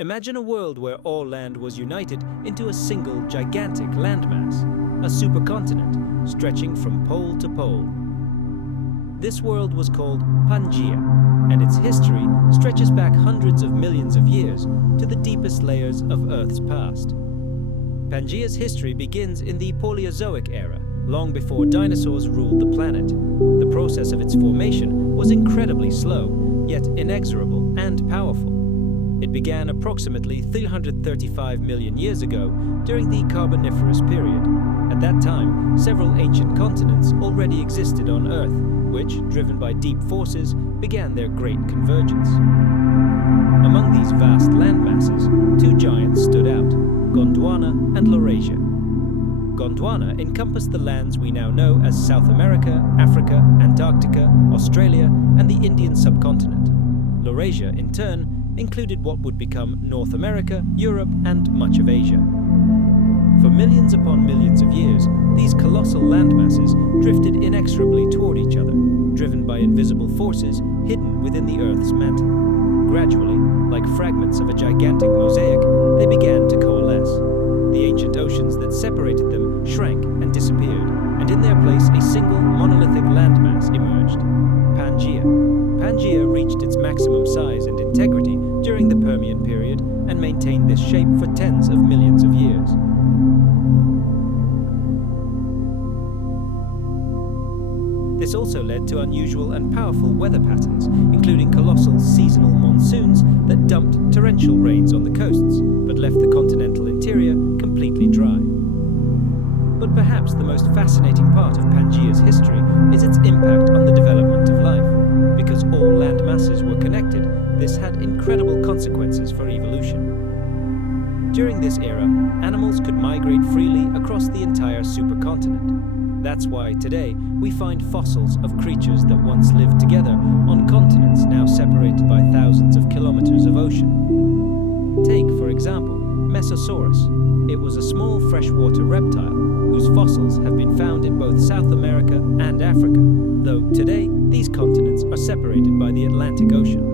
Imagine a world where all land was united into a single gigantic landmass, a supercontinent stretching from pole to pole. This world was called Pangea, and its history stretches back hundreds of millions of years to the deepest layers of Earth's past. Pangea's history begins in the Paleozoic era, long before dinosaurs ruled the planet. The process of its formation was incredibly slow, yet inexorable and powerful. It began approximately 335 million years ago during the Carboniferous period. At that time, several ancient continents already existed on Earth, which, driven by deep forces, began their great convergence. Among these vast landmasses, two giants stood out, Gondwana and Laurasia. Gondwana encompassed the lands we now know as South America, Africa, Antarctica, Australia, and the Indian subcontinent. Laurasia, in turn, included what would become North America, Europe, and much of Asia. For millions upon millions of years, these colossal landmasses drifted inexorably toward each other, driven by invisible forces hidden within the Earth's mantle. Gradually, like fragments of a gigantic mosaic, they began to coalesce. The ancient oceans that separated them shrank and disappeared, and in their place a single monolithic landmass emerged, Pangea. Pangea reached its maximum size and integrity during the Permian period and maintained this shape for tens of millions of years. This also led to unusual and powerful weather patterns, including colossal seasonal monsoons that dumped torrential rains on the coasts, but left the continental interior completely dry. But perhaps the most fascinating part of Pangea's history is its impact on the development of life. Because all land masses were connected, this had incredible consequences for evolution. During this era, animals could migrate freely across the entire supercontinent. That's why today we find fossils of creatures that once lived together on continents now separated by thousands of kilometers of ocean. Take, for example, Mesosaurus. It was a small freshwater reptile whose fossils have been found in both South America and Africa, though today these continents are separated by the Atlantic Ocean.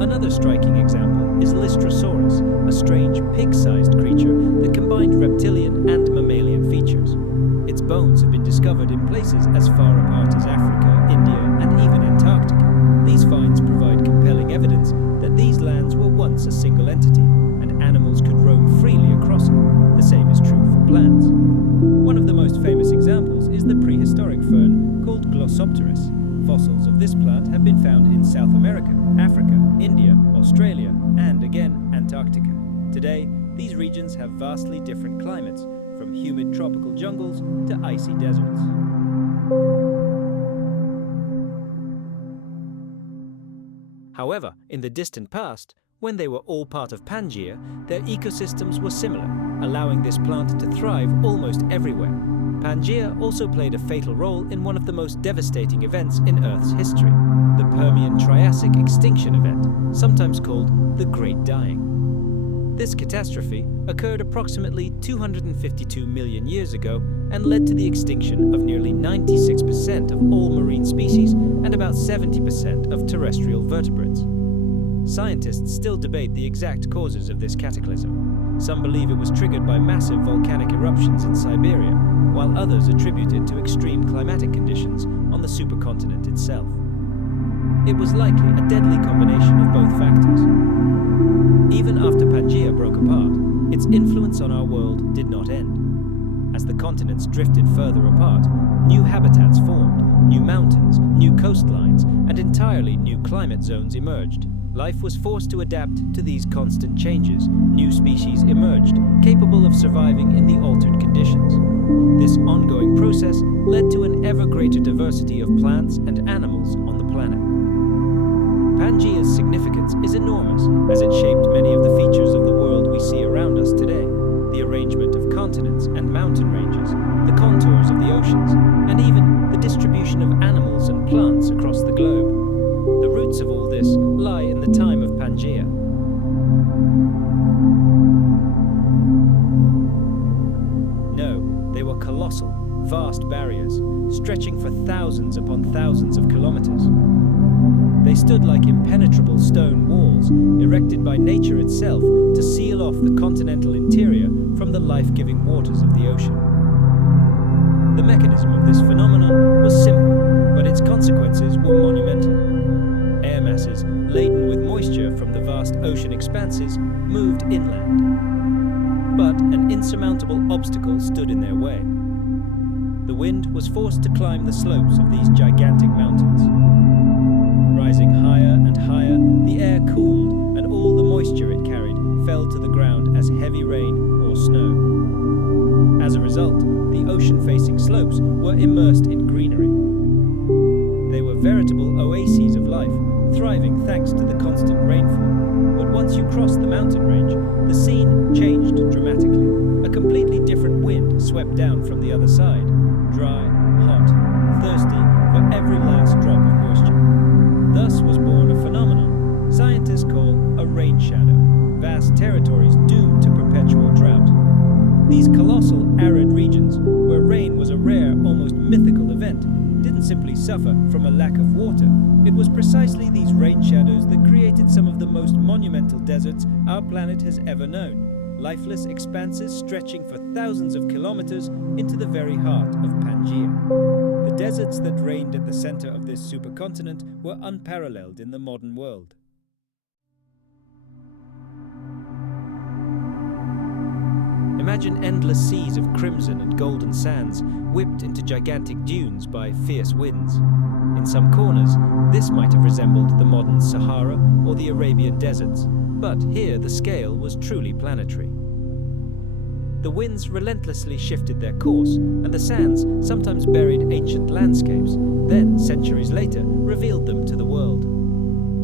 Another striking example is Lystrosaurus, a strange pig-sized creature that combined reptilian and mammalian features. Its bones have been discovered in places as far apart as Africa, India, and even Antarctica. These finds provide compelling evidence that these lands were once a single entity, and animals could roam freely across it. The same is true for plants. One of the most famous examples is the prehistoric fern called Glossopteris. Fossils of this plant have been found in South America, Africa, India, Australia, and again, Antarctica. Today, these regions have vastly different climates, from humid tropical jungles to icy deserts. However, in the distant past, when they were all part of Pangea, their ecosystems were similar, allowing this plant to thrive almost everywhere. Pangea also played a fatal role in one of the most devastating events in Earth's history, the Permian-Triassic extinction event, sometimes called the Great Dying. This catastrophe occurred approximately 252 million years ago and led to the extinction of nearly 96% of all marine species and about 70% of terrestrial vertebrates. Scientists still debate the exact causes of this cataclysm. Some believe it was triggered by massive volcanic eruptions in Siberia, while others attribute it to extreme climatic conditions on the supercontinent itself. It was likely a deadly combination of both factors. Even after Pangea broke apart, its influence on our world did not end. As the continents drifted further apart, new habitats formed, new mountains, new coastlines, and entirely new climate zones emerged. Life was forced to adapt to these constant changes. New species emerged, capable of surviving in the altered conditions. This ongoing process led to an ever greater diversity of plants and animals on the planet. Pangea's significance is enormous, as it shaped many of the features of the world we see around us today. The arrangement of continents and mountain ranges, the contours of the oceans, and even the distribution of animals and plants across the globe. The roots of all this lie in the time of Pangea. No, they were colossal, vast barriers, stretching for thousands upon thousands of kilometers. They stood like impenetrable stone walls, erected by nature itself to seal off the continental interior from the life-giving waters of the ocean. The mechanism of this phenomenon was simple, but its consequences were monumental. Air masses, laden with moisture from the vast ocean expanses, moved inland. But an insurmountable obstacle stood in their way. The wind was forced to climb the slopes of these gigantic mountains. Rising higher and higher, the air cooled, and all the moisture it carried fell to the ground as heavy rain or snow. As a result, the ocean-facing slopes were immersed in greenery. They were veritable oases of life, thriving thanks to the constant rainfall. But once you crossed the mountain range, the scene changed dramatically. A completely different wind swept down from the other side, dry, hot, thirsty for every last drop of moisture. Thus was born a phenomenon scientists call a rain shadow, vast territories doomed to perpetual drought. These colossal, arid regions, where rain was a rare, almost mythical event, didn't simply suffer from a lack of water. It was precisely these rain shadows that created some of the most monumental deserts our planet has ever known, lifeless expanses stretching for thousands of kilometers into the very heart of Pangea. The deserts that reigned at the center of this supercontinent were unparalleled in the modern world. Imagine endless seas of crimson and golden sands whipped into gigantic dunes by fierce winds. In some corners, this might have resembled the modern Sahara or the Arabian deserts, but here the scale was truly planetary. The winds relentlessly shifted their course, and the sands sometimes buried ancient landscapes, then, centuries later, revealed them to the world.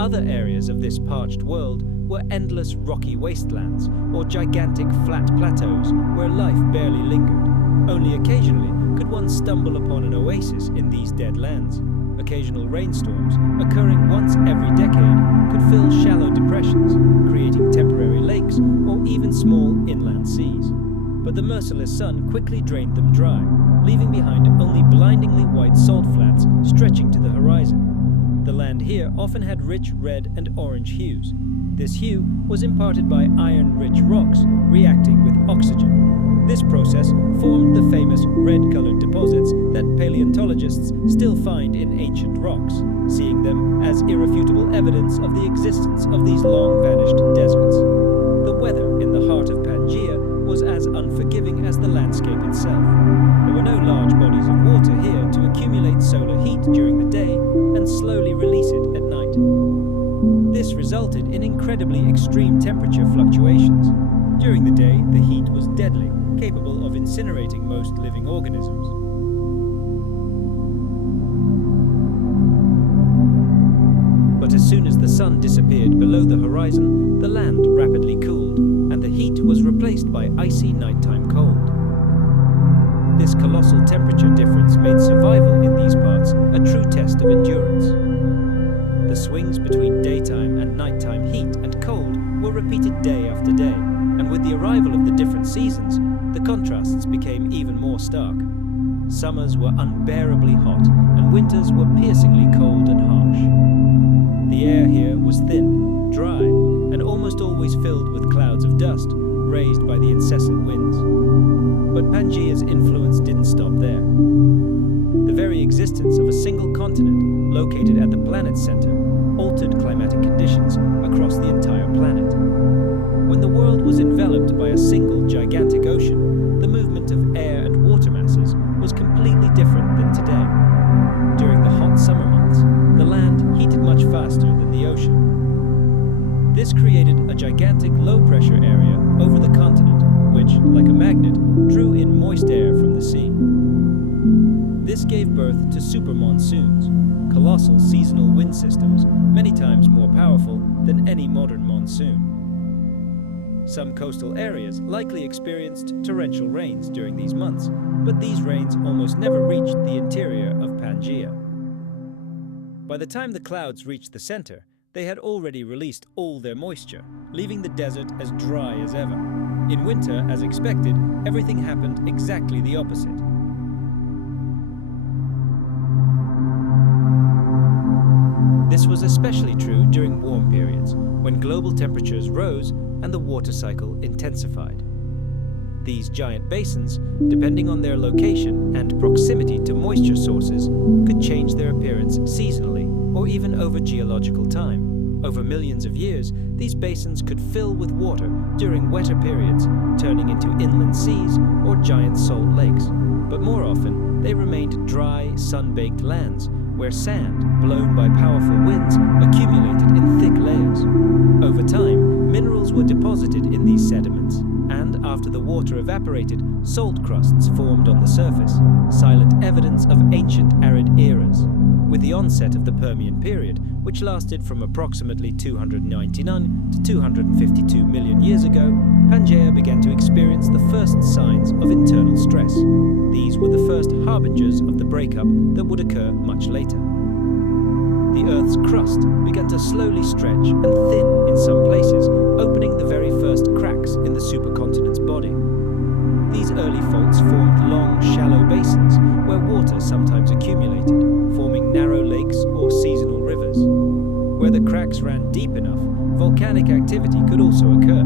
Other areas of this parched world were endless rocky wastelands or gigantic flat plateaus where life barely lingered. Only occasionally could one stumble upon an oasis in these dead lands. Occasional rainstorms, occurring once every decade, could fill shallow depressions, creating temporary lakes or even small inland seas. But the merciless sun quickly drained them dry, leaving behind only blindingly white salt flats stretching to the horizon. The land here often had rich red and orange hues. This hue was imparted by iron-rich rocks reacting with oxygen. This process formed the famous red-colored deposits that paleontologists still find in ancient rocks, seeing them as irrefutable evidence of the existence of these long-vanished deserts. The weather in the heart of Pangea was as unforgiving as the landscape itself. There were no large bodies of water here to accumulate solar heat during the day and slowly release it at night. This resulted in incredibly extreme temperature fluctuations. During the day, the heat was deadly, capable of incinerating most living organisms. But as soon as the sun disappeared below the horizon, the land rapidly cooled, and the heat was replaced by icy nighttime cold. This colossal temperature difference made survival in these parts a true test of endurance. The swings between daytime and nighttime heat and cold were repeated day after day, and with the arrival of the different seasons, the contrasts became even more stark. Summers were unbearably hot, and winters were piercingly cold and harsh. The air here was thin, dry, and almost always filled with clouds of dust, raised by the incessant winds. But Pangea's influence didn't stop there. The very existence of a single continent, located at the planet's center, altered climatic conditions across the entire planet. When the world was enveloped by a single gigantic ocean, the movement of air and water masses was completely different than today. During the hot summer months, the land heated much faster than the ocean. This created a gigantic low-pressure area over the continent, which, like a magnet, drew in moist air from the sea. This gave birth to super monsoons, colossal seasonal wind systems, many times more powerful than any modern monsoon. Some coastal areas likely experienced torrential rains during these months, but these rains almost never reached the interior of Pangea. By the time the clouds reached the center, they had already released all their moisture, leaving the desert as dry as ever. In winter, as expected, everything happened exactly the opposite. This was especially global temperatures rose and the water cycle intensified. These giant basins, depending on their location and proximity to moisture sources, could change their appearance seasonally or even over geological time. Over millions of years, these basins could fill with water during wetter periods, turning into inland seas or giant salt lakes. But more often, they remained dry, sun-baked lands where sand, blown by powerful winds, accumulated in thick layers. Over time, minerals were deposited in these sediments, and after the water evaporated, salt crusts formed on the surface, silent evidence of ancient arid eras. With the onset of the Permian period, which lasted from approximately 299 to 252 million years ago, Pangea began to experience the first signs of internal stress. These were the first harbingers of the breakup that would occur much later. The Earth's crust began to slowly stretch and thin in some places, opening the very first cracks in the supercontinent's body. These early faults formed long, shallow basins where water sometimes accumulated, forming narrow lakes or seasonal rivers. Where the cracks ran deep enough, volcanic activity could also occur.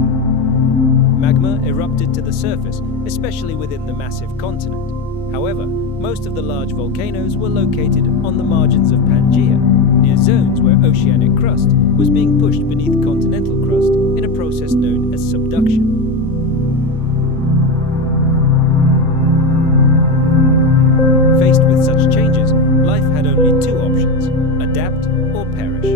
Magma erupted to the surface, especially within the massive continent. However, most of the large volcanoes were located on the margins of Pangea, near zones where oceanic crust was being pushed beneath continental crust in a process known as subduction. Faced with such changes, life had only two options: adapt or perish.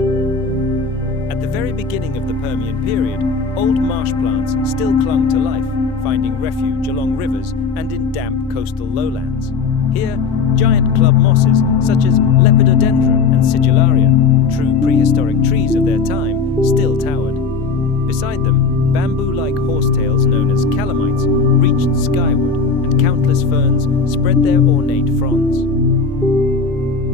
At the very beginning of the Permian period, old marsh plants still clung to life, finding refuge along rivers and in damp coastal lowlands. Here, giant club mosses such as Lepidodendron and Sigillaria, true prehistoric trees of their time, still towered. Beside them, bamboo-like horsetails known as calamites reached skyward, and countless ferns spread their ornate fronds.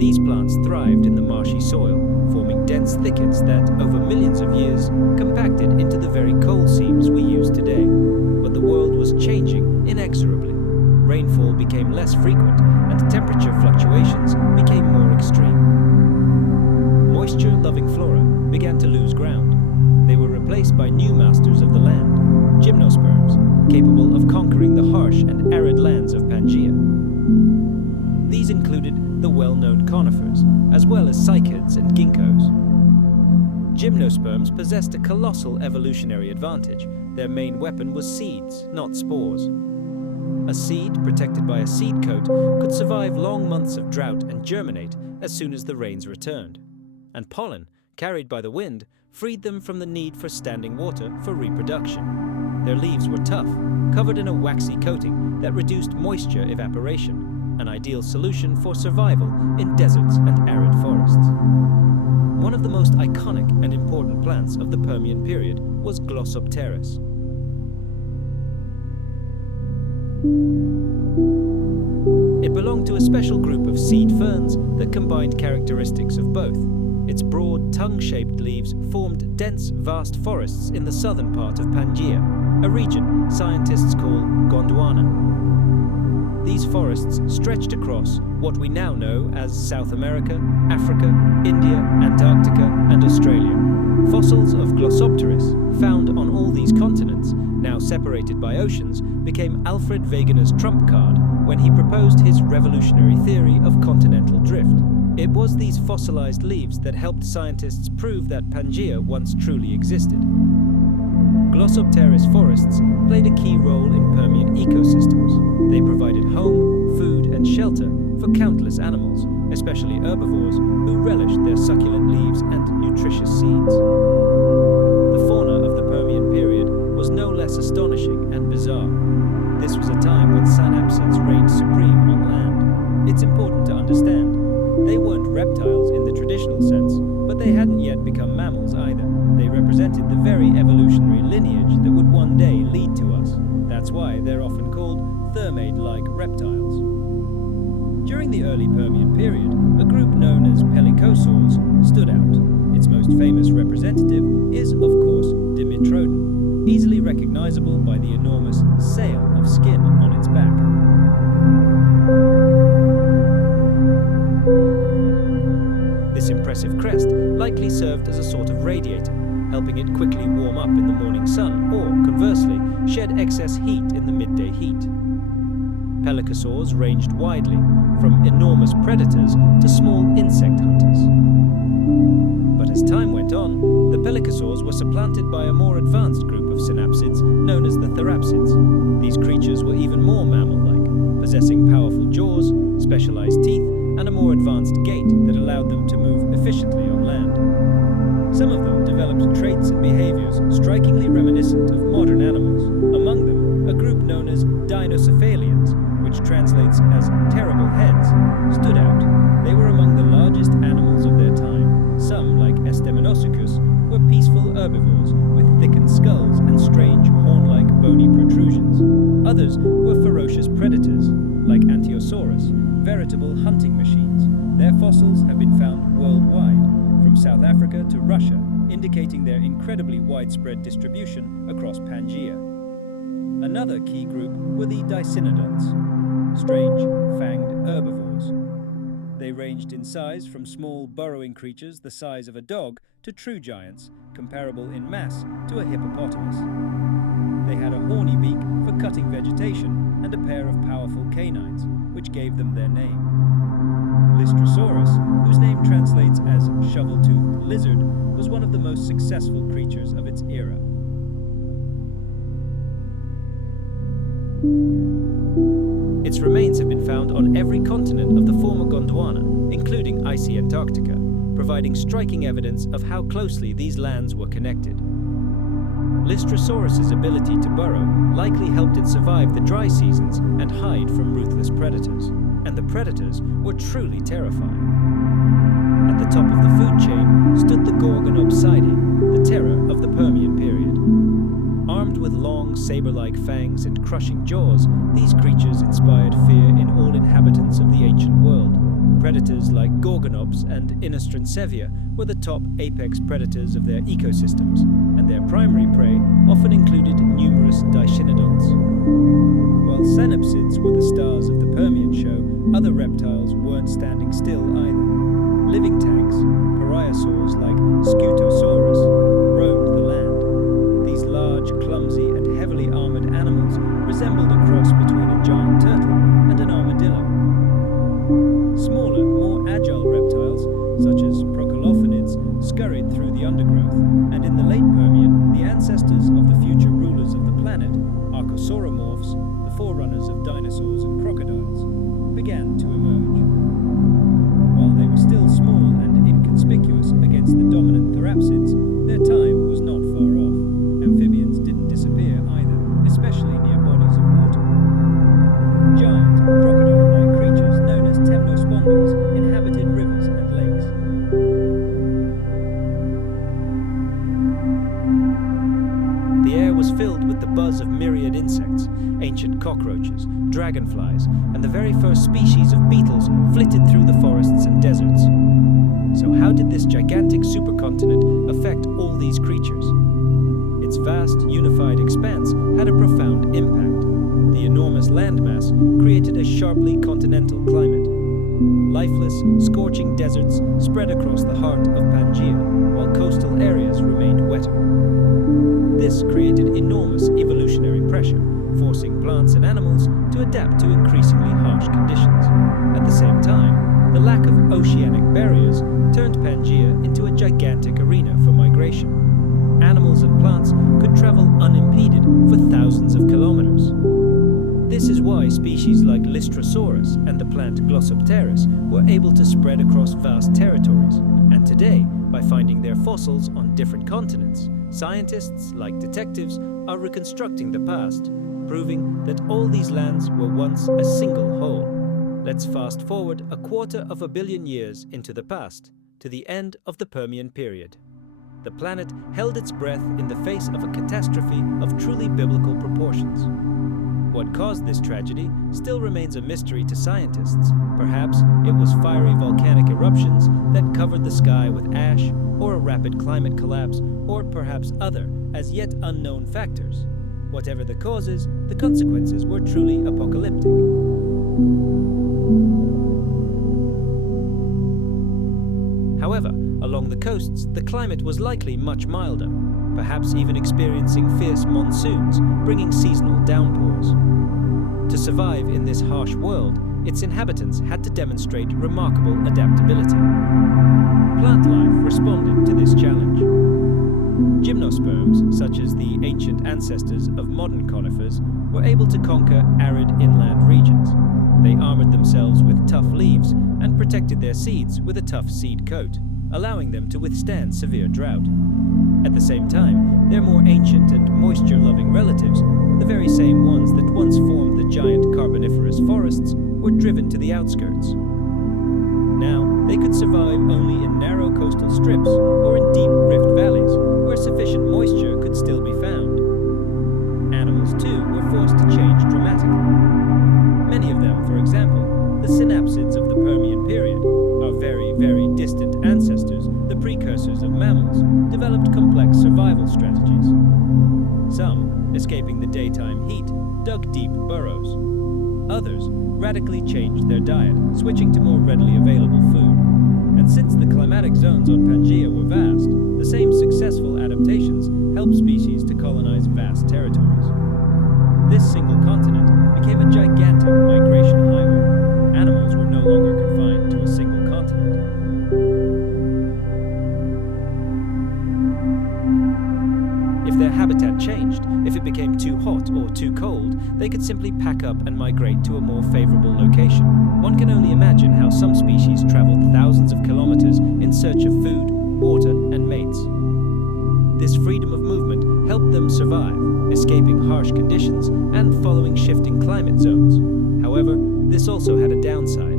These plants thrived in the marshy soil, forming dense thickets that, over millions of years, compacted into the very coal seams we use today. But the world was changing inexorably. Rainfall became less frequent, and temperature fluctuations became more extreme. Moisture-loving flora began to lose ground. They were replaced by new masters of the land, gymnosperms, capable of conquering the harsh and arid lands of Pangea. These included the well-known conifers, as well as cycads and ginkgos. Gymnosperms possessed a colossal evolutionary advantage. Their main weapon was seeds, not spores. A seed, protected by a seed coat, could survive long months of drought and germinate as soon as the rains returned. And pollen, carried by the wind, freed them from the need for standing water for reproduction. Their leaves were tough, covered in a waxy coating that reduced moisture evaporation, an ideal solution for survival in deserts and arid forests. One of the most iconic and important plants of the Permian period was Glossopteris. It belonged to a special group of seed ferns that combined characteristics of both. Its broad, tongue-shaped leaves formed dense, vast forests in the southern part of Pangea, a region scientists call Gondwana. These forests stretched across what we now know as South America, Africa, India, Antarctica, and Australia. Fossils of Glossopteris, found on all these continents, now separated by oceans, became Alfred Wegener's trump card when he proposed his revolutionary theory of continental drift. It was these fossilized leaves that helped scientists prove that Pangea once truly existed. Glossopteris forests played a key role in Permian ecosystems. They provided home, food, and shelter for countless animals, especially herbivores who relished their succulent leaves and nutritious seeds. The fauna of the Permian period was no less astonishing and bizarre. This was a time when synapsids reigned supreme on land. It's important to understand. They weren't reptiles in the traditional sense, but they hadn't yet become mammals either. They represented the very evolutionary lineage that would one day lead to us. That's why they're often called thermid-like reptiles. During the early Permian period, a group known as pelycosaurs stood out. Its most famous representative is, of course, Dimetrodon, easily recognizable by the enormous sail of skin on its back. This impressive crest likely served as a sort of radiator, helping it quickly warm up in the morning sun or, conversely, shed excess heat in the midday heat. Pelycosaurs ranged widely, from enormous predators to small insect hunters. But as time went on, the pelycosaurs were supplanted by a more advanced group of synapsids known as the therapsids. These creatures were even more mammal-like, possessing powerful jaws, specialized teeth, and a more advanced gait that allowed them to move efficiently on land. Some of them developed traits and behaviors strikingly reminiscent of modern animals. Among them, a group known as dinocephalians, which translates as terrible heads, stood out. They were among the largest animals of their time. Some, like Esteminosicus, were peaceful herbivores with thickened skulls and strange horn-like bony protrusions. Others were ferocious predators, like Antiosaurus, veritable hunting machines. Their fossils have been found worldwide, from South Africa to Russia, indicating their incredibly widespread distribution across Pangea. Another key group were the dicynodonts, strange, fanged herbivores. They ranged in size from small burrowing creatures the size of a dog to true giants, comparable in mass to a hippopotamus. They had a horny beak for cutting vegetation and a pair of powerful canines, which gave them their name. Lystrosaurus, whose name translates as shovel-toothed lizard, was one of the most successful creatures of its era. Its remains have been found on every continent of the former Gondwana, including icy Antarctica, providing striking evidence of how closely these lands were connected. Lystrosaurus's ability to burrow likely helped it survive the dry seasons and hide from ruthless predators, and the predators were truly terrifying. At the top of the food chain stood the Gorgonopsidae, the terror of the Permian period. Armed with long, saber-like fangs and crushing jaws, these creatures inspired fear in all inhabitants of the ancient world. Predators like Gorgonops and Inostrancevia were the top apex predators of their ecosystems, and their primary prey often included numerous dicynodonts. While synapsids were the stars of the Permian show, other reptiles weren't standing still either. Living tanks, pariasaurs like Scutosaurus, roamed the land. These large, clumsy, and heavily armored animals resembled a cross between a giant turtle and an armadillo. Smaller, more agile reptiles, such as procolophonids, scurried through the undergrowth, and in the late Permian, the ancestors of the future rulers of the planet, archosauromorphs, the forerunners of dinosaurs and crocodiles, began to emerge. While they were still small and inconspicuous against the dominant therapsids, their time was not far off. Amphibians didn't disappear either, especially near bodies of water. Giant, crocodile-like creatures known as temnospondons inhabited rivers and lakes. The air was filled with the buzz of myriad insects, ancient cockroaches, dragonflies, and the very first species of beetles flitted through the forests and deserts. So how did this gigantic supercontinent affect all these creatures? Its vast, unified expanse had a profound impact. The enormous landmass created a sharply continental climate. Lifeless, scorching deserts spread across the heart of Pangea, while coastal areas remained wetter. This created enormous evolutionary pressure, forcing plants and animals to adapt to increasingly harsh conditions. At the same time, the lack of oceanic barriers turned Pangea into a gigantic arena for migration. Animals and plants could travel unimpeded for thousands of kilometers. This is why species like Lystrosaurus and the plant Glossopteris were able to spread across vast territories, and today, by finding their fossils on different continents, scientists, like detectives, are reconstructing the past, proving that all these lands were once a single whole. Let's fast forward 250 million years into the past, to the end of the Permian period. The planet held its breath in the face of a catastrophe of truly biblical proportions. What caused this tragedy still remains a mystery to scientists. Perhaps it was fiery volcanic eruptions that covered the sky with ash, or a rapid climate collapse, or perhaps other, as yet unknown factors. Whatever the causes, the consequences were truly apocalyptic. However, Along the coasts, the climate was likely much milder, perhaps even experiencing fierce monsoons, bringing seasonal downpours. To survive in this harsh world, its inhabitants had to demonstrate remarkable adaptability. Plant life responded to this challenge. Gymnosperms, such as the ancient ancestors of modern conifers, were able to conquer arid inland regions. They armored themselves with tough leaves and protected their seeds with a tough seed coat, allowing them to withstand severe drought. At the same time, their more ancient and moisture-loving relatives, the very same ones that once formed the giant carboniferous forests, were driven to the outskirts. Now, they could survive only in narrow coastal strips or in deep rift valleys, where sufficient moisture could still be found. Animals, too, were forced to change dramatically. Many of them, for example, the synapsids of the Permian period, our very, very distant ancestors, the precursors of mammals, developed complex survival strategies. Some, escaping the daytime heat, dug deep burrows. Others radically changed their diet, switching to more readily available food. And since the climatic zones on Pangea were vast, the same successful adaptations helped species to colonize vast territories. This single continent became a gigantic migration highway. Animals were no longer confined to a single continent. If their habitat changed, if it became too hot or too cold, they could simply pack up and migrate to a more favorable location. One can only imagine how some species traveled thousands of kilometers in search of food, water, and mates. This freedom of movement helped them survive, escaping harsh conditions and following shifting climate zones. However, this also had a downside.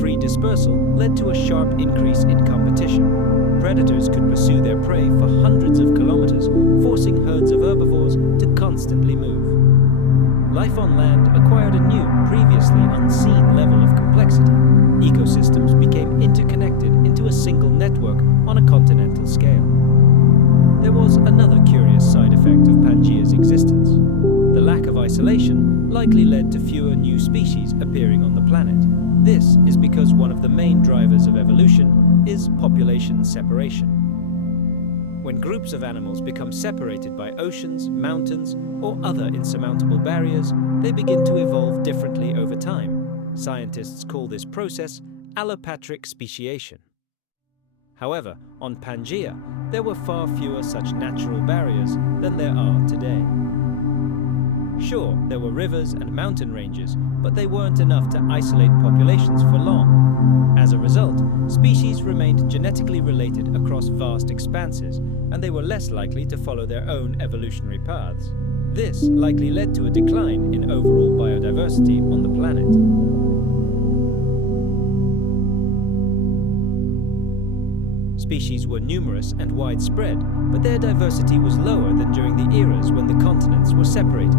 Free dispersal led to a sharp increase in competition. Predators could pursue their prey for hundreds of kilometers, forcing herds of herbivores to constantly move. Life on land acquired a new, previously unseen level of complexity. Ecosystems became interconnected into a single network on a continental scale. There was another curious side effect of Pangea's existence. The lack of isolation likely led to fewer new species appearing on the planet. This is because one of the main drivers of evolution is population separation. When groups of animals become separated by oceans, mountains, or other insurmountable barriers, they begin to evolve differently over time. Scientists call this process allopatric speciation. However, on Pangea, there were far fewer such natural barriers than there are today. Sure, there were rivers and mountain ranges, but they weren't enough to isolate populations for long. As a result, species remained genetically related across vast expanses, and they were less likely to follow their own evolutionary paths. This likely led to a decline in overall biodiversity on the planet. Species were numerous and widespread, but their diversity was lower than during the eras when the continents were separated.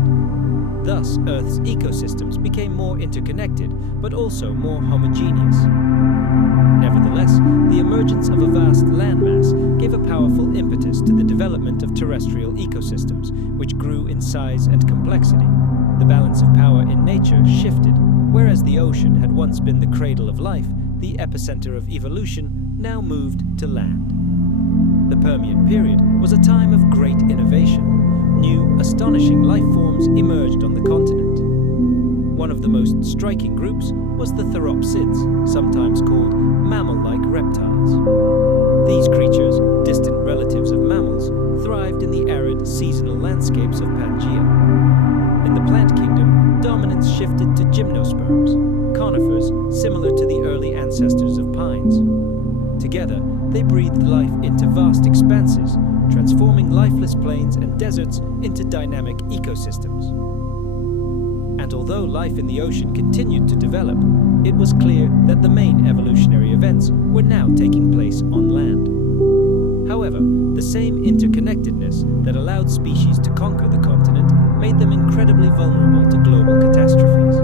Thus, Earth's ecosystems became more interconnected, but also more homogeneous. Nevertheless, the emergence of a vast landmass gave a powerful impetus to the development of terrestrial ecosystems, which grew in size and complexity. The balance of power in nature shifted. Whereas the ocean had once been the cradle of life, the epicenter of evolution now moved to land. The Permian period was a time of great innovation. New, astonishing life forms emerged on the continent. One of the most striking groups was the theropsids, sometimes called mammal-like reptiles. These creatures, distant relatives of mammals, thrived in the arid, seasonal landscapes of Pangea. In the plant kingdom, dominance shifted to gymnosperms, conifers similar to the early ancestors of pines. Together, they breathed life into vast expanses, transforming lifeless plains and deserts into dynamic ecosystems. And although life in the ocean continued to develop, it was clear that the main evolutionary events were now taking place on land. However, the same interconnectedness that allowed species to conquer the continent made them incredibly vulnerable to global catastrophes.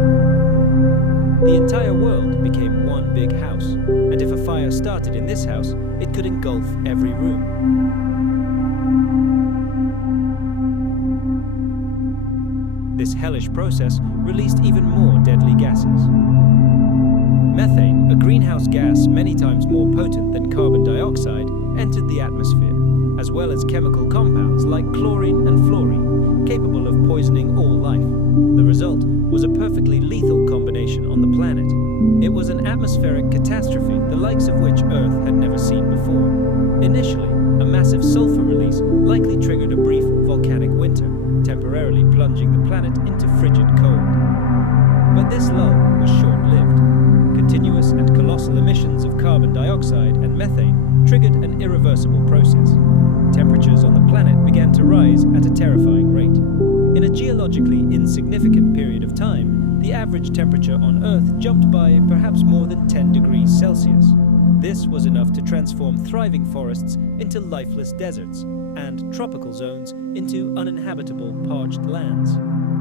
The entire world became one big house, and if a fire started in this house, it could engulf every room. This hellish process released even more deadly gases. Methane, a greenhouse gas many times more potent than carbon dioxide, entered the atmosphere, as well as chemical compounds like chlorine and fluorine, capable of poisoning all life. The result was a perfectly lethal combination on the planet. It was an atmospheric catastrophe, the likes of which Earth had never seen before. Initially, a massive sulfur release likely triggered a brief volcanic winter, temporarily plunging the planet into frigid cold. But this lull was short-lived. Continuous and colossal emissions of carbon dioxide and methane triggered an irreversible process. Temperatures on the planet began to rise at a terrifying rate. In a geologically insignificant period of time, the average temperature on Earth jumped by perhaps more than 10 degrees Celsius. This was enough to transform thriving forests into lifeless deserts and tropical zones into uninhabitable parched lands.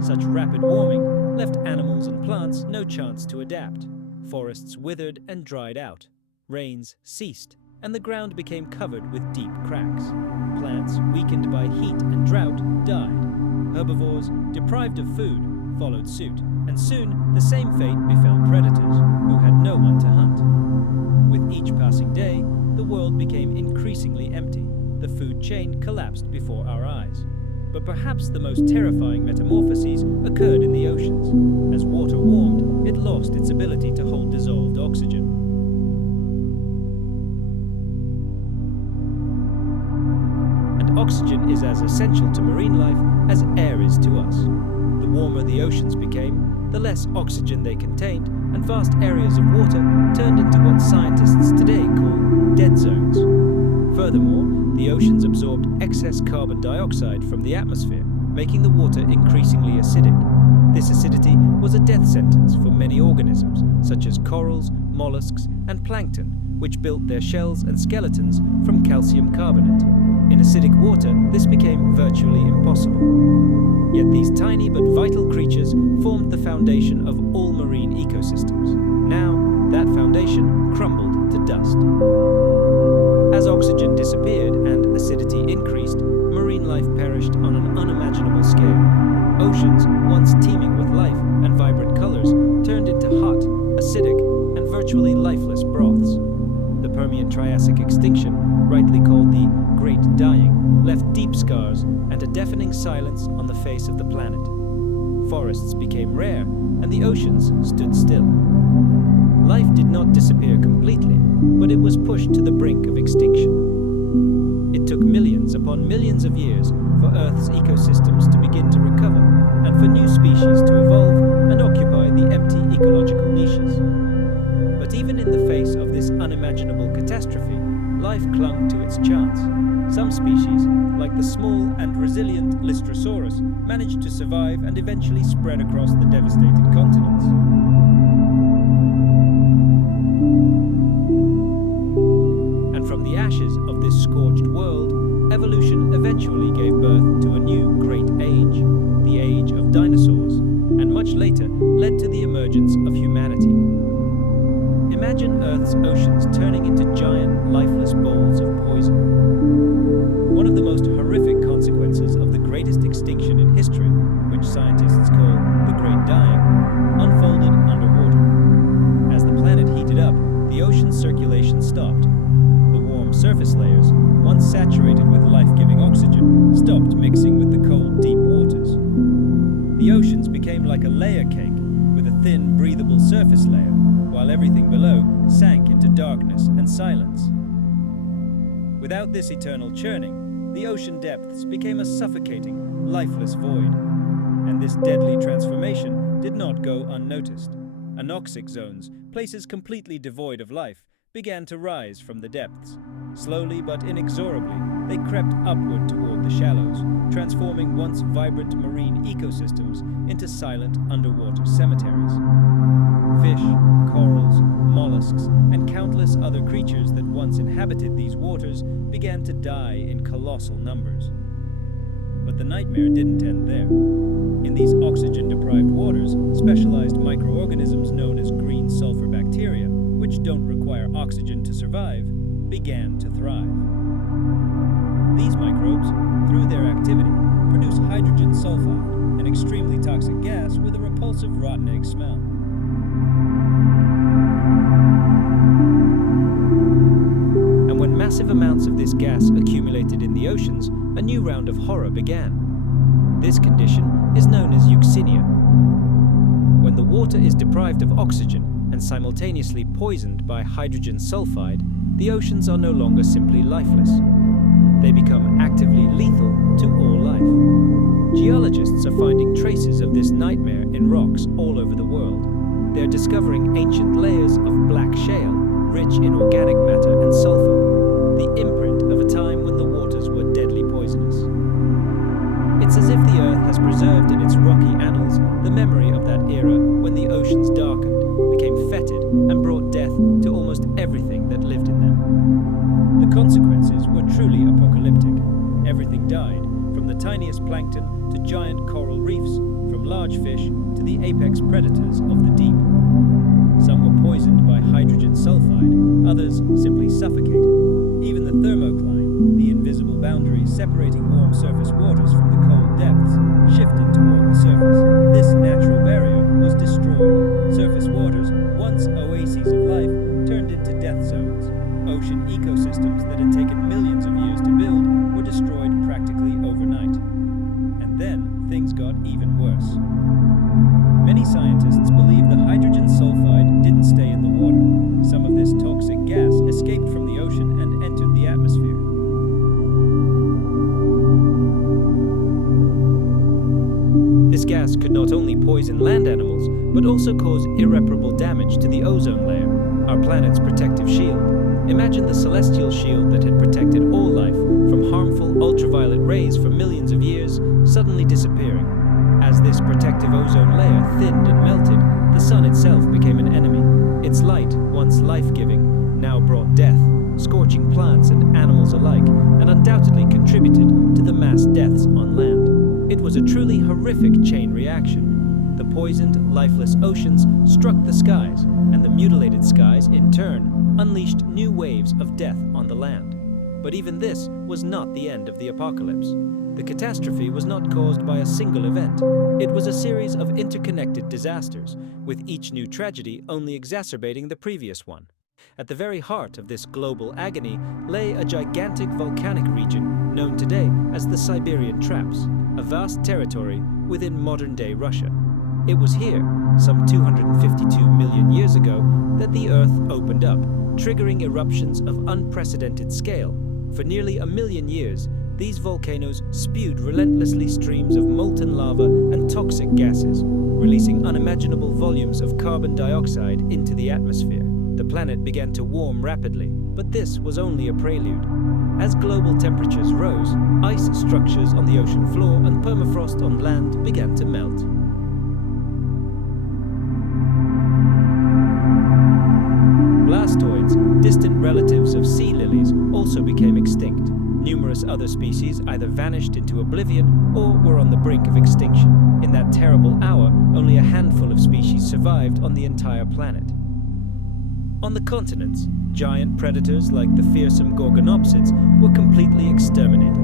Such rapid warming left animals and plants no chance to adapt. Forests withered and dried out. Rains ceased, and the ground became covered with deep cracks. Plants, weakened by heat and drought, died. Herbivores, deprived of food, followed suit, and soon the same fate befell predators, who had no one to hunt. With each passing day, the world became increasingly empty. The food chain collapsed before our eyes. But perhaps the most terrifying metamorphoses occurred in the oceans. As water warmed, it lost its ability to hold dissolved oxygen. And oxygen is as essential to marine life as air is to us. The warmer the oceans became, the less oxygen they contained, and vast areas of water turned into what scientists today call dead zones. Furthermore, the oceans absorbed excess carbon dioxide from the atmosphere, making the water increasingly acidic. This acidity was a death sentence for many organisms, such as corals, mollusks, and plankton, which built their shells and skeletons from calcium carbonate. In acidic water, this became virtually impossible. Yet these tiny but vital creatures formed the foundation of all marine ecosystems. Now, that foundation crumbled to dust. As oxygen disappeared and acidity increased, marine life perished on an unimaginable scale. Oceans, once teeming with life and vibrant colors, turned into hot, acidic, and virtually lifeless broths. The Permian-Triassic extinction, rightly called the Great Dying, left deep scars and a deafening silence on the face of the planet. Forests became rare, and the oceans stood still. Life did not disappear completely, but it was pushed to the brink of extinction. It took millions upon millions of years for Earth's ecosystems to begin to recover, and for new species to evolve and occupy the empty ecological niches. But even in the face of this unimaginable catastrophe, life clung to its chance. Some species, like the small and resilient Lystrosaurus, managed to survive and eventually spread across the devastated continents. And from the ashes of this scorched world, evolution eventually gave birth to a new great age, the age of dinosaurs, and much later led to the emergence of humanity. Imagine Earth's oceans turning into giant, lifeless bowls of poison. One of the most horrific consequences of the greatest extinction in history, which scientists call the Great Dying, unfolded underwater. As the planet heated up, the ocean's circulation stopped. The warm surface layers, once saturated with life-giving oxygen, stopped mixing with the cold, deep waters. The oceans became like a layer cake, with a thin, breathable surface layer, while everything below sank into darkness and silence. Without this eternal churning, the ocean depths became a suffocating, lifeless void. And this deadly transformation did not go unnoticed. Anoxic zones, places completely devoid of life, began to rise from the depths. Slowly but inexorably, they crept upward toward the shallows, transforming once vibrant marine ecosystems into silent underwater cemeteries. Fish, corals, mollusks, and countless other creatures that once inhabited these waters began to die in colossal numbers. But the nightmare didn't end there. In these oxygen-deprived waters, specialized microorganisms known as green sulfur bacteria, which don't require oxygen to survive, began to thrive. These microbes, through their activity, produce hydrogen sulfide, an extremely toxic gas with a repulsive rotten egg smell. massive amounts of this gas accumulated in the oceans, a new round of horror began. This condition is known as euxinia. When the water is deprived of oxygen and simultaneously poisoned by hydrogen sulfide, the oceans are no longer simply lifeless. They become actively lethal to all life. Geologists are finding traces of this nightmare in rocks all over the world. They are discovering ancient layers of black shale, rich in organic matter and sulfur, the imprint of a time when the waters were deadly poisonous. It's as if the Earth has preserved in its rocky annals the memory of that era when the oceans darkened, became fetid, and brought death to almost everything that lived in them. The consequences were truly apocalyptic. Everything died, from the tiniest plankton to giant coral reefs, from large fish to the apex predators of the deep. Some were poisoned by hydrogen sulfide, others simply suffocated. Even the thermocline, the invisible boundary separating warm surface waters from the cold depths, shifted toward the surface. This natural barrier was destroyed. Surface waters, once oases of life, turned into death zones. Ocean ecosystems that had taken millions of years to build were destroyed practically overnight. And then things got even worse. Many scientists believe the hydrogen sulfide didn't stay in the water. Some of this toxic gas escaped from the ocean and entered the atmosphere. This gas could not only poison land animals, but also cause irreparable damage to the ozone layer, our planet's protective shield. Imagine the celestial shield that had protected all life from harmful ultraviolet rays for millions of years suddenly disappearing. As this protective ozone layer thinned and melted, the sun itself became an enemy. Its light, once life-giving, now brought death, scorching plants and animals alike, and undoubtedly contributed to the mass deaths on land. It was a truly horrific chain reaction. The poisoned, lifeless oceans struck the skies, and the mutilated skies, in turn, unleashed new waves of death on the land. But even this was not the end of the apocalypse. The catastrophe was not caused by a single event. It was a series of interconnected disasters, with each new tragedy only exacerbating the previous one. At the very heart of this global agony lay a gigantic volcanic region known today as the Siberian Traps, a vast territory within modern-day Russia. It was here, some 252 million years ago, that the Earth opened up, triggering eruptions of unprecedented scale. For nearly 1 million years, these volcanoes spewed relentlessly streams of molten lava and toxic gases, releasing unimaginable volumes of carbon dioxide into the atmosphere. The planet began to warm rapidly, but this was only a prelude. As global temperatures rose, ice structures on the ocean floor and permafrost on land began to melt. Blastoids, distant relatives of sea lilies, also became extinct. Numerous other species either vanished into oblivion or were on the brink of extinction. In that terrible hour, only a handful of species survived on the entire planet. On the continents, giant predators like the fearsome gorgonopsids were completely exterminated.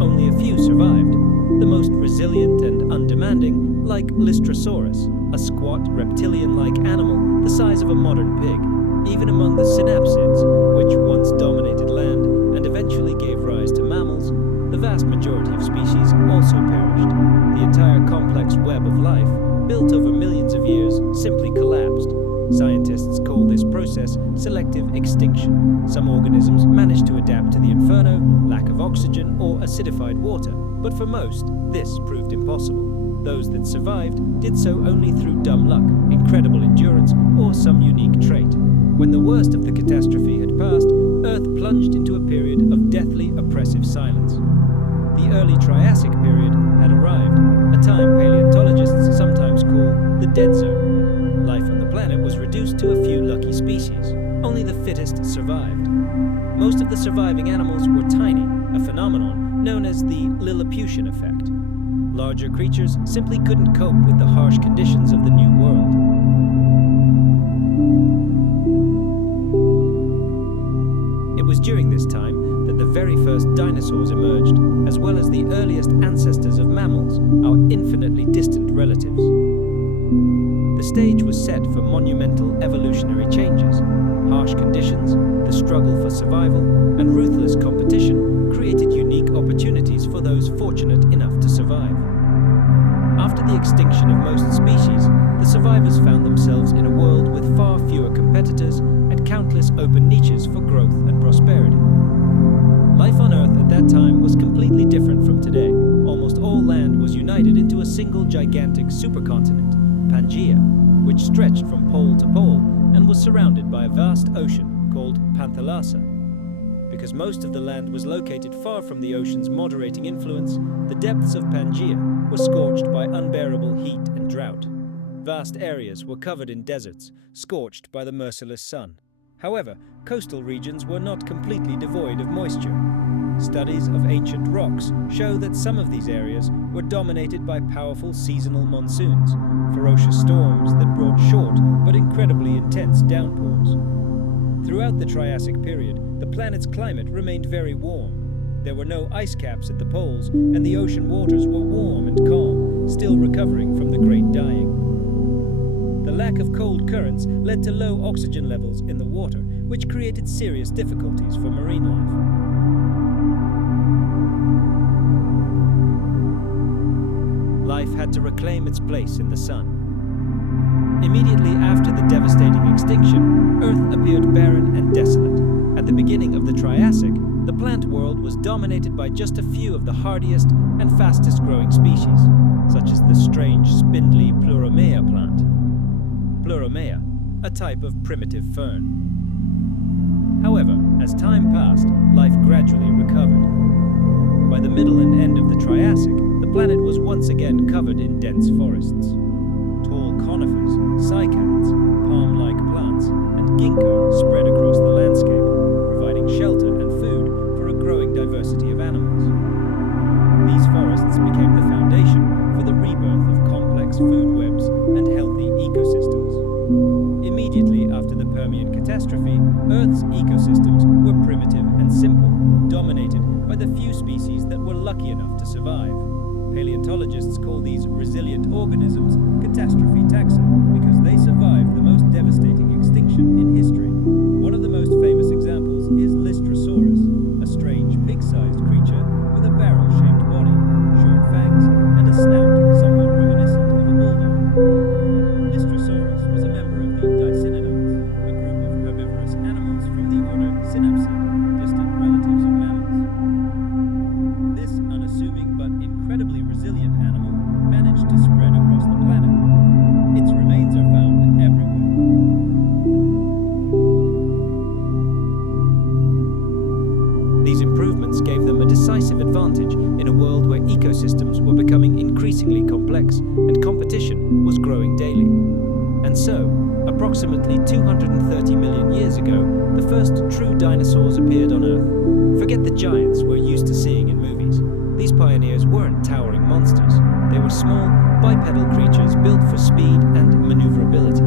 Only a few survived, the most resilient and undemanding, like Lystrosaurus, a squat reptilian-like animal the size of a modern pig. Even among the synapsids, which once dominated land and eventually gave rise to mammals, the vast majority of species also perished. The entire complex web of life, built over millions of years, simply collapsed. Scientists call this process selective extinction. Some organisms manage to adapt to the inferno, lack of oxygen, or acidified water, but for most, this proved impossible. Those that survived did so only through dumb luck, incredible endurance, or some unique trait. When the worst of the catastrophe had passed, Earth plunged into a period of deathly oppressive silence. The early Triassic period had arrived, a time paleontologists sometimes call the dead zone. Life on the planet was reduced to a few lucky species. Only the fittest survived. Most of the surviving animals were tiny, a phenomenon known as the Lilliputian effect. Larger creatures simply couldn't cope with the harsh conditions of the new world. It was during this time that the very first dinosaurs emerged, as well as the earliest ancestors of mammals, our infinitely distant relatives. the stage was set for monumental evolutionary changes. Harsh conditions, the struggle for survival, and ruthless competition created unique opportunities for those fortunate enough to survive. After the extinction of most species, the survivors found themselves in a world with far fewer competitors and countless open niches for growth and prosperity. Life on Earth at that time was completely different from today. Almost all land was united into a single gigantic supercontinent, Pangea, which stretched from pole to pole and was surrounded by a vast ocean called Panthalassa. Because most of the land was located far from the ocean's moderating influence, the depths of Pangea were scorched by unbearable heat and drought. Vast areas were covered in deserts, scorched by the merciless sun. However, coastal regions were not completely devoid of moisture. Studies of ancient rocks show that some of these areas were dominated by powerful seasonal monsoons, ferocious storms that brought short but incredibly intense downpours. Throughout the Triassic period, the planet's climate remained very warm. There were no ice caps at the poles, and the ocean waters were warm and calm, still recovering from the Great Dying. The lack of cold currents led to low oxygen levels in the water, which created serious difficulties for marine life. Life had to reclaim its place in the sun. Immediately after the devastating extinction, Earth appeared barren and desolate. At the beginning of the Triassic, the plant world was dominated by just a few of the hardiest and fastest-growing species, such as the strange, spindly Pleuromaea plant. Pleuromaea, a type of primitive fern. However, as time passed, life gradually recovered. By the middle and end of the Triassic, the planet was once again covered in dense forests. Tall conifers, cycads, palm-like plants, and ginkgo spread across the landscape, providing shelter and food for a growing diversity of animals. These forests became the foundation for the rebirth of complex food webs and healthy ecosystems. Immediately after the Permian catastrophe, Earth's ecosystems were primitive and simple, dominated by the few species that were lucky enough to survive. Paleontologists call these resilient organisms catastrophe taxa because they survived the most devastating extinction in history. One of the most famous examples is Lystrosaurus, a strange pig-sized creature with a barrel-shaped body, short fangs, and a snout somewhat reminiscent of a bulldog. Lystrosaurus was a member of the Dicynodonts, a group of herbivorous animals from the order Synapsid, distant relatives of mammals. This unassuming but incredibly resilient animal managed to spread across the planet. Its remains are found everywhere. These improvements gave them a decisive advantage in a world where ecosystems were becoming increasingly complex and competition was growing daily. And so, approximately 230 million years ago, the first true dinosaurs appeared on Earth. Forget the giants we're used to seeing in movies. These pioneers weren't towering monsters. They were small, bipedal creatures built for speed and maneuverability.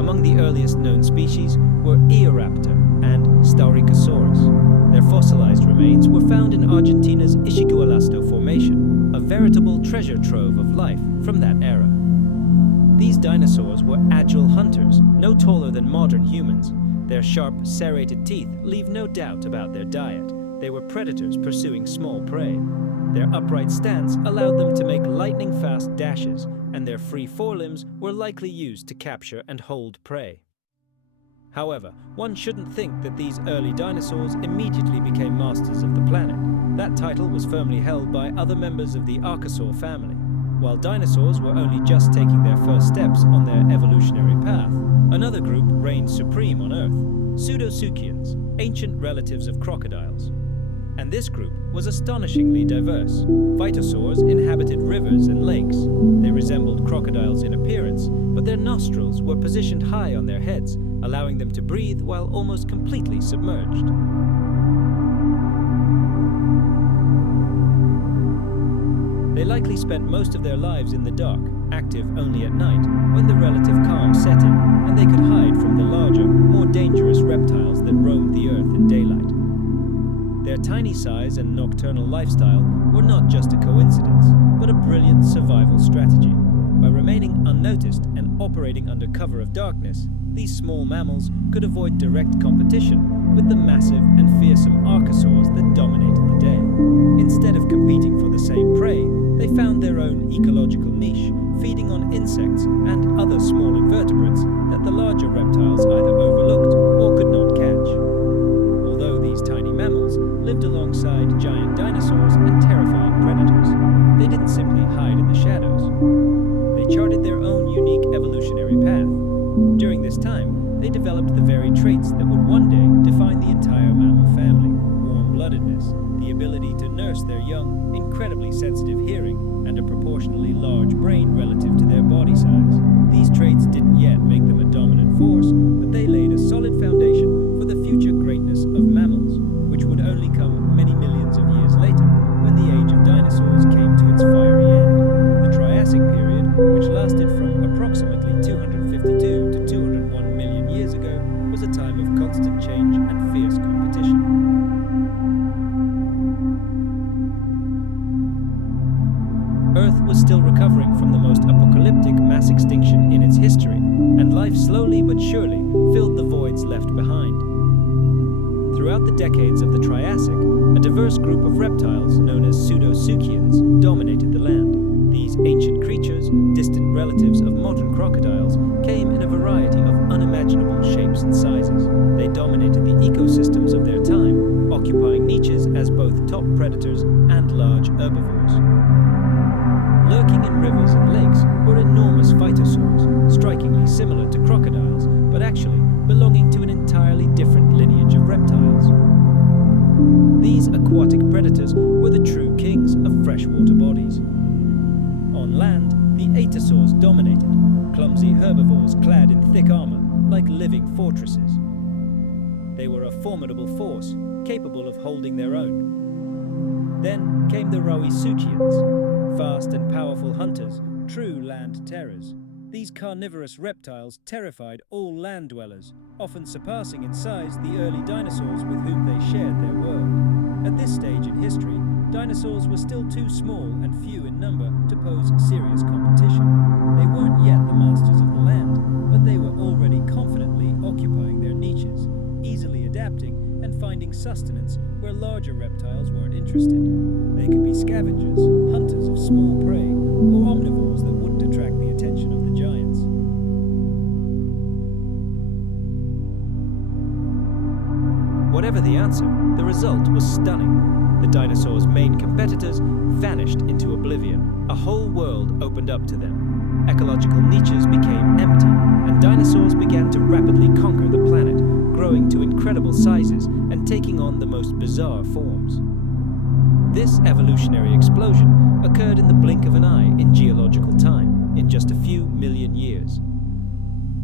Among the earliest known species were Eoraptor and Staurikosaurus. Their fossilized remains were found in Argentina's Ischigualasto Formation, a veritable treasure trove of life from that era. These dinosaurs were agile hunters, no taller than modern humans. Their sharp, serrated teeth leave no doubt about their diet. They were predators pursuing small prey. Their upright stance allowed them to make lightning-fast dashes, and their free forelimbs were likely used to capture and hold prey. However, one shouldn't think that these early dinosaurs immediately became masters of the planet. That title was firmly held by other members of the Archosaur family. While dinosaurs were only just taking their first steps on their evolutionary path, another group reigned supreme on Earth: Pseudosuchians, ancient relatives of crocodiles. And this group was astonishingly diverse. Phytosaurs inhabited rivers and lakes. They resembled crocodiles in appearance, but their nostrils were positioned high on their heads, allowing them to breathe while almost completely submerged. They likely spent most of their lives in the dark, active only at night, when the relative calm set in, and they could hide from the larger, more dangerous reptiles that roamed the earth in daylight. Their tiny size and nocturnal lifestyle were not just a coincidence, but a brilliant survival strategy. By remaining remaining unnoticed and operating under cover of darkness, these small mammals could avoid direct competition with the massive and fearsome archosaurs that dominated the day. Instead of competing for the same prey, they found their own ecological niche, feeding on insects and other small invertebrates that the larger reptiles either overlooked or could not catch. Although these tiny mammals lived alongside giant dinosaurs and terrifying predators, they didn't simply hide in the shadows. They charted their own unique evolutionary path. During this time, they developed the very traits that would one day define the entire mammal family: warm-bloodedness, the ability to nurse their young, incredibly sensitive hearing, and a proportionally large brain relative to their body size. These traits didn't yet make them a dominant force, but they laid a solid foundation for the future greatness of mammals, which would only come many millions of years later, when the age of dinosaurs came to its fiery end. The Triassic period, which lasted from approximately 252 to 201 million years ago, was a time of constant change and fierce competition. Earth was still recovering from the most apocalyptic mass extinction in its history, and life slowly but surely filled the voids left behind. Throughout the decades of the Triassic, a diverse group of reptiles known as pseudosuchians dominated the land. These ancient creatures, distant relatives of modern crocodiles, came in a variety of unimaginable shapes and sizes. They dominated the ecosystems of their time, occupying niches as both top predators and large herbivores. Lurking in rivers and lakes were enormous phytosaurs, strikingly similar to crocodiles, but actually belonging to an entirely different lineage of reptiles. These aquatic predators were the true kings of freshwater bodies. On land, the atosaurs dominated, clumsy herbivores clad in thick armor, like living fortresses. They were a formidable force, capable of holding their own. Then came the Rauisuchians, fast and powerful hunters, true land terrors. These carnivorous reptiles terrified all land dwellers, often surpassing in size the early dinosaurs with whom they shared their world. At this stage in history, dinosaurs were still too small and few in number to pose serious competition. They weren't yet the masters of the land, but they were already confidently occupying their niches, easily adapting and finding sustenance where larger reptiles weren't interested. They could be scavengers, hunters of small prey, or omnivores that wouldn't attract the attention of the giants. Whatever the answer, the result was stunning. The dinosaurs' main competitors vanished into oblivion. A whole world opened up to them. Ecological niches became empty, and dinosaurs began to rapidly conquer the planet, growing to incredible sizes and taking on the most bizarre forms. This evolutionary explosion occurred in the blink of an eye in geological time, in just a few million years.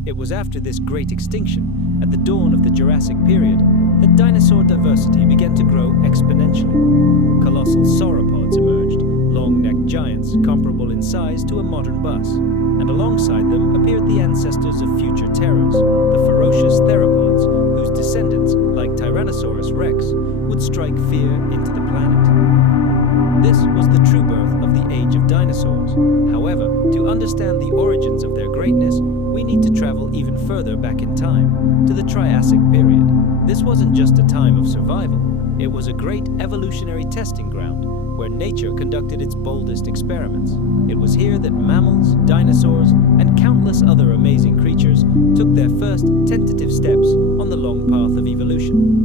It was after this great extinction, at the dawn of the Jurassic period, that dinosaur diversity began to grow exponentially. Colossal sauropods emerged, long-necked giants comparable in size to a modern bus, and alongside them appeared the ancestors of future terrors, the ferocious theropods, whose descendants, like Tyrannosaurus rex, would strike fear into the planet. This was the true birth of the age of dinosaurs. However, to understand the origins of their greatness, we need to travel even further back in time, to the Triassic period. This wasn't just a time of survival, it was a great evolutionary testing ground, where nature conducted its boldest experiments. It was here that mammals, dinosaurs, and countless other amazing creatures took their first tentative steps on the long path of evolution.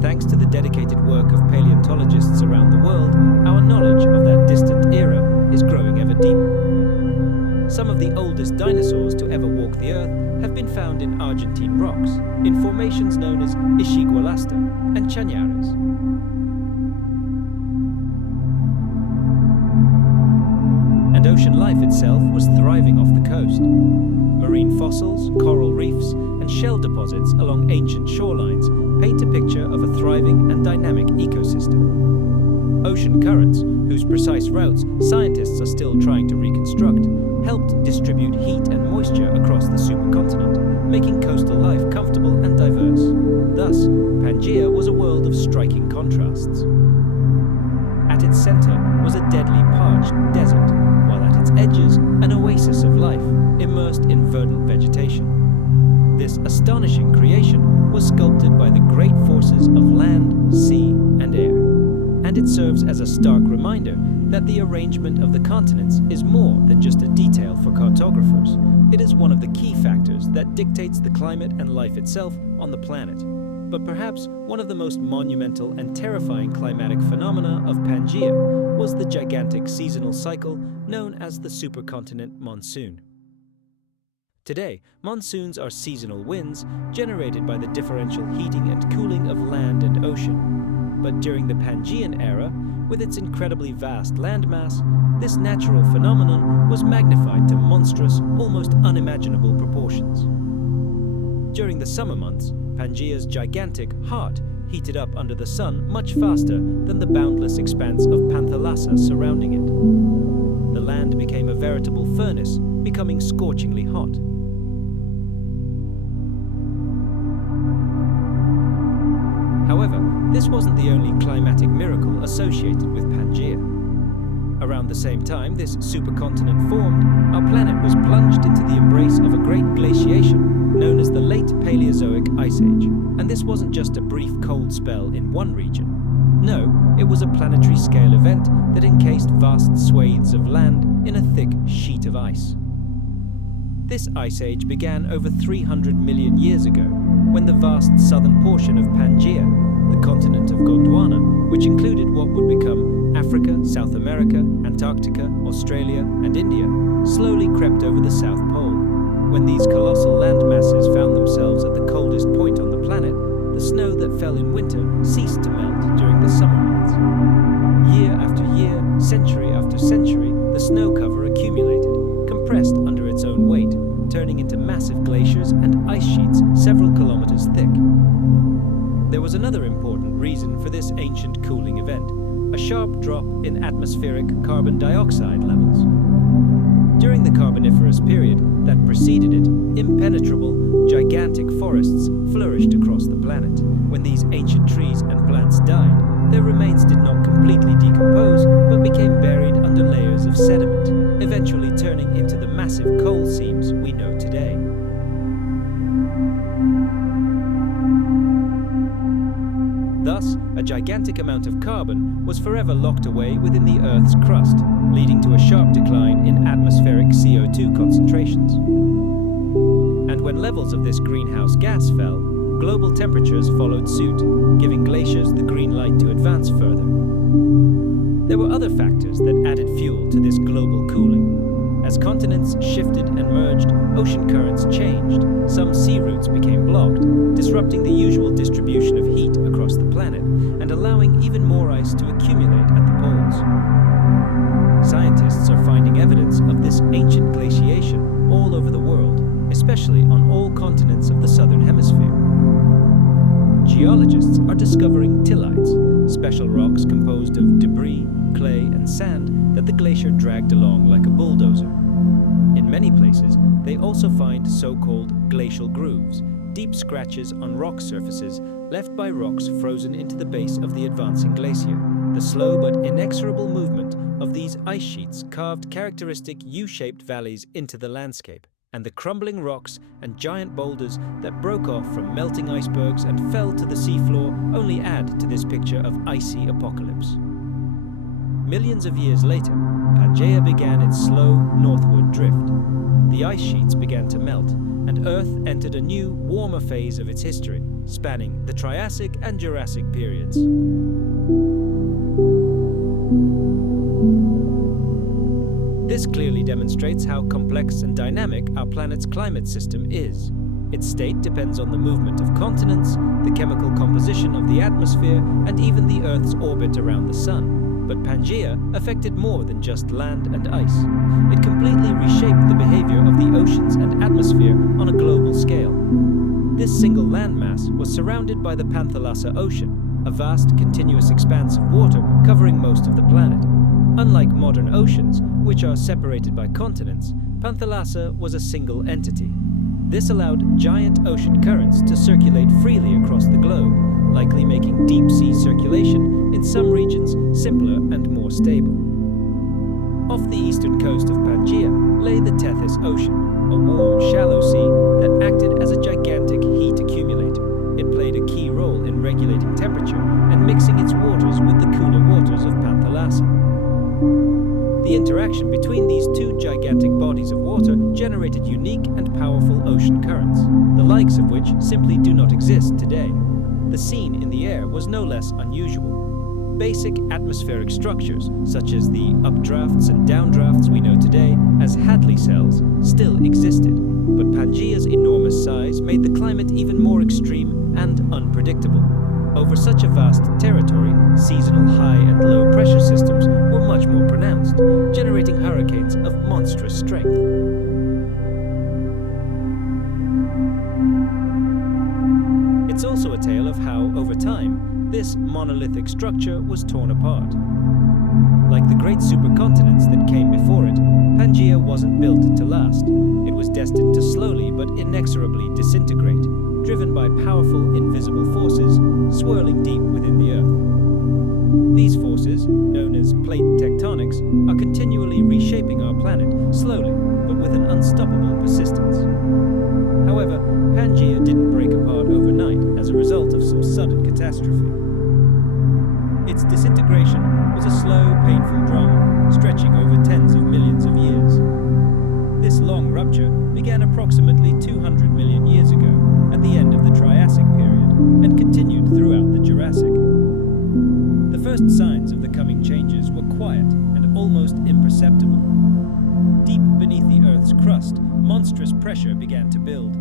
Thanks to the dedicated work of paleontologists around the world, our knowledge of that distant era is growing ever deeper. Some of the oldest dinosaurs to ever walk the Earth have been found in Argentine rocks, in formations known as Ishigualasta and Chañares. And ocean life itself was thriving off the coast. Marine fossils, coral reefs, and shell deposits along ancient shorelines paint a picture of a thriving and dynamic ecosystem. Ocean currents, whose precise routes scientists are still trying to reconstruct, helped distribute heat and moisture across the supercontinent, making coastal life comfortable and diverse. Thus, Pangea was a world of striking contrasts. At its center was a deadly parched desert, while at its edges, an oasis immersed in verdant vegetation. This astonishing creation was sculpted by the great forces of land, sea, and air. And it serves as a stark reminder that the arrangement of the continents is more than just a detail for cartographers. It is one of the key factors that dictates the climate and life itself on the planet. But perhaps one of the most monumental and terrifying climatic phenomena of Pangea was the gigantic seasonal cycle known as the supercontinent monsoon. Today, monsoons are seasonal winds generated by the differential heating and cooling of land and ocean. But during the Pangean era, with its incredibly vast landmass, this natural phenomenon was magnified to monstrous, almost unimaginable proportions. During the summer months, Pangea's gigantic heart heated up under the sun much faster than the boundless expanse of Panthalassa surrounding it. The land became a veritable furnace, becoming scorchingly hot. However, this wasn't the only climatic miracle associated with Pangea. Around the same time this supercontinent formed, our planet was plunged into the embrace of a great glaciation known as the Late Paleozoic Ice Age. And this wasn't just a brief cold spell in one region. No, it was a planetary-scale event that encased vast swathes of land in a thick sheet of ice. This ice age began over 300 million years ago, when the vast southern portion of Pangea, the continent of Gondwana, which included what would become Africa, South America, Antarctica, Australia, and India, slowly crept over the South Pole. When these colossal landmasses found themselves at the coldest point on the planet, the snow that fell in winter ceased to melt during the summer months. Year after year, century after century, the snow cover accumulated, compressed under its own weight, turning into massive glaciers and ice sheets several kilometers thick. There was another important reason for this ancient cooling event, a sharp drop in atmospheric carbon dioxide levels. During the Carboniferous period that preceded it, impenetrable, gigantic forests flourished across the planet. When these ancient trees and plants died, their remains did not completely decompose, but became buried under layers of sediment, eventually turning into the massive coal seams we know today. Thus, a gigantic amount of carbon was forever locked away within the Earth's crust, leading to a sharp decline in atmospheric CO2 concentrations. And when levels of this greenhouse gas fell, global temperatures followed suit, giving glaciers the green light to advance further. There were other factors that added fuel to this global cooling. As continents shifted and merged, ocean currents changed. Some sea routes became blocked, disrupting the usual distribution of heat across the planet and allowing even more ice to accumulate at the poles. Scientists are finding evidence of this ancient glaciation all over the world, especially on all continents of the southern hemisphere. Geologists are discovering tillites, special rocks composed of debris, clay, and sand that the glacier dragged along like a bulldozer. In many places, they also find so-called glacial grooves, deep scratches on rock surfaces left by rocks frozen into the base of the advancing glacier. The slow but inexorable movement of these ice sheets carved characteristic U-shaped valleys into the landscape, and the crumbling rocks and giant boulders that broke off from melting icebergs and fell to the seafloor only add to this picture of icy apocalypse. Millions of years later, Pangea began its slow northward drift. The ice sheets began to melt, and Earth entered a new, warmer phase of its history, spanning the Triassic and Jurassic periods. This clearly demonstrates how complex and dynamic our planet's climate system is. Its state depends on the movement of continents, the chemical composition of the atmosphere, and even the Earth's orbit around the Sun. But Pangea affected more than just land and ice. It completely reshaped the behavior of the oceans and atmosphere on a global scale. This single landmass was surrounded by the Panthalassa Ocean, a vast continuous expanse of water covering most of the planet. Unlike modern oceans, which are separated by continents, Panthalassa was a single entity. This allowed giant ocean currents to circulate freely across the globe, likely making deep-sea circulation in some regions simpler and more stable. Off the eastern coast of Pangea lay the Tethys Ocean, a warm, shallow sea that acted as a gigantic heat accumulator. It played a key role in regulating temperature and mixing its waters with the cooler waters of Panthalassa. The interaction between these two gigantic bodies of water generated unique and powerful ocean currents, the likes of which simply do not exist today. The scene in the air was no less unusual. Basic atmospheric structures, such as the updrafts and downdrafts we know today as Hadley cells, still existed, but Pangea's enormous size made the climate even more extreme and unpredictable. Over such a vast territory, seasonal high and low pressure systems were much more pronounced, generating hurricanes of monstrous strength. It's also a tale of how, over time, this monolithic structure was torn apart. Like the great supercontinents that came before it, Pangea wasn't built to last. It was destined to slowly but inexorably disintegrate, driven by powerful invisible forces swirling deep within the Earth. These forces, known as plate tectonics, are continually reshaping our planet, slowly but with an unstoppable persistence. However, Pangea didn't break apart overnight as a result of some sudden catastrophe. Its disintegration was a slow, painful drama, stretching over tens of millions of years. This long rupture began approximately 200 million years ago, at the end of the Triassic period, and continued throughout the Jurassic. The first signs of the coming changes were quiet and almost imperceptible. Deep beneath the Earth's crust, monstrous pressure began to build.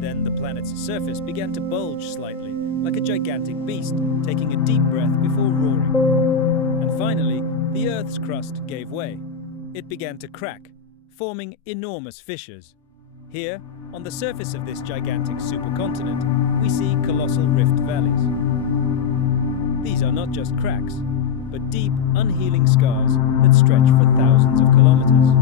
Then the planet's surface began to bulge slightly, like a gigantic beast taking a deep breath before roaring. And finally, the Earth's crust gave way. It began to crack, forming enormous fissures. Here, on the surface of this gigantic supercontinent, we see colossal rift valleys. These are not just cracks, but deep, unhealing scars that stretch for thousands of kilometers.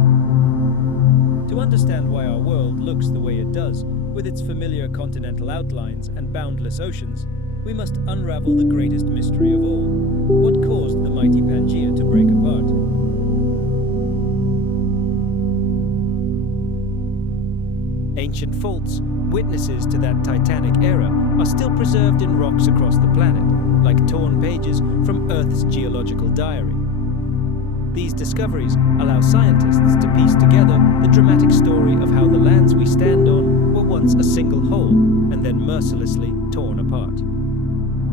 To understand why our world looks the way it does, with its familiar continental outlines and boundless oceans, we must unravel the greatest mystery of all. What caused the mighty Pangea to break apart? Ancient faults, witnesses to that titanic era, are still preserved in rocks across the planet, like torn pages from Earth's geological diary. These discoveries allow scientists to piece together the dramatic story of how the lands we stand on were once a single whole and then mercilessly torn apart.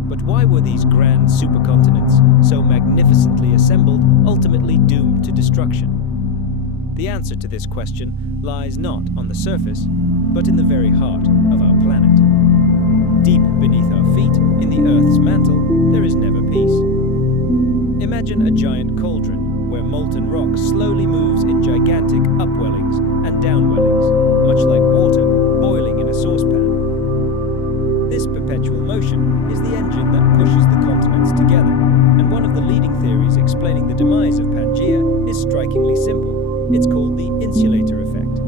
But why were these grand supercontinents, so magnificently assembled, ultimately doomed to destruction? The answer to this question lies not on the surface, but in the very heart of our planet. Deep beneath our feet, in the Earth's mantle, there is never peace. Imagine a giant cauldron where molten rock slowly moves in gigantic upwellings and downwellings, much like water boiling in a saucepan. This perpetual motion is the engine that pushes the continents together, and one of the leading theories explaining the demise of Pangea is strikingly simple. It's called the insulator effect.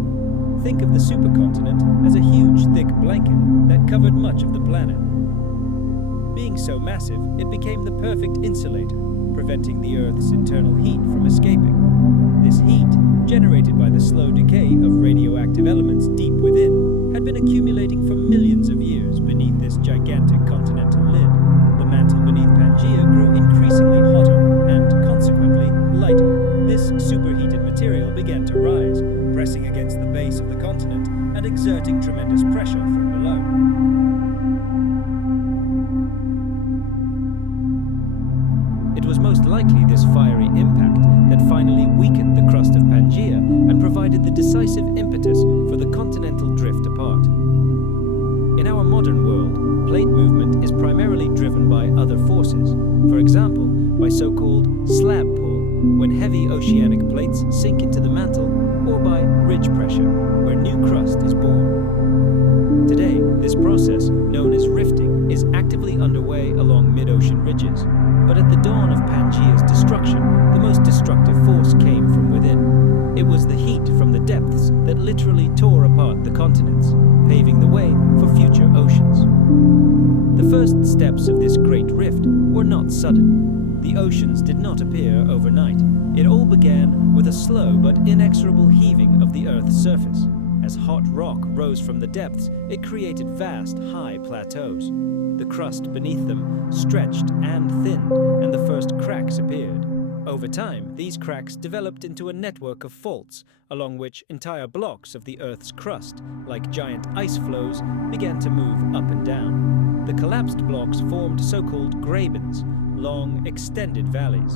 Think of the supercontinent as a huge, thick blanket that covered much of the planet. Being so massive, it became the perfect insulator, preventing the Earth's internal heat from escaping. This heat, generated by the slow decay of radioactive elements deep within, had been accumulating for millions of years beneath this gigantic continental lid. The mantle beneath Pangea grew increasingly hotter and, consequently, lighter. This superheated material began to rise, pressing against the base of the continent and exerting tremendous pressure from below. It was most likely this fiery impact that finally weakened the crust of Pangea and provided the decisive impetus for the continental drift apart. In our modern world, plate movement is primarily driven by other forces, for example, by so-called slab pull, when heavy oceanic plates sink into the mantle, or by ridge pressure, where new crust is born. Today, this process, known as rifting, is actively underway along mid-ocean ridges. But at the dawn of Pangea's destruction, the most destructive force came from within. It was the heat from the depths that literally tore apart the continents, paving the way for future oceans. The first steps of this great rift were not sudden. the oceans did not appear overnight. It all began with a slow but inexorable heaving of the Earth's surface. As hot rock rose from the depths, it created vast, high plateaus. The crust beneath them stretched and thinned, and the first cracks appeared. Over time, these cracks developed into a network of faults, along which entire blocks of the Earth's crust, like giant ice flows, began to move up and down. The collapsed blocks formed so-called grabens, long, extended valleys,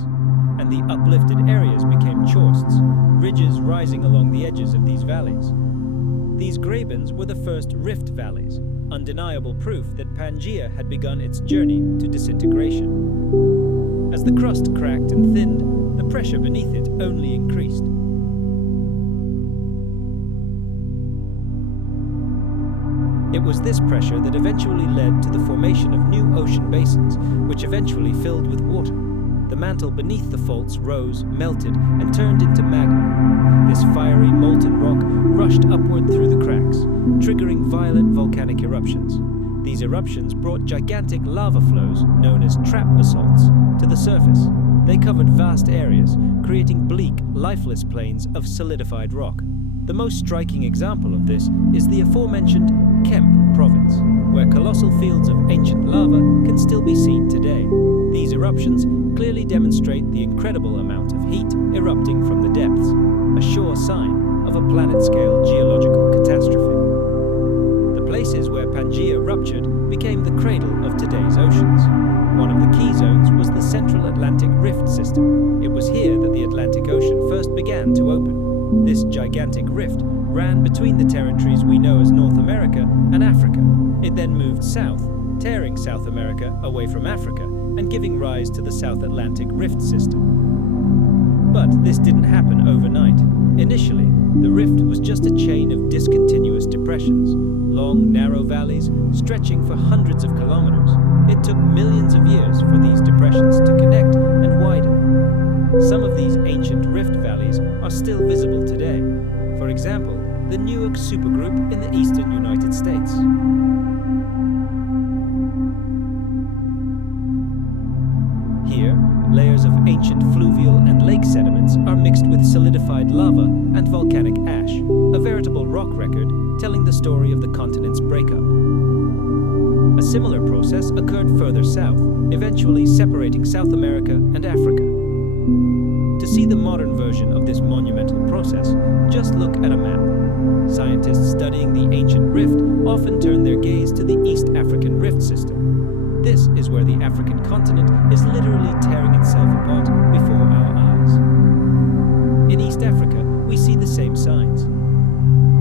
and the uplifted areas became chorsts, ridges rising along the edges of these valleys. These grabens were the first rift valleys, undeniable proof that Pangea had begun its journey to disintegration. As the crust cracked and thinned, the pressure beneath it only increased. It was this pressure that eventually led to the formation of new ocean basins, which eventually filled with water. The mantle beneath the faults rose, melted, and turned into magma. This fiery, molten rock rushed upward through the cracks, triggering violent volcanic eruptions. These eruptions brought gigantic lava flows, known as trap basalts, to the surface. They covered vast areas, creating bleak, lifeless plains of solidified rock. The most striking example of this is the aforementioned Kemp province, where colossal fields of ancient lava can still be seen today. These eruptions clearly demonstrate the incredible amount of heat erupting from the depths, a sure sign of a planet-scale geological catastrophe. The places where Pangea ruptured became the cradle of today's oceans. One of the key zones was the Central Atlantic Rift System. It was here that the Atlantic Ocean first began to open. This gigantic rift ran between the territories we know as North America and Africa. It then moved south, tearing South America away from Africa and giving rise to the South Atlantic Rift System. But this didn't happen overnight. Initially, the rift was just a chain of discontinuous depressions, long, narrow valleys stretching for hundreds of kilometers. It took millions of years for these depressions to connect and widen. Some of these ancient rift valleys are still visible today. For example, the Newark supergroup in the eastern United States. Here, layers of ancient fluvial and lake sediments are mixed with solidified lava and volcanic ash, a veritable rock record telling the story of the continent's breakup. A similar process occurred further south, eventually separating South America and Africa. To see the modern version of this monumental process, just look at a map. Scientists studying the ancient rift often turn their gaze to the East African Rift System. This is where the African continent is literally tearing itself apart before our eyes. In East Africa, we see the same signs.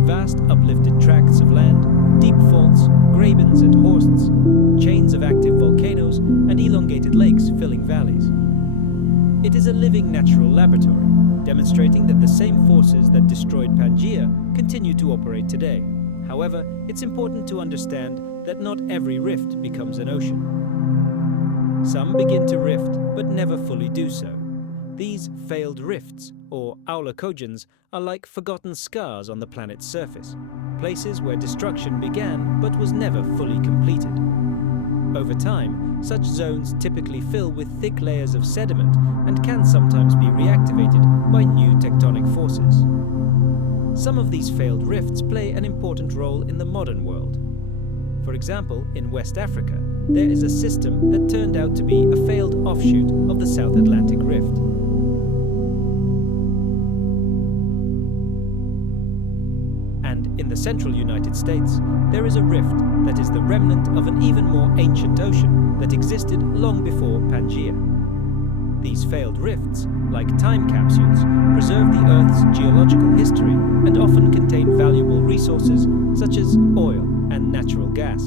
Vast uplifted tracts of land, deep faults, grabens and horsts, chains of active volcanoes, and elongated lakes filling valleys. It is a living natural laboratory, demonstrating that the same forces that destroyed Pangea continue to operate today. However, it's important to understand that not every rift becomes an ocean. Some begin to rift, but never fully do so. These failed rifts, or aulacogens, are like forgotten scars on the planet's surface, places where destruction began but was never fully completed. Over time, such zones typically fill with thick layers of sediment and can sometimes be reactivated by new tectonic forces. Some of these failed rifts play an important role in the modern world. For example, in West Africa, there is a system that turned out to be a failed offshoot of the South Atlantic Rift. And in the central United States, there is a rift that is the remnant of an even more ancient ocean that existed long before Pangea. These failed rifts, like time capsules, preserve the Earth's geological history and often contain valuable resources such as oil and natural gas.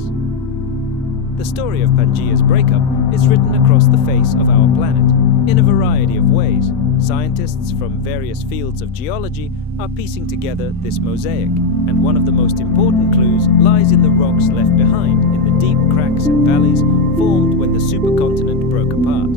The story of Pangea's breakup is written across the face of our planet in a variety of ways. Scientists from various fields of geology are piecing together this mosaic, and one of the most important clues lies in the rocks left behind in the deep cracks and valleys formed when the supercontinent broke apart.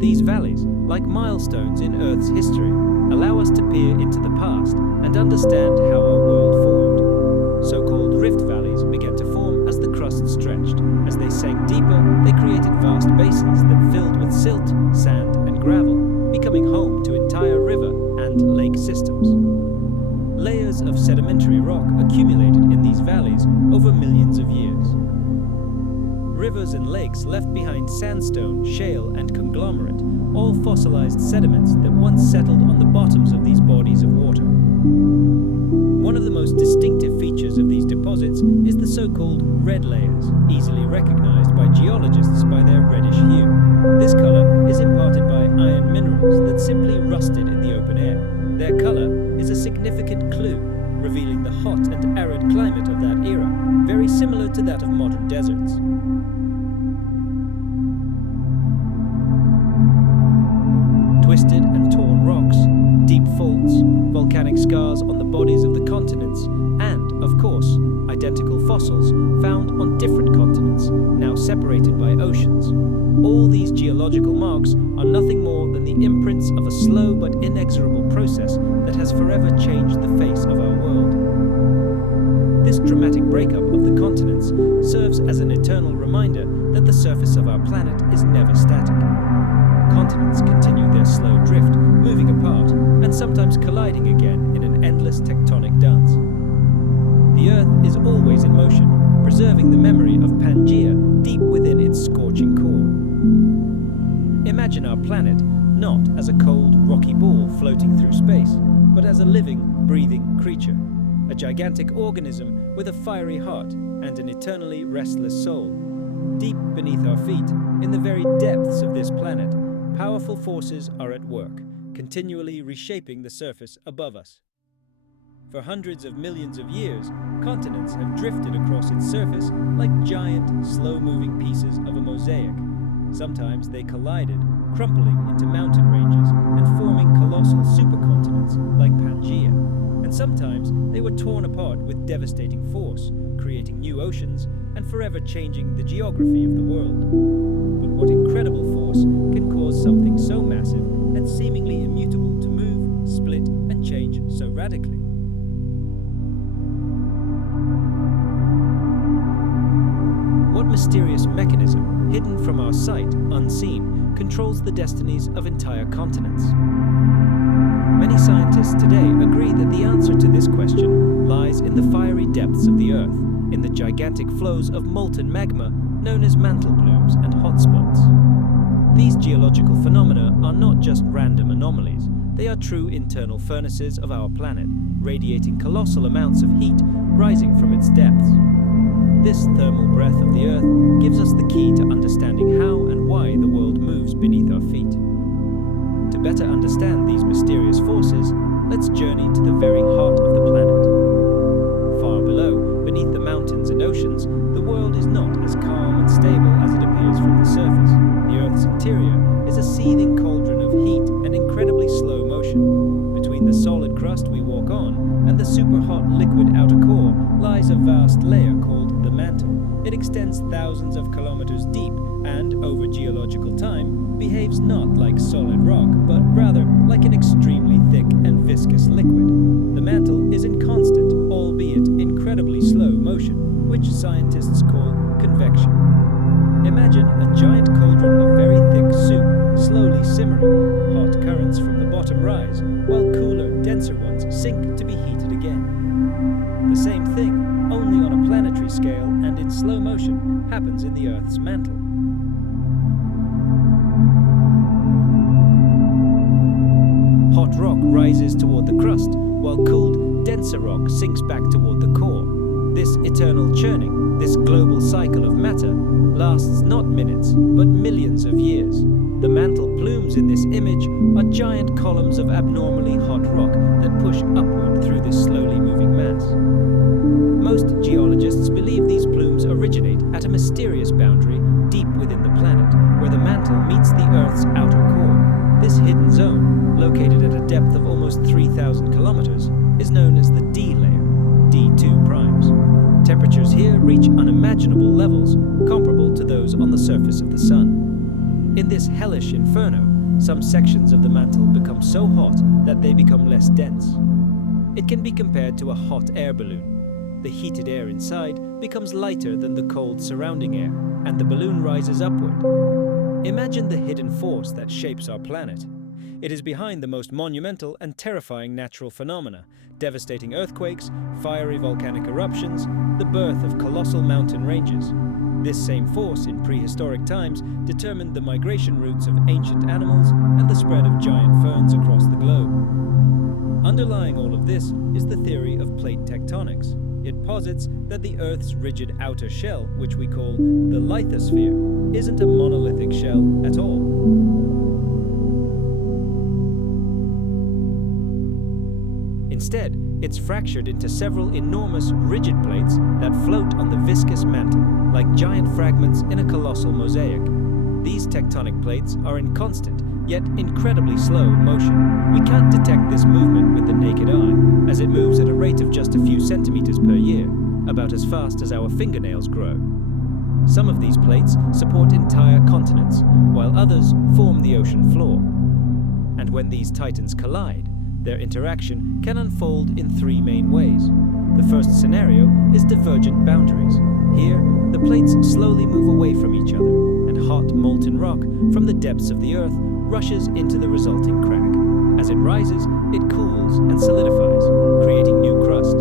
These valleys, like milestones in Earth's history, allow us to peer into the past and understand how our world formed. So-called rift valleys began to form as the crust stretched. As they sank deeper, they created vast basins that filled with silt, sand, and and gravel, becoming home to entire river and lake systems. Layers of sedimentary rock accumulated in these valleys over millions of years. Rivers and lakes left behind sandstone, shale, and conglomerate, all fossilized sediments that once settled on the bottoms of these bodies of water. One of the most distinctive features of these deposits is the so-called red layers, easily recognized by geologists by their reddish hue. This color is imparted by iron minerals that simply rusted in the open air. Their color is a significant clue, revealing the hot and arid climate of that era, very similar to that of modern deserts. Twisted and torn rocks, deep faults, volcanic scars on the bodies of the continents, and, of course, identical fossils found on different continents, now separated by oceans. All these geological marks are nothing more than the imprints of a slow but inexorable process that has forever changed the face of our world. This dramatic breakup of the continents serves as an eternal reminder that the surface of our planet is never static. Continents continue their slow drift, moving apart, and sometimes colliding again in an endless tectonic dance. The Earth is always in motion, preserving the memory of Pangea deep within its scorching core. Imagine our planet not as a cold, rocky ball floating through space, but as a living, breathing creature, a gigantic organism with a fiery heart and an eternally restless soul. Deep beneath our feet, in the very depths of this planet, powerful forces are at work, continually reshaping the surface above us. For hundreds of millions of years, continents have drifted across its surface like giant, slow-moving pieces of a mosaic. Sometimes they collided, crumpling into mountain ranges and forming colossal supercontinents like Pangea. And sometimes they were torn apart with devastating force, creating new oceans and forever changing the geography of the world. But what incredible force can cause something so massive and seemingly immutable to move, split, and change so radically? What mysterious mechanism, hidden from our sight, unseen, controls the destinies of entire continents? Many scientists today agree that the answer to this question lies in the fiery depths of the Earth, in the gigantic flows of molten magma known as mantle plumes and hotspots. These geological phenomena are not just random anomalies, they are true internal furnaces of our planet, radiating colossal amounts of heat rising from its depths. This thermal breath of the Earth gives us the key to understanding how and why the world moves beneath our feet. To better understand these mysterious forces, let's journey to the very heart of the planet. Far below, beneath the mountains and oceans, the world is not as calm and stable as it appears from the surface. The Earth's interior is a seething cauldron of heat and incredibly slow motion. Between the solid crust we walk on and the super-hot liquid outer core lies a vast layer called the mantle. It extends thousands of kilometers deep and, over geological time, behaves not like solid rock, but rather like an extremely thick and viscous liquid. The mantle is in constant, albeit incredibly slow motion, which scientists call convection. Imagine a giant cauldron of very thick soup, slowly simmering. Hot currents from the bottom rise, while cooler, denser ones sink to be heated again. The same thing, only on a planetary scale and in slow motion, happens in the Earth's mantle. Hot rock rises toward the crust, while cooled, denser rock sinks back toward the core. This eternal churning, this global cycle of matter, lasts not minutes, but millions of years. The mantle plumes in this image are giant columns of abnormally hot rock that push upward through this slowly moving mass. Most geologists believe these plumes originate at a mysterious boundary deep within the planet, where the mantle meets the Earth's outer core. This hidden zone, located at a depth of almost 3,000 kilometers, is known as the D layer, D2 primes. Temperatures here reach unimaginable levels, comparable to those on the surface of the Sun. In this hellish inferno, some sections of the mantle become so hot that they become less dense. It can be compared to a hot air balloon. The heated air inside becomes lighter than the cold surrounding air, and the balloon rises upward. Imagine the hidden force that shapes our planet. It is behind the most monumental and terrifying natural phenomena, devastating earthquakes, fiery volcanic eruptions, the birth of colossal mountain ranges. This same force in prehistoric times determined the migration routes of ancient animals and the spread of giant ferns across the globe. Underlying all of this is the theory of plate tectonics. It posits that the Earth's rigid outer shell, which we call the lithosphere, isn't a monolithic shell at all. Instead, it's fractured into several enormous, rigid plates that float on the viscous mantle, like giant fragments in a colossal mosaic. These tectonic plates are in constant, yet incredibly slow motion. We can't detect this movement with the naked eye, as it moves at a rate of just a few centimeters per year, about as fast as our fingernails grow. Some of these plates support entire continents, while others form the ocean floor. And when these titans collide, their interaction can unfold in three main ways. The first scenario is divergent boundaries. Here, the plates slowly move away from each other, and hot, molten rock from the depths of the Earth rushes into the resulting crack. As it rises, it cools and solidifies, creating new crust.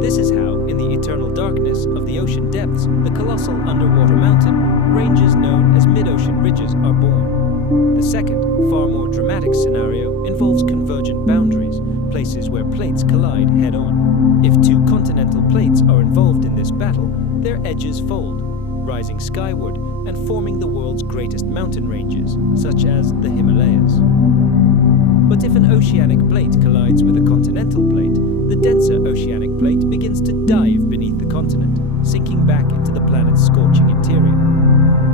This is how, in the eternal darkness of the ocean depths, the colossal underwater mountain ranges known as mid-ocean ridges are born. The second, far more dramatic scenario involves convergent boundaries, places where plates collide head-on. If two continental plates are involved in this battle, their edges fold, rising skyward and forming the world's greatest mountain ranges, such as the Himalayas. But if an oceanic plate collides with a continental plate, the denser oceanic plate begins to dive beneath the continent, sinking back into the planet's scorching interior.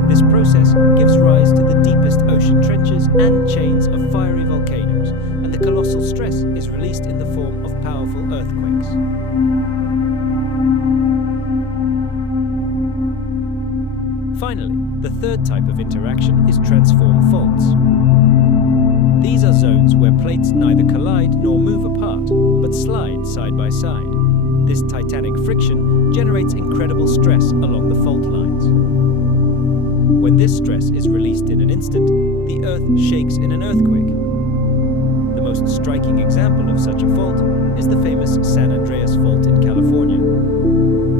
This process gives rise to the deepest ocean trenches and chains of fiery volcanoes, and the colossal stress is released in the form of powerful earthquakes. Finally, the third type of interaction is transform faults. These are zones where plates neither collide nor move apart, but slide side by side. This titanic friction generates incredible stress along the fault lines. When this stress is released in an instant, the Earth shakes in an earthquake. The most striking example of such a fault is the famous San Andreas Fault in California.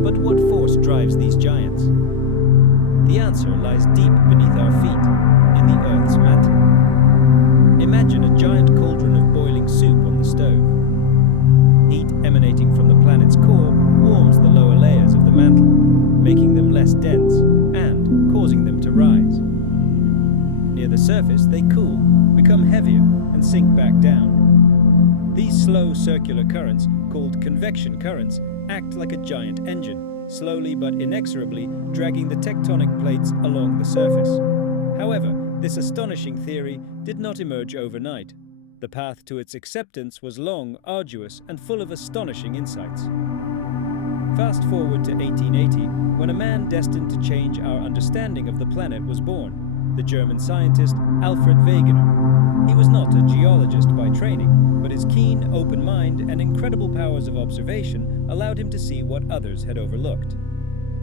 But what force drives these giants? The answer lies deep beneath our feet, in the Earth's mantle. Imagine a giant cauldron of boiling soup on the stove. Heat emanating from the planet's core warms the lower layers of the mantle, making them less dense and causing them to rise. Near the surface, they cool, become heavier, and sink back down. These slow circular currents, called convection currents, act like a giant engine, slowly but inexorably dragging the tectonic plates along the surface. However, this astonishing theory did not emerge overnight. The path to its acceptance was long, arduous, and full of astonishing insights. Fast forward to 1880, when a man destined to change our understanding of the planet was born, the German scientist Alfred Wegener. He was not a geologist by training, but his keen, open mind and incredible powers of observation allowed him to see what others had overlooked.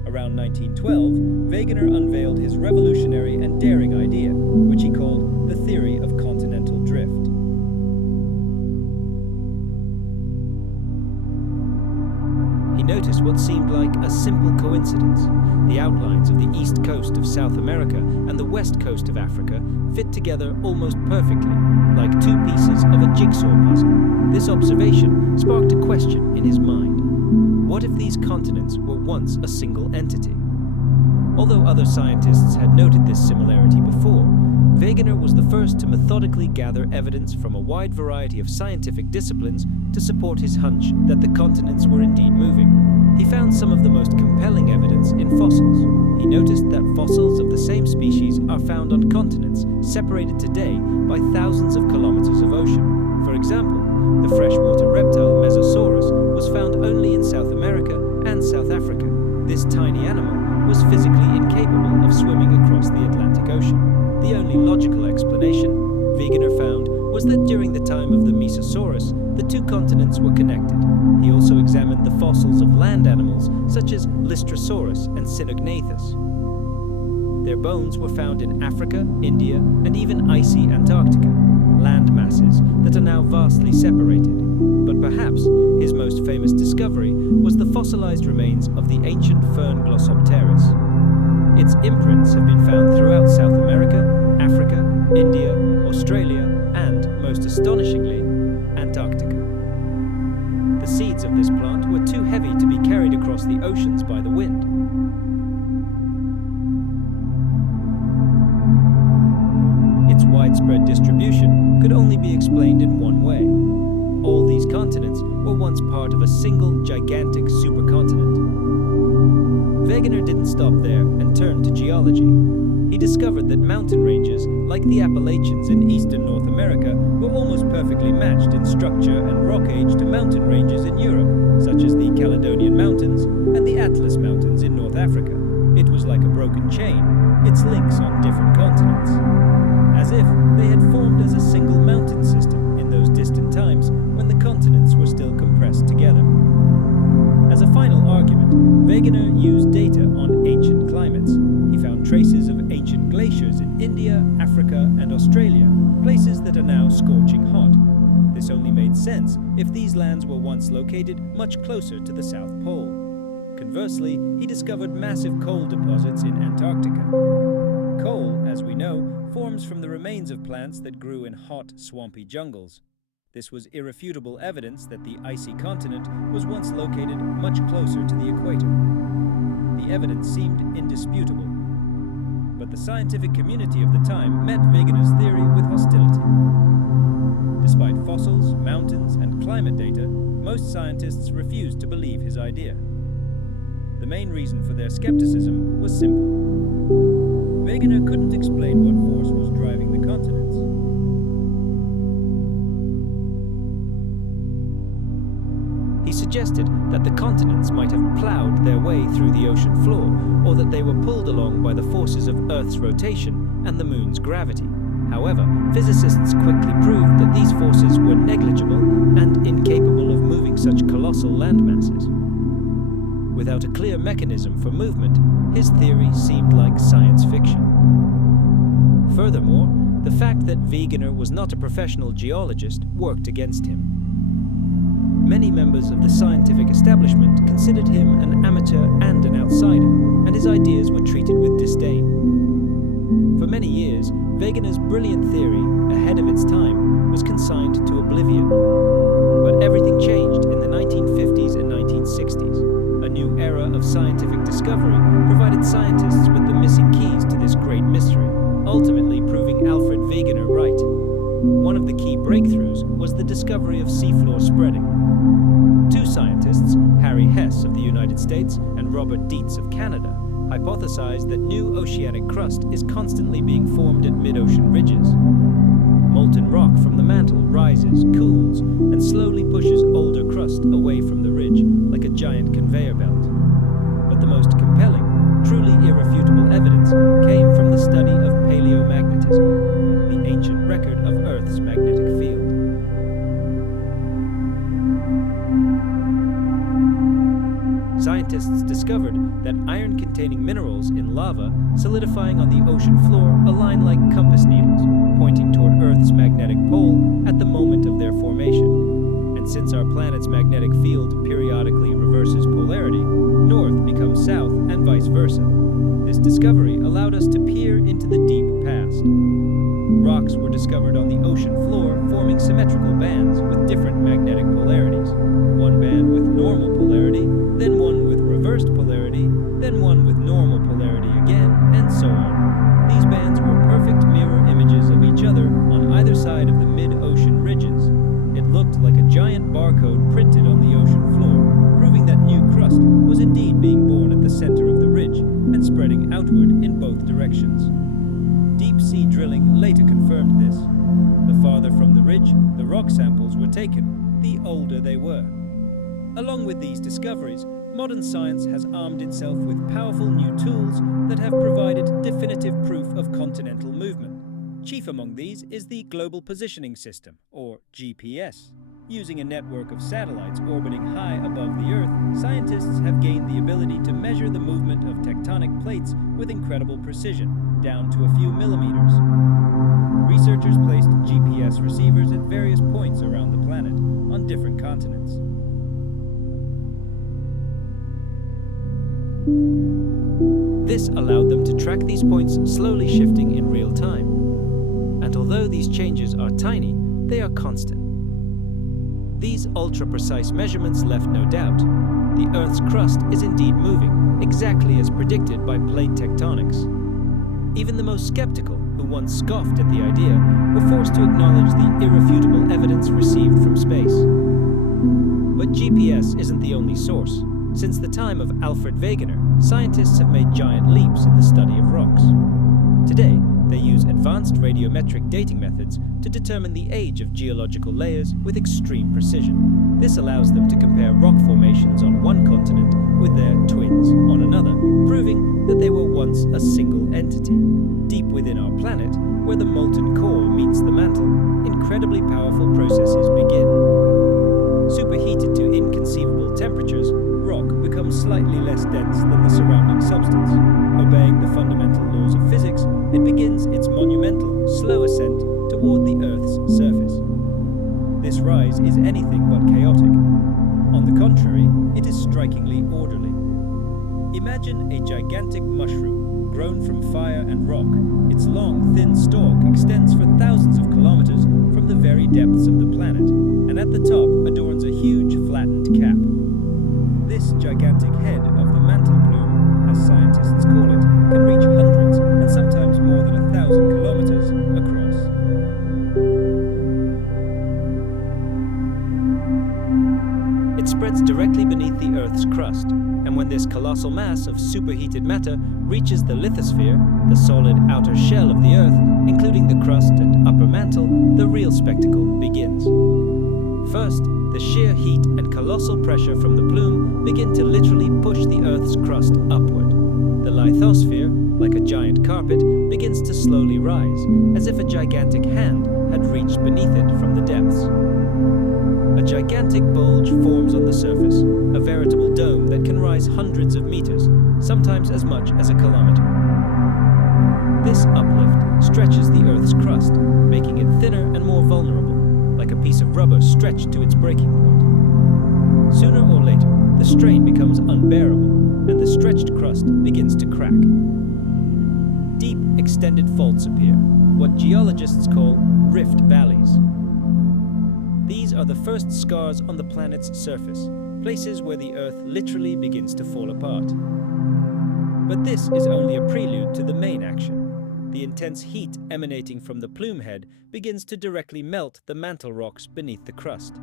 Around 1912, Wegener unveiled his revolutionary and daring idea, which he called the theory of continental drift. He noticed what seemed like a simple coincidence. The outlines of the east coast of South America and the west coast of Africa fit together almost perfectly, like two pieces of a jigsaw puzzle. This observation sparked a question in his mind. What if these continents were once a single entity? Although other scientists had noted this similarity before, Wegener was the first to methodically gather evidence from a wide variety of scientific disciplines to support his hunch that the continents were indeed moving. He found some of the most compelling evidence in fossils. He noticed that fossils of the same species are found on continents separated today by thousands of kilometers of ocean. For example, the freshwater reptile Mesosaurus was found only in South America and South Africa. This tiny animal was physically incapable of swimming across the Atlantic Ocean. The only logical explanation, Wegener found, was that during the time of the Mesosaurus, the two continents were connected. He also examined the fossils of land animals such as Lystrosaurus and Cynognathes. Their bones were found in Africa, India, and even icy Antarctica, land masses that are now vastly separated. But perhaps his most famous discovery was the fossilized remains of the ancient fern Glossopteris. Its imprints have been found throughout South America, Africa, India, Australia, and, most astonishingly, Antarctica. The seeds of this plant were too heavy to be carried across the oceans by the wind. Its widespread distribution could only be explained in one way. All these continents were once part of a single gigantic supercontinent. Wegener didn't stop there and turned to geology. He discovered that mountain ranges, like the Appalachians in eastern North America, were almost perfectly matched in structure and rock age to mountain ranges in Europe, such as the Caledonian Mountains and the Atlas Mountains in North Africa. It was like a broken chain, its links on different continents, as if they had formed as a single mountain system in those distant times when the continents were still compressed together. As a final argument, Wegener used data on ancient climates. He found traces of ancient glaciers in India, Africa, and Australia, places that are now scorching hot. This only made sense if these lands were once located much closer to the South Pole. Conversely, he discovered massive coal deposits in Antarctica. Coal, as we know, forms from the remains of plants that grew in hot, swampy jungles. This was irrefutable evidence that the icy continent was once located much closer to the equator. The evidence seemed indisputable. But the scientific community of the time met Wegener's theory with hostility. Despite fossils, mountains, and climate data, most scientists refused to believe his idea. The main reason for their skepticism was simple. Wegener couldn't explain what force was driving the continents. He suggested that the continents might have ploughed their way through the ocean floor, or that they were pulled along by the forces of Earth's rotation and the Moon's gravity. However, physicists quickly proved that these forces were negligible and incapable of moving such colossal landmasses. Without a clear mechanism for movement, his theory seemed like science fiction. Furthermore, the fact that Wegener was not a professional geologist worked against him. Many members of the scientific establishment considered him an amateur and an outsider, and his ideas were treated with disdain. For many years, Wegener's brilliant theory, ahead of its time, was consigned to oblivion. But everything changed in the 1950s and 1960s. A new era of scientific discovery provided scientists with the missing keys to this great mystery, ultimately proving Alfred Wegener right. One of the key breakthroughs was the discovery of seafloor spreading. Two scientists, Harry Hess of the United States and Robert Dietz of Canada, hypothesized that new oceanic crust is constantly being formed at mid-ocean ridges. Molten rock from the mantle rises, cools, and slowly pushes older crust away from the ridge like a giant conveyor belt. But the most compelling, truly irrefutable evidence came from the study of paleomagnetism, the ancient record of Earth's magnetic field. Scientists discovered that iron-containing minerals in lava solidifying on the ocean floor align like compass needles, pointing toward Earth's magnetic pole at the moment of their formation. And since our planet's magnetic field periodically reverses polarity, north becomes south and vice versa. This discovery allowed us to peer into the deep past. Rocks were discovered on the ocean floor forming symmetrical bands with different magnetic polarities. One band with normal polarity, then one with reversed polarity, then one with normal polarity again, and so on. These bands were perfect mirror images of each other on either side of the mid-ocean ridges. It looked like a giant barcode printed on the ocean floor, proving that new crust was indeed being born at the center of the ridge and spreading outward in both directions. Deep-sea drilling later confirmed this. The farther from the ridge the rock samples were taken, the older they were. Along with these discoveries, modern science has armed itself with powerful new tools that have provided definitive proof of continental movement. Chief among these is the Global Positioning System, or GPS. Using a network of satellites orbiting high above the Earth, scientists have gained the ability to measure the movement of tectonic plates with incredible precision, down to a few millimeters. Researchers placed GPS receivers at various points around the planet, on different continents. This allowed them to track these points slowly shifting in real time. And although these changes are tiny, they are constant. These ultra-precise measurements left no doubt. The Earth's crust is indeed moving, exactly as predicted by plate tectonics. Even the most skeptical, who once scoffed at the idea, were forced to acknowledge the irrefutable evidence received from space. But GPS isn't the only source. Since the time of Alfred Wegener, scientists have made giant leaps in the study of rocks. Today, they use advanced radiometric dating methods to determine the age of geological layers with extreme precision. This allows them to compare rock formations on one continent with their twins on another, proving that they were once a single entity. Deep within our planet, where the molten core meets the mantle, incredibly powerful processes begin. Superheated to inconceivable temperatures, rock becomes slightly less dense than the surrounding substance. Obeying the fundamental laws of physics, it begins its monumental, slow ascent toward the Earth's surface. This rise is anything but chaotic. On the contrary, it is strikingly orderly. Imagine a gigantic mushroom grown from fire and rock. Its long, thin stalk extends for thousands of kilometers from the very depths of the planet, and at the top adorns a huge, flattened cap. This gigantic head of the mantle plume, as scientists call it, can reach hundreds and sometimes more than 1,000 kilometers across. It spreads directly beneath the Earth's crust, and when this colossal mass of superheated matter reaches the lithosphere, the solid outer shell of the Earth, including the crust and upper mantle, the real spectacle begins. First, the sheer heat and colossal pressure from the plume begin to literally push the Earth's crust upward. The lithosphere, like a giant carpet, begins to slowly rise, as if a gigantic hand had reached beneath it from the depths. A gigantic bulge forms on the surface, a veritable dome that can rise hundreds of meters, sometimes as much as a kilometer. This uplift stretches the Earth's crust, making it thinner and more vulnerable, like a piece of rubber stretched to its breaking point. Sooner or later, the strain becomes unbearable, and the stretched crust begins to crack. Deep, extended faults appear, what geologists call rift valleys. These are the first scars on the planet's surface, places where the Earth literally begins to fall apart. But this is only a prelude to the main action. The intense heat emanating from the plume head begins to directly melt the mantle rocks beneath the crust.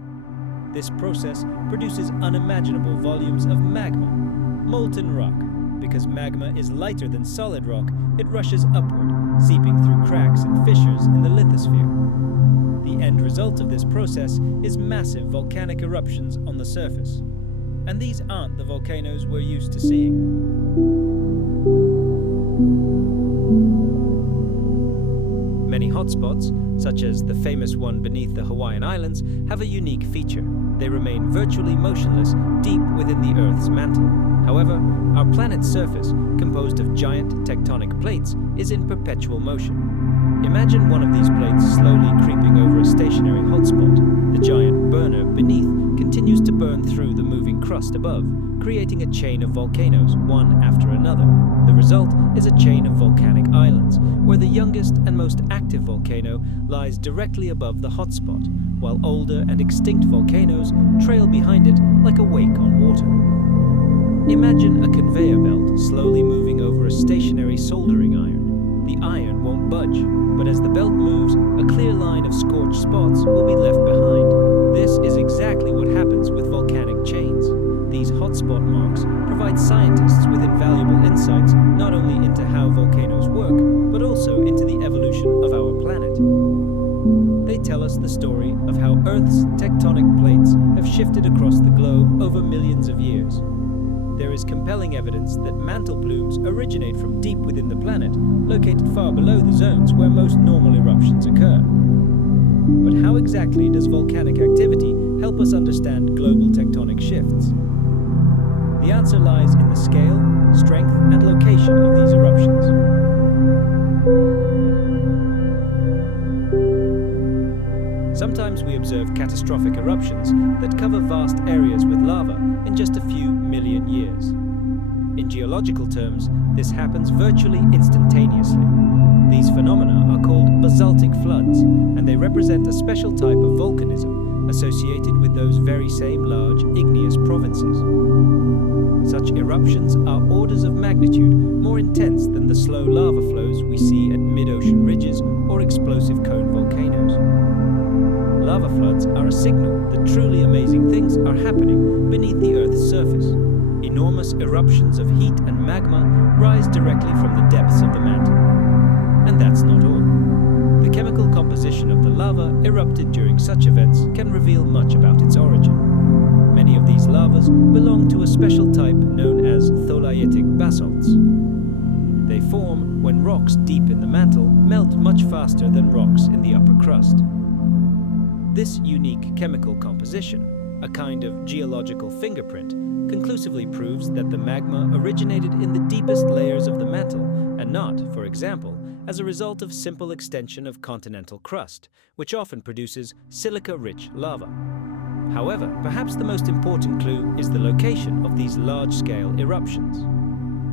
This process produces unimaginable volumes of magma, molten rock. Because magma is lighter than solid rock, it rushes upward, seeping through cracks and fissures in the lithosphere. The end result of this process is massive volcanic eruptions on the surface. And these aren't the volcanoes we're used to seeing. Many hotspots, such as the famous one beneath the Hawaiian Islands, have a unique feature. They remain virtually motionless deep within the Earth's mantle. However, our planet's surface, composed of giant tectonic plates, is in perpetual motion. Imagine one of these plates slowly creeping over a stationary hotspot. The giant burner beneath continues to burn through the moving crust above, creating a chain of volcanoes, one after another. The result is a chain of volcanic islands, where the youngest and most active volcano lies directly above the hotspot, while older and extinct volcanoes trail behind it like a wake on water. Imagine a conveyor belt slowly moving over a stationary soldering iron. The iron won't budge, but as the belt moves, a clear line of scorched spots will be left behind. This is exactly what happens with volcanic chains. These hotspot marks provide scientists with invaluable insights not only into how volcanoes work, but also into the evolution of our planet. They tell us the story of how Earth's tectonic plates have shifted across the globe over millions of years. There is compelling evidence that mantle plumes originate from deep within the planet, located far below the zones where most normal eruptions occur. But how exactly does volcanic activity help us understand global tectonic shifts? The answer lies in the scale, strength, and location of these eruptions. Sometimes we observe catastrophic eruptions that cover vast areas with lava in just a few million years. In geological terms, this happens virtually instantaneously. These phenomena are called basaltic floods, and they represent a special type of volcanism associated with those very same large igneous provinces. Such eruptions are orders of magnitude more intense than the slow lava flows we see at mid-ocean ridges or explosive cone volcanoes. Lava floods are a signal that truly amazing things are happening beneath the Earth's surface. Enormous eruptions of heat and magma rise directly from the depths of the mantle. And that's not all. The chemical composition of the lava erupted during such events can reveal much about its origin. Many of these lavas belong to a special type known as tholeiitic basalts. They form when rocks deep in the mantle melt much faster than rocks in the upper crust. This unique chemical composition, a kind of geological fingerprint, conclusively proves that the magma originated in the deepest layers of the mantle and not, for example, as a result of simple extension of continental crust, which often produces silica-rich lava. However, perhaps the most important clue is the location of these large-scale eruptions.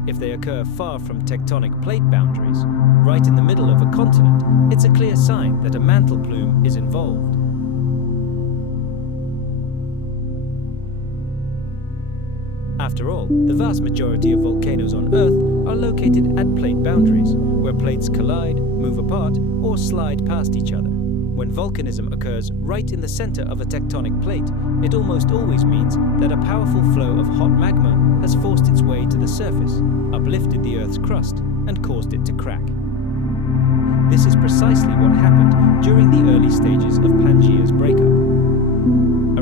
If they occur far from tectonic plate boundaries, right in the middle of a continent, it's a clear sign that a mantle plume is involved. After all, the vast majority of volcanoes on Earth are located at plate boundaries, where plates collide, move apart, or slide past each other. When volcanism occurs right in the center of a tectonic plate, it almost always means that a powerful flow of hot magma has forced its way to the surface, uplifted the Earth's crust, and caused it to crack. This is precisely what happened during the early stages of Pangea's breakup.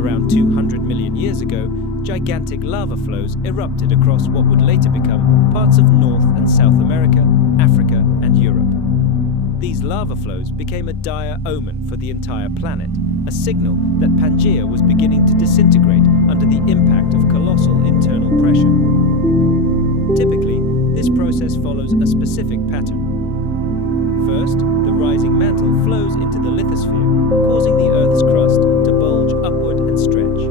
Around 200 million years ago, gigantic lava flows erupted across what would later become parts of North and South America, Africa, and Europe. These lava flows became a dire omen for the entire planet, a signal that Pangea was beginning to disintegrate under the impact of colossal internal pressure. Typically, this process follows a specific pattern. First, the rising mantle flows into the lithosphere, causing the Earth's crust to bulge upward and stretch.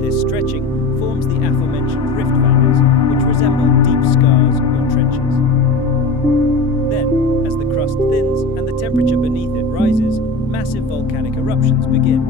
This stretching forms the aforementioned rift valleys, which resemble deep scars or trenches. Then, as the crust thins and the temperature beneath it rises, massive volcanic eruptions begin.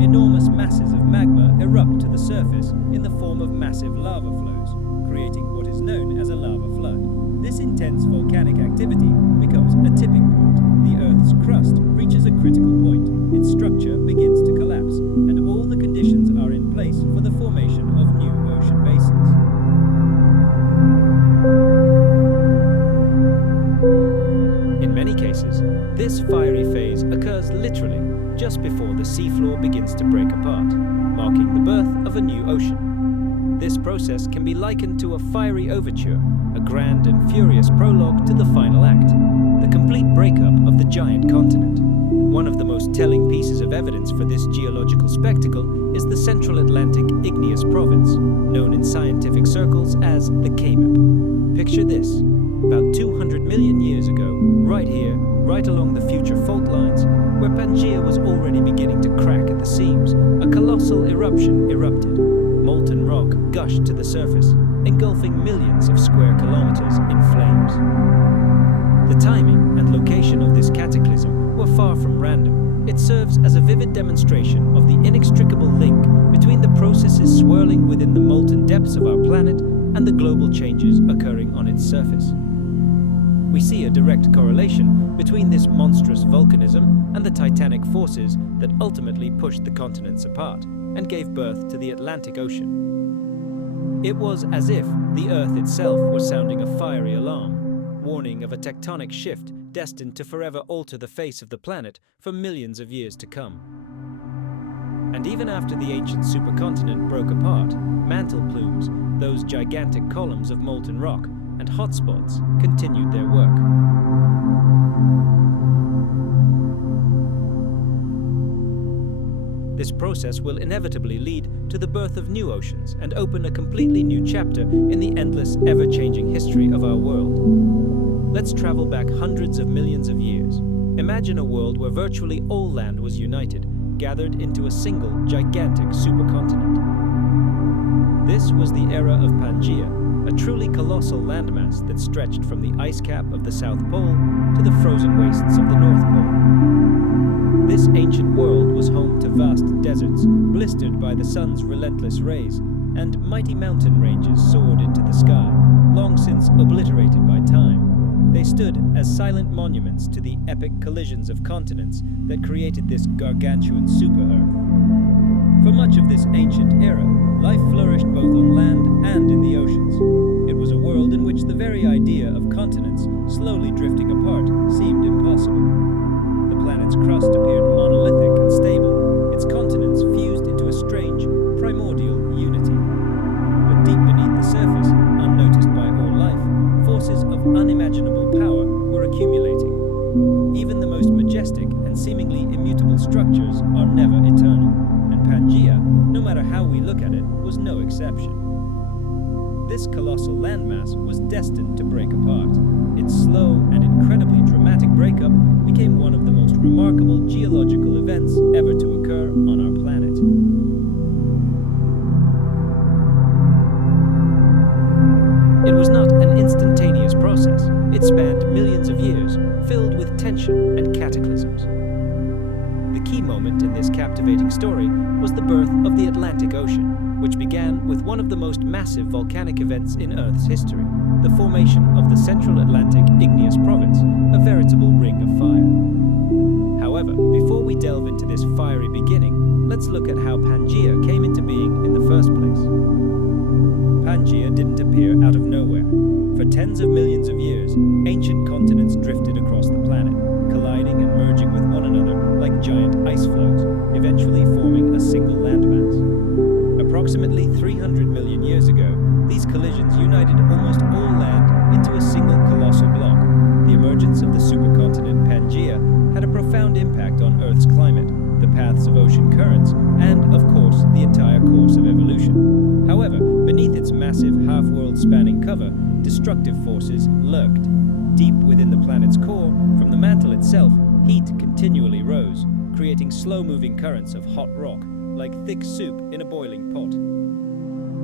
Enormous masses of magma erupt to the surface in the form of massive lava flows, creating what is known as a lava flood. This intense volcanic activity becomes a tipping point. The Earth's crust reaches a critical point, its structure begins to collapse, and all the conditions are in place for the formation of new ocean basins. In many cases, this fiery phase occurs literally just before the seafloor begins to break apart, marking the birth of a new ocean. This process can be likened to a fiery overture, a grand and furious prologue to the final act, the complete breakup of the giant continent. One of the most telling pieces of evidence for this geological spectacle is the Central Atlantic Igneous Province, known in scientific circles as the CAMIP. Picture this: about 200 million years ago, right here, right along the future fault lines, where Pangea was already beginning to crack at the seams, a colossal eruption erupted. Molten rock gushed to the surface, engulfing millions of square kilometers in flames. The timing and location of this cataclysm were far from random. It serves as a vivid demonstration of the inextricable link between the processes swirling within the molten depths of our planet and the global changes occurring on its surface. We see a direct correlation between this monstrous volcanism and the titanic forces that ultimately pushed the continents apart and gave birth to the Atlantic Ocean. It was as if the Earth itself was sounding a fiery alarm, warning of a tectonic shift destined to forever alter the face of the planet for millions of years to come. And even after the ancient supercontinent broke apart, mantle plumes, those gigantic columns of molten rock, and hotspots continued their work. This process will inevitably lead to the birth of new oceans and open a completely new chapter in the endless, ever-changing history of our world. Let's travel back hundreds of millions of years. Imagine a world where virtually all land was united, gathered into a single, gigantic supercontinent. This was the era of Pangea, a truly colossal landmass that stretched from the ice cap of the South Pole to the frozen wastes of the North Pole. This ancient world was home to vast deserts, blistered by the sun's relentless rays, and mighty mountain ranges soared into the sky, long since obliterated by time. They stood as silent monuments to the epic collisions of continents that created this gargantuan super-Earth. For much of this ancient era, life flourished both on land and in the oceans. It was a world in which the very idea of continents slowly drifting apart seemed impossible. The planet's crust appeared monolithic and stable, its continents fused into a strange, primordial unity. But deep beneath the surface, unnoticed by all life, forces of unimaginable power were accumulating. Even the most majestic and seemingly immutable structures are never eternal, and Pangea, no matter how we look at it, was no exception. This colossal landmass was destined to break apart. Its slow and incredibly dramatic breakup became one of the most remarkable geological events ever to occur on our planet. It was not an instantaneous process. It spanned millions of years, filled with tension and cataclysms. The key moment in this captivating story was the birth of the Atlantic Ocean, which began with one of the most massive volcanic events in Earth's history, the formation of the Central Atlantic Igneous Province, a veritable ring of fire. However, before we delve into this fiery beginning, let's look at how Pangea came into being in the first place. Pangea didn't appear out of nowhere. For tens of millions of years, ancient continents drifted across the planet, colliding and merging with one another like giant ice floes, eventually forming a single landmass. Approximately 300 million years ago, these collisions united almost all land into a single colossal block. The emergence of the supercontinent Pangea had a profound impact on Earth's climate, the paths of ocean currents, and, of course, the entire course of evolution. However, beneath its massive half-world spanning cover, destructive forces lurked. Deep within the planet's core, from the mantle itself, heat continually rose, creating slow-moving currents of hot rock, like thick soup in a boiling pot.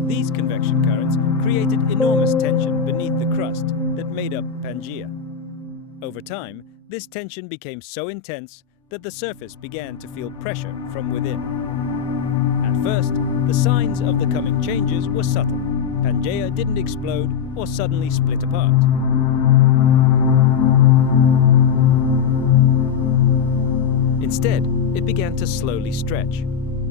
These convection currents created enormous tension beneath the crust that made up Pangea. Over time, this tension became so intense that the surface began to feel pressure from within. At first, the signs of the coming changes were subtle. Pangea didn't explode or suddenly split apart. Instead, it began to slowly stretch.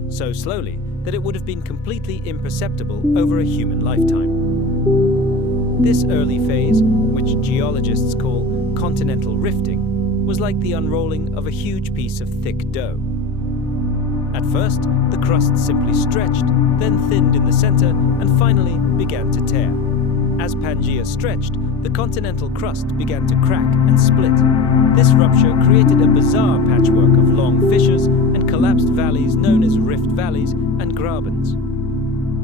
So slowly that it would have been completely imperceptible over a human lifetime. This early phase, which geologists call continental rifting, was like the unrolling of a huge piece of thick dough. At first, the crust simply stretched, then thinned in the center, and finally began to tear. As Pangea stretched, the continental crust began to crack and split. This rupture created a bizarre patchwork of long fissures and collapsed valleys known as rift valleys and grabens.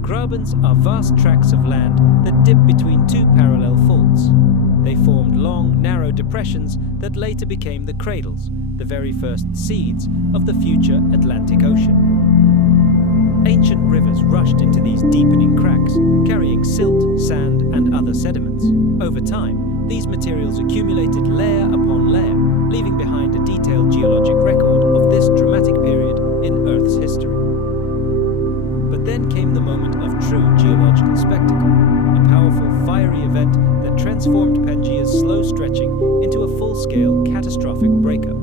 Grabens are vast tracts of land that dip between two parallel faults. They formed long, narrow depressions that later became the cradles, the very first seeds of the future Atlantic Ocean. Ancient rivers rushed into these deepening cracks, carrying silt, sand, and other sediments. Over time, these materials accumulated layer upon layer, leaving behind a detailed geologic record of this dramatic period in Earth's history. But then came the moment of true geological spectacle, a powerful, fiery event that transformed Pangea's slow stretching into a full-scale, catastrophic breakup.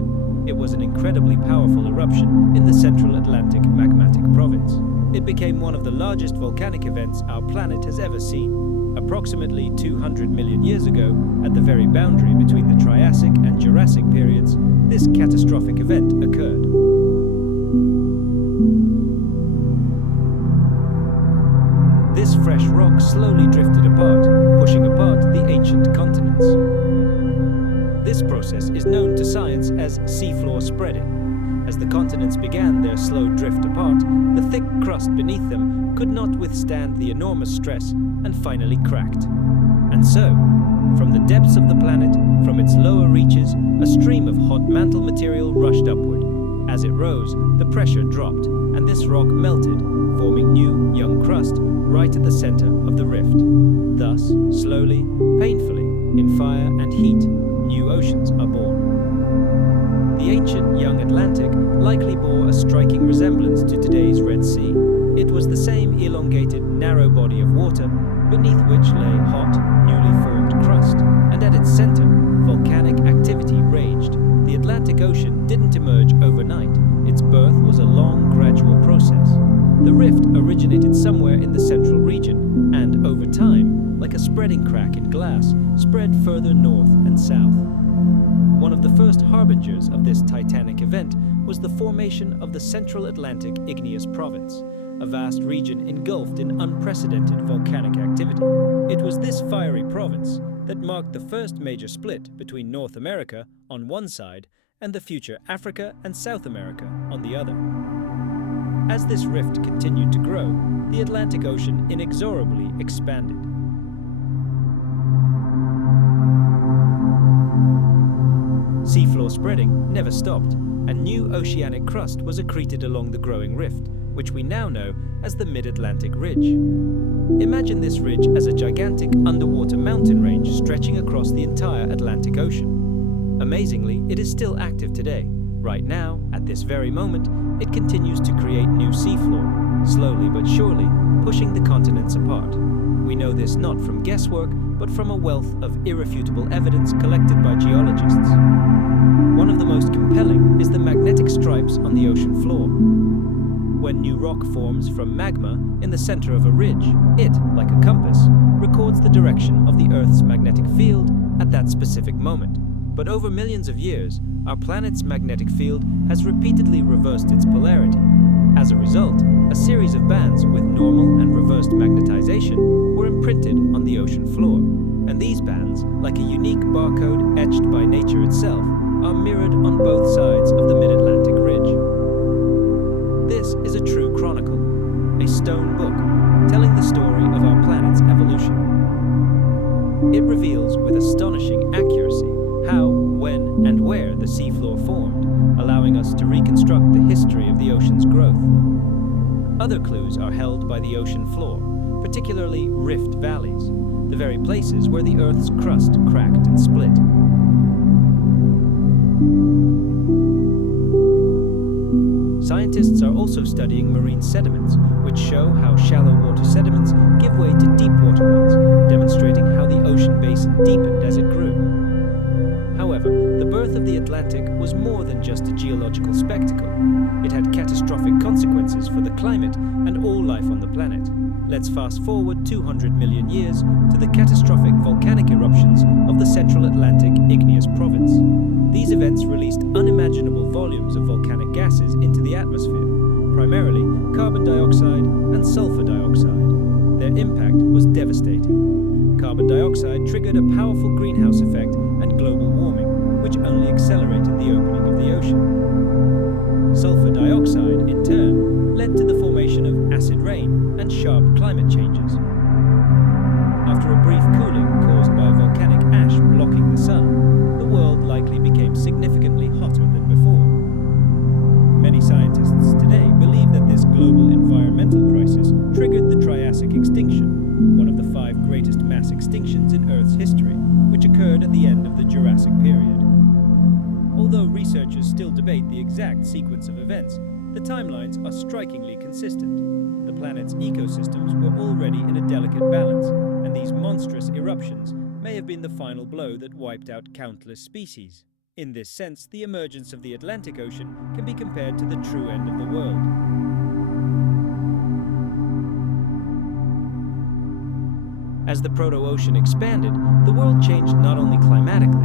It was an incredibly powerful eruption in the Central Atlantic Magmatic Province. It became one of the largest volcanic events our planet has ever seen. Approximately 200 million years ago, at the very boundary between the Triassic and Jurassic periods, this catastrophic event occurred. This fresh rock slowly drifted apart, pushing apart the ancient continents. This process is known to science as seafloor spreading. As the continents began their slow drift apart, the thick crust beneath them could not withstand the enormous stress and finally cracked. And so, from the depths of the planet, from its lower reaches, a stream of hot mantle material rushed upward. As it rose, the pressure dropped, and this rock melted, forming new, young crust right at the center of the rift. Thus, slowly, painfully, in fire and heat, new oceans are born. The ancient young Atlantic likely bore a striking resemblance to today's Red Sea. It was the same elongated, narrow body of water beneath which lay hot, newly formed crust, and at its center, volcanic activity raged. The Atlantic Ocean didn't emerge overnight. Its birth was a long, gradual process. The rift originated somewhere in the central region, and over time, like a spreading crack in glass, spread further north and south. One of the first harbingers of this titanic event was the formation of the Central Atlantic Igneous Province, a vast region engulfed in unprecedented volcanic activity. It was this fiery province that marked the first major split between North America on one side and the future Africa and South America on the other. As this rift continued to grow, the Atlantic Ocean inexorably expanded. Seafloor spreading never stopped, and new oceanic crust was accreted along the growing rift, which we now know as the Mid-Atlantic Ridge. Imagine this ridge as a gigantic underwater mountain range stretching across the entire Atlantic Ocean. Amazingly, it is still active today. Right now, at this very moment, it continues to create new seafloor, slowly but surely, pushing the continents apart. We know this not from guesswork, but from a wealth of irrefutable evidence collected by geologists. One of the most compelling is the magnetic stripes on the ocean floor. When new rock forms from magma in the center of a ridge, it, like a compass, records the direction of the Earth's magnetic field at that specific moment. But over millions of years, our planet's magnetic field has repeatedly reversed its polarity. As a result, a series of bands with normal and reversed magnetization were imprinted on the ocean floor. And these bands, like a unique barcode etched by nature itself, are mirrored on both sides of the Mid-Atlantic Ridge. This is a true chronicle, a stone book, telling the story of our planet's evolution. It reveals with astonishing accuracy how, when, and where the seafloor formed, allowing us to reconstruct the history of the ocean's growth. Other clues are held by the ocean floor, particularly rift valleys, the very places where the Earth's crust cracked and split. Scientists are also studying marine sediments, which show how shallow water sediments give way to deep water ones, demonstrating how the ocean basin deepened as it grew. However, the birth of the Atlantic was more than just a geological spectacle. It had catastrophic consequences for the climate and all life on the planet. Let's fast forward 200 million years to the catastrophic volcanic eruptions of the Central Atlantic Igneous Province. These events released unimaginable volumes of volcanic gases into the atmosphere, primarily carbon dioxide and sulfur dioxide. Their impact was devastating. Carbon dioxide triggered a powerful greenhouse effect and global warming, which only accelerated the opening of the ocean. Sulfur dioxide, in turn, led to the formation of acid rain and sharp climate changes. After a brief cooling caused by volcanic ash blocking the sun, the world likely became significantly hotter than before. Many scientists today believe that this global environmental crisis triggered the Triassic extinction, one of the 5 greatest mass extinctions in Earth's history, which occurred at the end of the Jurassic period. Although researchers still debate the exact sequence of events, the timelines are strikingly consistent. The planet's ecosystems were already in a delicate balance, and these monstrous eruptions may have been the final blow that wiped out countless species. In this sense, the emergence of the Atlantic Ocean can be compared to the true end of the world. As the proto-ocean expanded, the world changed not only climatically.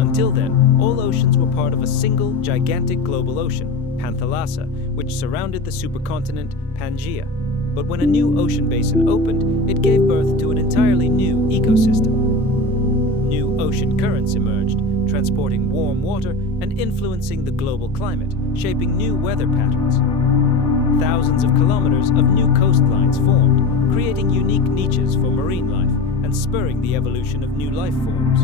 Until then, all oceans were part of a single, gigantic global ocean, Panthalassa, which surrounded the supercontinent Pangea. But when a new ocean basin opened, it gave birth to an entirely new ecosystem. New ocean currents emerged, transporting warm water and influencing the global climate, shaping new weather patterns. Thousands of kilometers of new coastlines formed, creating unique niches for marine life and spurring the evolution of new life forms.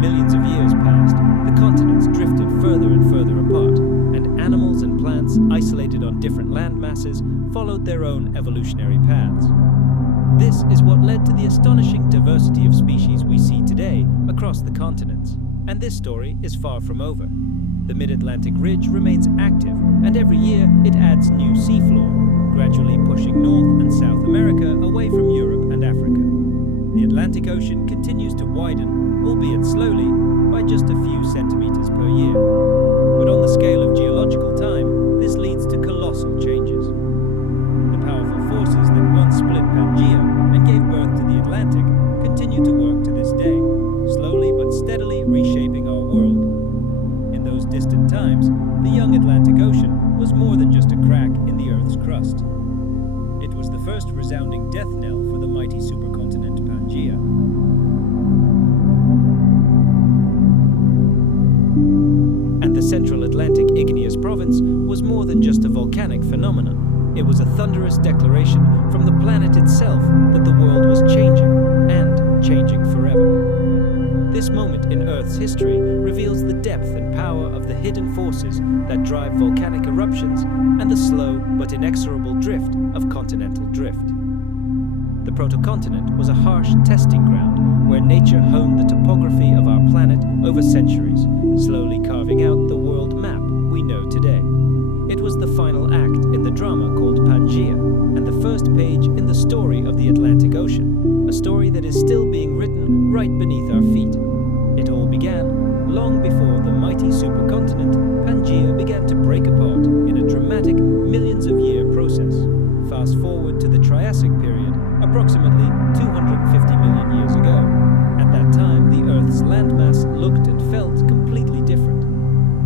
Millions of years passed, the continents drifted further and further apart, and animals and plants isolated on different land masses followed their own evolutionary paths. This is what led to the astonishing diversity of species we see today across the continents. And this story is far from over. The mid-Atlantic ridge remains active, and every year it adds new seafloor, gradually pushing North and South America away from Europe and Africa. The Atlantic Ocean continues to widen, albeit slowly, by just a few centimeters per year. But on the scale of geological time, this leads to colossal changes. The powerful forces that once split Pangea and gave birth to the Atlantic continue to work to this day, slowly but steadily reshaping our world. In those distant times, the young Atlantic Ocean was more than just a crack in the Earth's crust. It was the first resounding death knell for the mighty supercontinent Pangea. And the Central Atlantic Igneous Province was more than just a volcanic phenomenon. It was a thunderous declaration from the planet itself that the world was changing, and changing forever. This moment in Earth's history reveals the depth and power of the hidden forces that drive volcanic eruptions and the slow but inexorable drift of continental drift. The protocontinent was a harsh testing ground where nature honed the topography of our planet over centuries, slowly carving out the world map we know today. It was the final act in the drama called Pangea, and the first page in the story of the Atlantic Ocean, a story that is still being written right beneath our feet. It all began long before the mighty supercontinent Pangea began to break apart in a dramatic millions-of-year process. Fast forward to the Triassic period, approximately 250 million years ago. At that time, the Earth's landmass looked and felt completely different.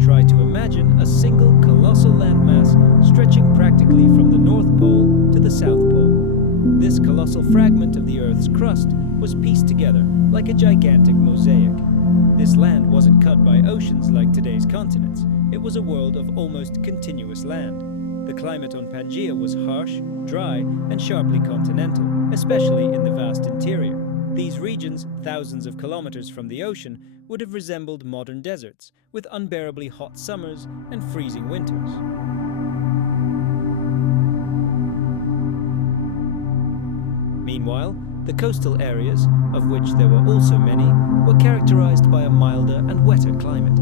Try to imagine a single colossal landmass stretching practically from the North Pole to the South Pole. This colossal fragment of the Earth's crust was pieced together like a gigantic mosaic. This land wasn't cut by oceans like today's continents. It was a world of almost continuous land. The climate on Pangea was harsh, dry, and sharply continental, especially in the vast interior. These regions, thousands of kilometers from the ocean, would have resembled modern deserts, with unbearably hot summers and freezing winters. Meanwhile, the coastal areas, of which there were also many, were characterized by a milder and wetter climate.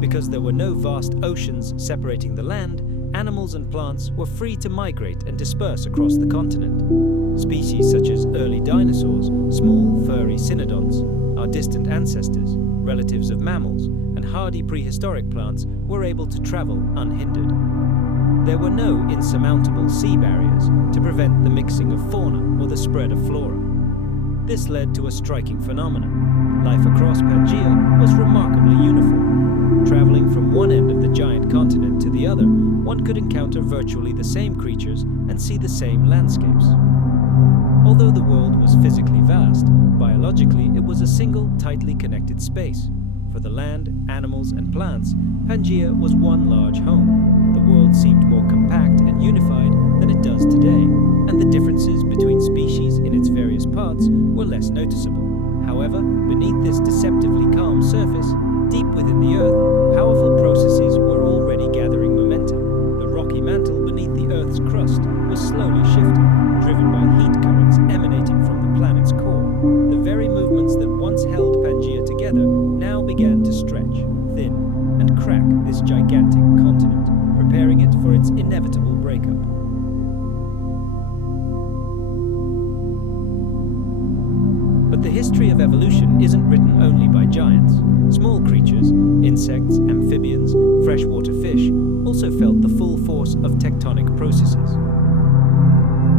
Because there were no vast oceans separating the land, animals and plants were free to migrate and disperse across the continent. Species such as early dinosaurs, small, furry cynodonts, our distant ancestors, relatives of mammals, and hardy prehistoric plants were able to travel unhindered. There were no insurmountable sea barriers to prevent the mixing of fauna or the spread of flora. This led to a striking phenomenon. Life across Pangea was remarkably uniform. Traveling from one end of the giant continent to the other, one could encounter virtually the same creatures and see the same landscapes. Although the world was physically vast, biologically it was a single, tightly connected space. For the land, animals, and plants, Pangea was one large home. The world seemed more compact and unified than it does today, and the differences between species in its various parts were less noticeable. However, beneath this deceptively calm surface, deep within the Earth, powerful processes were already gathering momentum. The rocky mantle beneath the Earth's crust was slowly shifting, driven by heat currents emanating from the planet's core. The very movements that once held Pangea together now began to stretch, thin, and crack this gigantic continent, preparing it for its inevitable breakup. But the history of evolution isn't written only by giants. Small creatures, insects, amphibians, freshwater fish, also felt the full force of tectonic processes.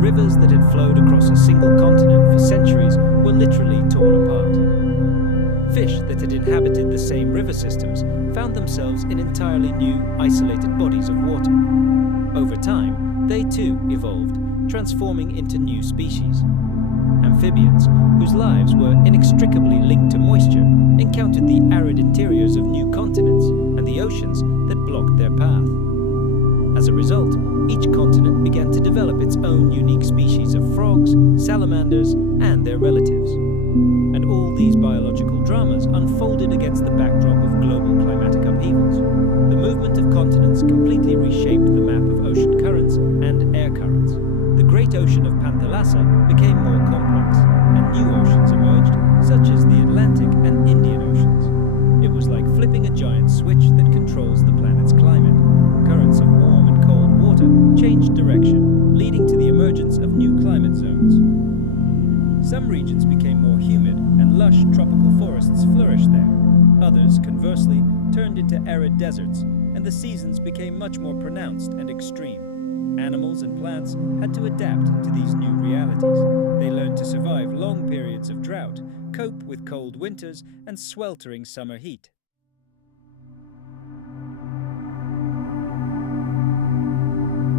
Rivers that had flowed across a single continent for centuries were literally torn apart. Fish that had inhabited the same river systems found themselves in entirely new, isolated bodies of water. Over time, they too evolved, transforming into new species. amphibians, whose lives were inextricably linked to moisture, encountered the arid interiors of new continents and the oceans that blocked their path. As a result, each continent began to develop its own unique species of frogs, salamanders, and their relatives. And all these biological dramas unfolded against the backdrop of global climatic upheavals. The movement of continents completely reshaped the map of ocean currents and air currents. The great ocean of Panthalassa became more complex, and new oceans emerged, such as the Atlantic and Indian Oceans. It was like flipping a giant switch that controls the planet's climate. Currents of warm and cold water changed direction, leading to the emergence of new climate zones. Some regions became more humid, and lush tropical forests flourished there. Others, conversely, turned into arid deserts, and the seasons became much more pronounced and extreme. Animals and plants had to adapt to these new realities. They learned to survive long periods of drought, cope with cold winters, and sweltering summer heat.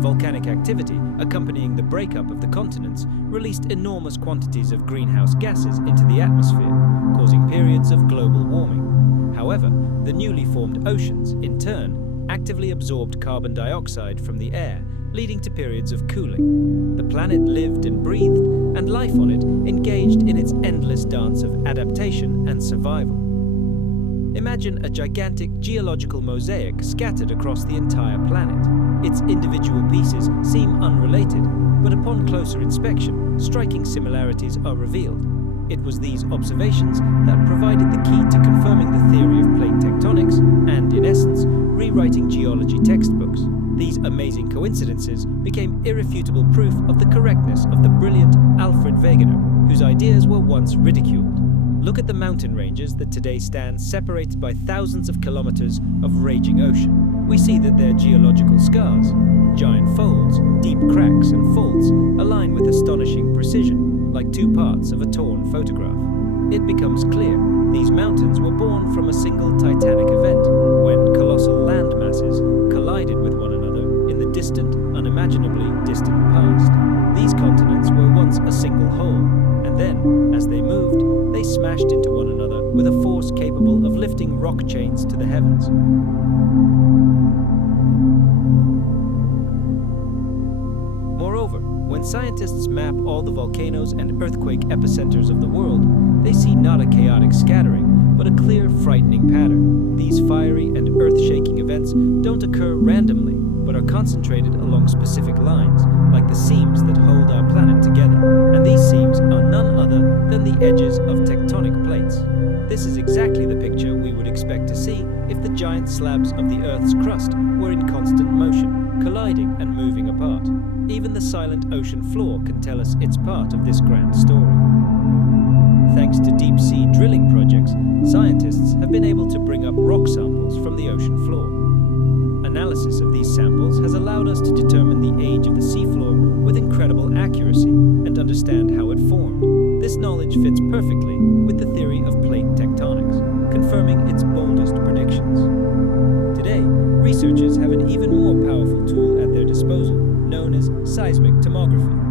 Volcanic activity, accompanying the breakup of the continents, released enormous quantities of greenhouse gases into the atmosphere, causing periods of global warming. However, the newly formed oceans, in turn, actively absorbed carbon dioxide from the air, leading to periods of cooling. The planet lived and breathed, and life on it engaged in its endless dance of adaptation and survival. Imagine a gigantic geological mosaic scattered across the entire planet. Its individual pieces seem unrelated, but upon closer inspection, striking similarities are revealed. It was these observations that provided the key to confirming the theory of plate tectonics and, in essence, rewriting geology textbooks. These amazing coincidences became irrefutable proof of the correctness of the brilliant Alfred Wegener, whose ideas were once ridiculed. Look at the mountain ranges that today stand separated by thousands of kilometers of raging ocean. We see that they're geological scars. Giant folds, deep cracks and faults align with astonishing precision, like two parts of a torn photograph. It becomes clear these mountains were born from a single titanic event, when colossal landmasses collided with one another in the distant, unimaginably distant past. These continents were once a single whole, and then, as they moved, they smashed into one another with a force capable of lifting rock chains to the heavens. Moreover, when scientists map all the volcanoes and earthquake epicenters of the world, they see not a chaotic scattering, but a clear, frightening pattern. These fiery and earth-shaking events don't occur randomly, but are concentrated along specific lines, like the seams that hold our planet together. And these seams are none other than the edges of tectonic plates. This is exactly the picture we would expect to see if the giant slabs of the Earth's crust were in constant motion, colliding and moving apart. Even the silent ocean floor can tell us it's part of this grand story. Thanks to deep-sea drilling projects, scientists have been able to bring up rock samples from the ocean floor. Analysis of these samples has allowed us to determine the age of the seafloor with incredible accuracy and understand how it formed. This knowledge fits perfectly with the theory of plate tectonics, confirming its boldest predictions. Today, researchers have an even more powerful tool at their disposal, known as seismic tomography.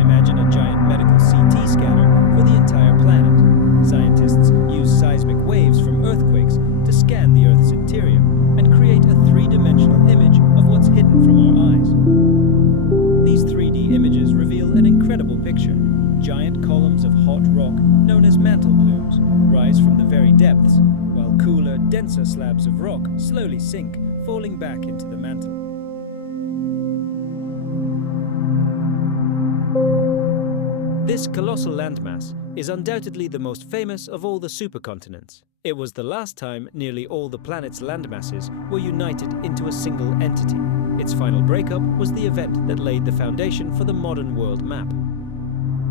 Imagine a giant medical CT scanner for the entire planet. Scientists use seismic waves from earthquakes to scan the Earth's interior and create a three-dimensional image of what's hidden from our eyes. These 3D images reveal an incredible picture. Giant columns of hot rock, known as mantle plumes, rise from the very depths, while cooler, denser slabs of rock slowly sink, falling back into the mantle. This colossal landmass is undoubtedly the most famous of all the supercontinents. It was the last time nearly all the planet's landmasses were united into a single entity. Its final breakup was the event that laid the foundation for the modern world map.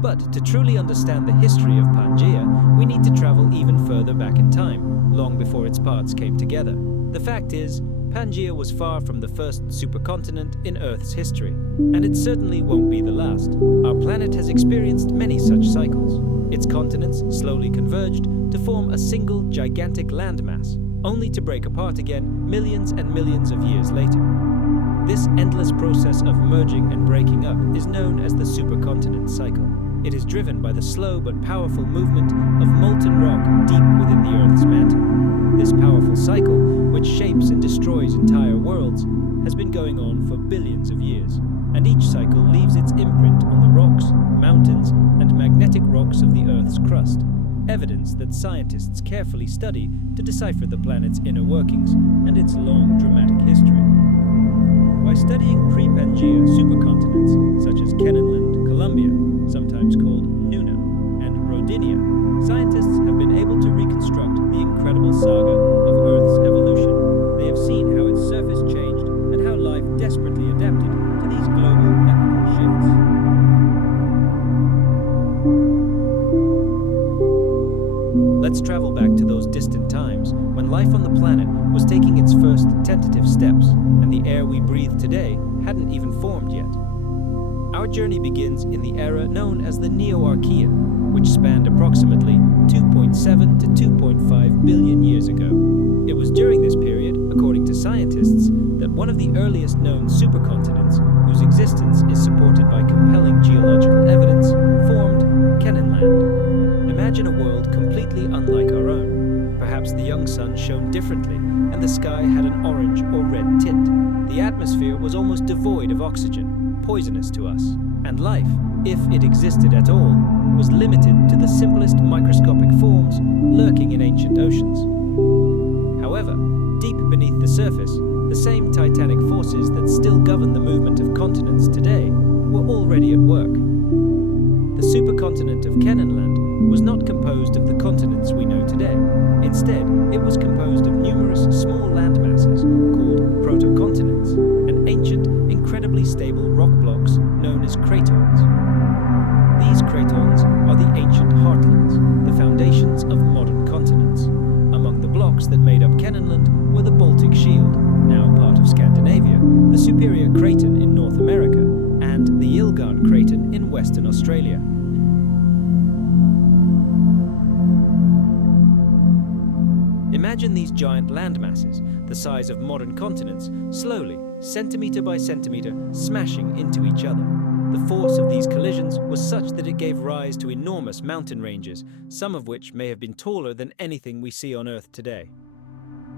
But to truly understand the history of Pangea, we need to travel even further back in time, long before its parts came together. The fact is, Pangea was far from the first supercontinent in Earth's history, and it certainly won't be the last. Our planet has experienced many such cycles. Its continents slowly converged to form a single gigantic landmass, only to break apart again millions and millions of years later. This endless process of merging and breaking up is known as the supercontinent cycle. It is driven by the slow but powerful movement of molten rock deep within the Earth's mantle. This powerful cycle, which shapes and destroys entire worlds, has been going on for billions of years, and each cycle leaves its imprint on the rocks, mountains, and magnetic rocks of the Earth's crust, evidence that scientists carefully study to decipher the planet's inner workings and its long, dramatic history. By studying pre-Pangea supercontinents such as Kenneland, Colombia, sometimes called Nuna, and Rodinia, scientists have been able to reconstruct the incredible saga of Earth's evolution. They have seen how its surface changed and how life desperately adapted to these global epochal shifts. Let's travel back to those distant times when life on the planet was taking its first tentative steps and the air we breathe today hadn't even formed yet. Our journey begins in the era known as the Neo-Archean, which spanned approximately 2.7 to 2.5 billion years ago. It was during this period, according to scientists, that one of the earliest known supercontinents, whose existence is supported by compelling geological evidence, formed Kenneland. Imagine a world completely unlike our own. Perhaps the young sun shone differently, and the sky had an orange or red tint. The atmosphere was almost devoid of oxygen, poisonous to us, and life, if it existed at all, was limited to the simplest microscopic forms lurking in ancient oceans. However, deep beneath the surface, the same titanic forces that still govern the movement of continents today were already at work. The supercontinent of Kenneland was not composed of the continents we know today. Instead, it was composed of numerous small landmasses called protocontinents and ancient, incredibly stable rock blocks known as cratons. These cratons are the ancient heartlands, the foundations of modern continents. Among the blocks that made up Kenneland were the Baltic Shield, now part of Scandinavia, the Superior Craton in North America, and the Yilgarn Craton in Western Australia. Imagine these giant landmasses, the size of modern continents, slowly, centimeter by centimeter, smashing into each other. The force of these collisions was such that it gave rise to enormous mountain ranges, some of which may have been taller than anything we see on Earth today.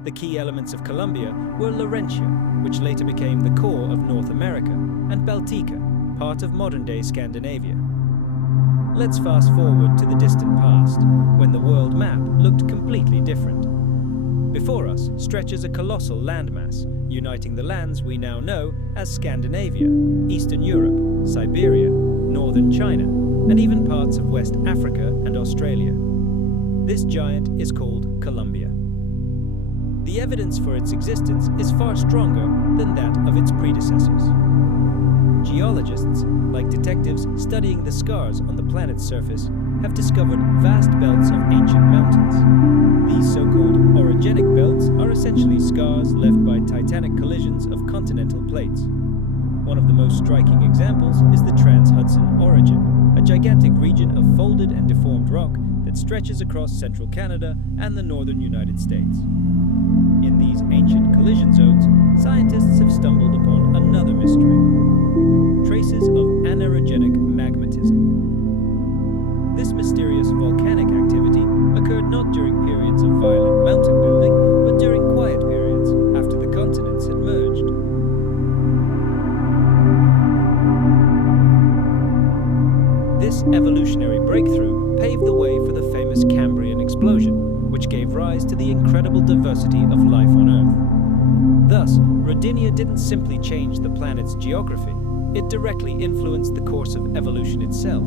The key elements of Colombia were Laurentia, which later became the core of North America, and Baltica, part of modern-day Scandinavia. Let's fast forward to the distant past, when the world map looked completely different. Before us stretches a colossal landmass, uniting the lands we now know as Scandinavia, Eastern Europe, Siberia, northern China, and even parts of West Africa and Australia. This giant is called Colombia. The evidence for its existence is far stronger than that of its predecessors. Geologists, like detectives studying the scars on the planet's surface, have discovered vast belts of ancient mountains. These so-called orogenic belts are essentially scars left by titanic collisions of continental plates. One of the most striking examples is the Trans-Hudson Orogen, a gigantic region of folded and deformed rock that stretches across central Canada and the northern United States. In these ancient collision zones, scientists have stumbled upon another mystery: traces of anerogenic magmatism. This mysterious volcanic activity occurred not during periods of violent mountain building, but during quiet periods after the continents had merged. This evolutionary breakthrough paved the way for the famous Cambrian explosion, which gave rise to the incredible diversity of life on Earth. Thus, Rodinia didn't simply change the planet's geography, it directly influenced the course of evolution itself.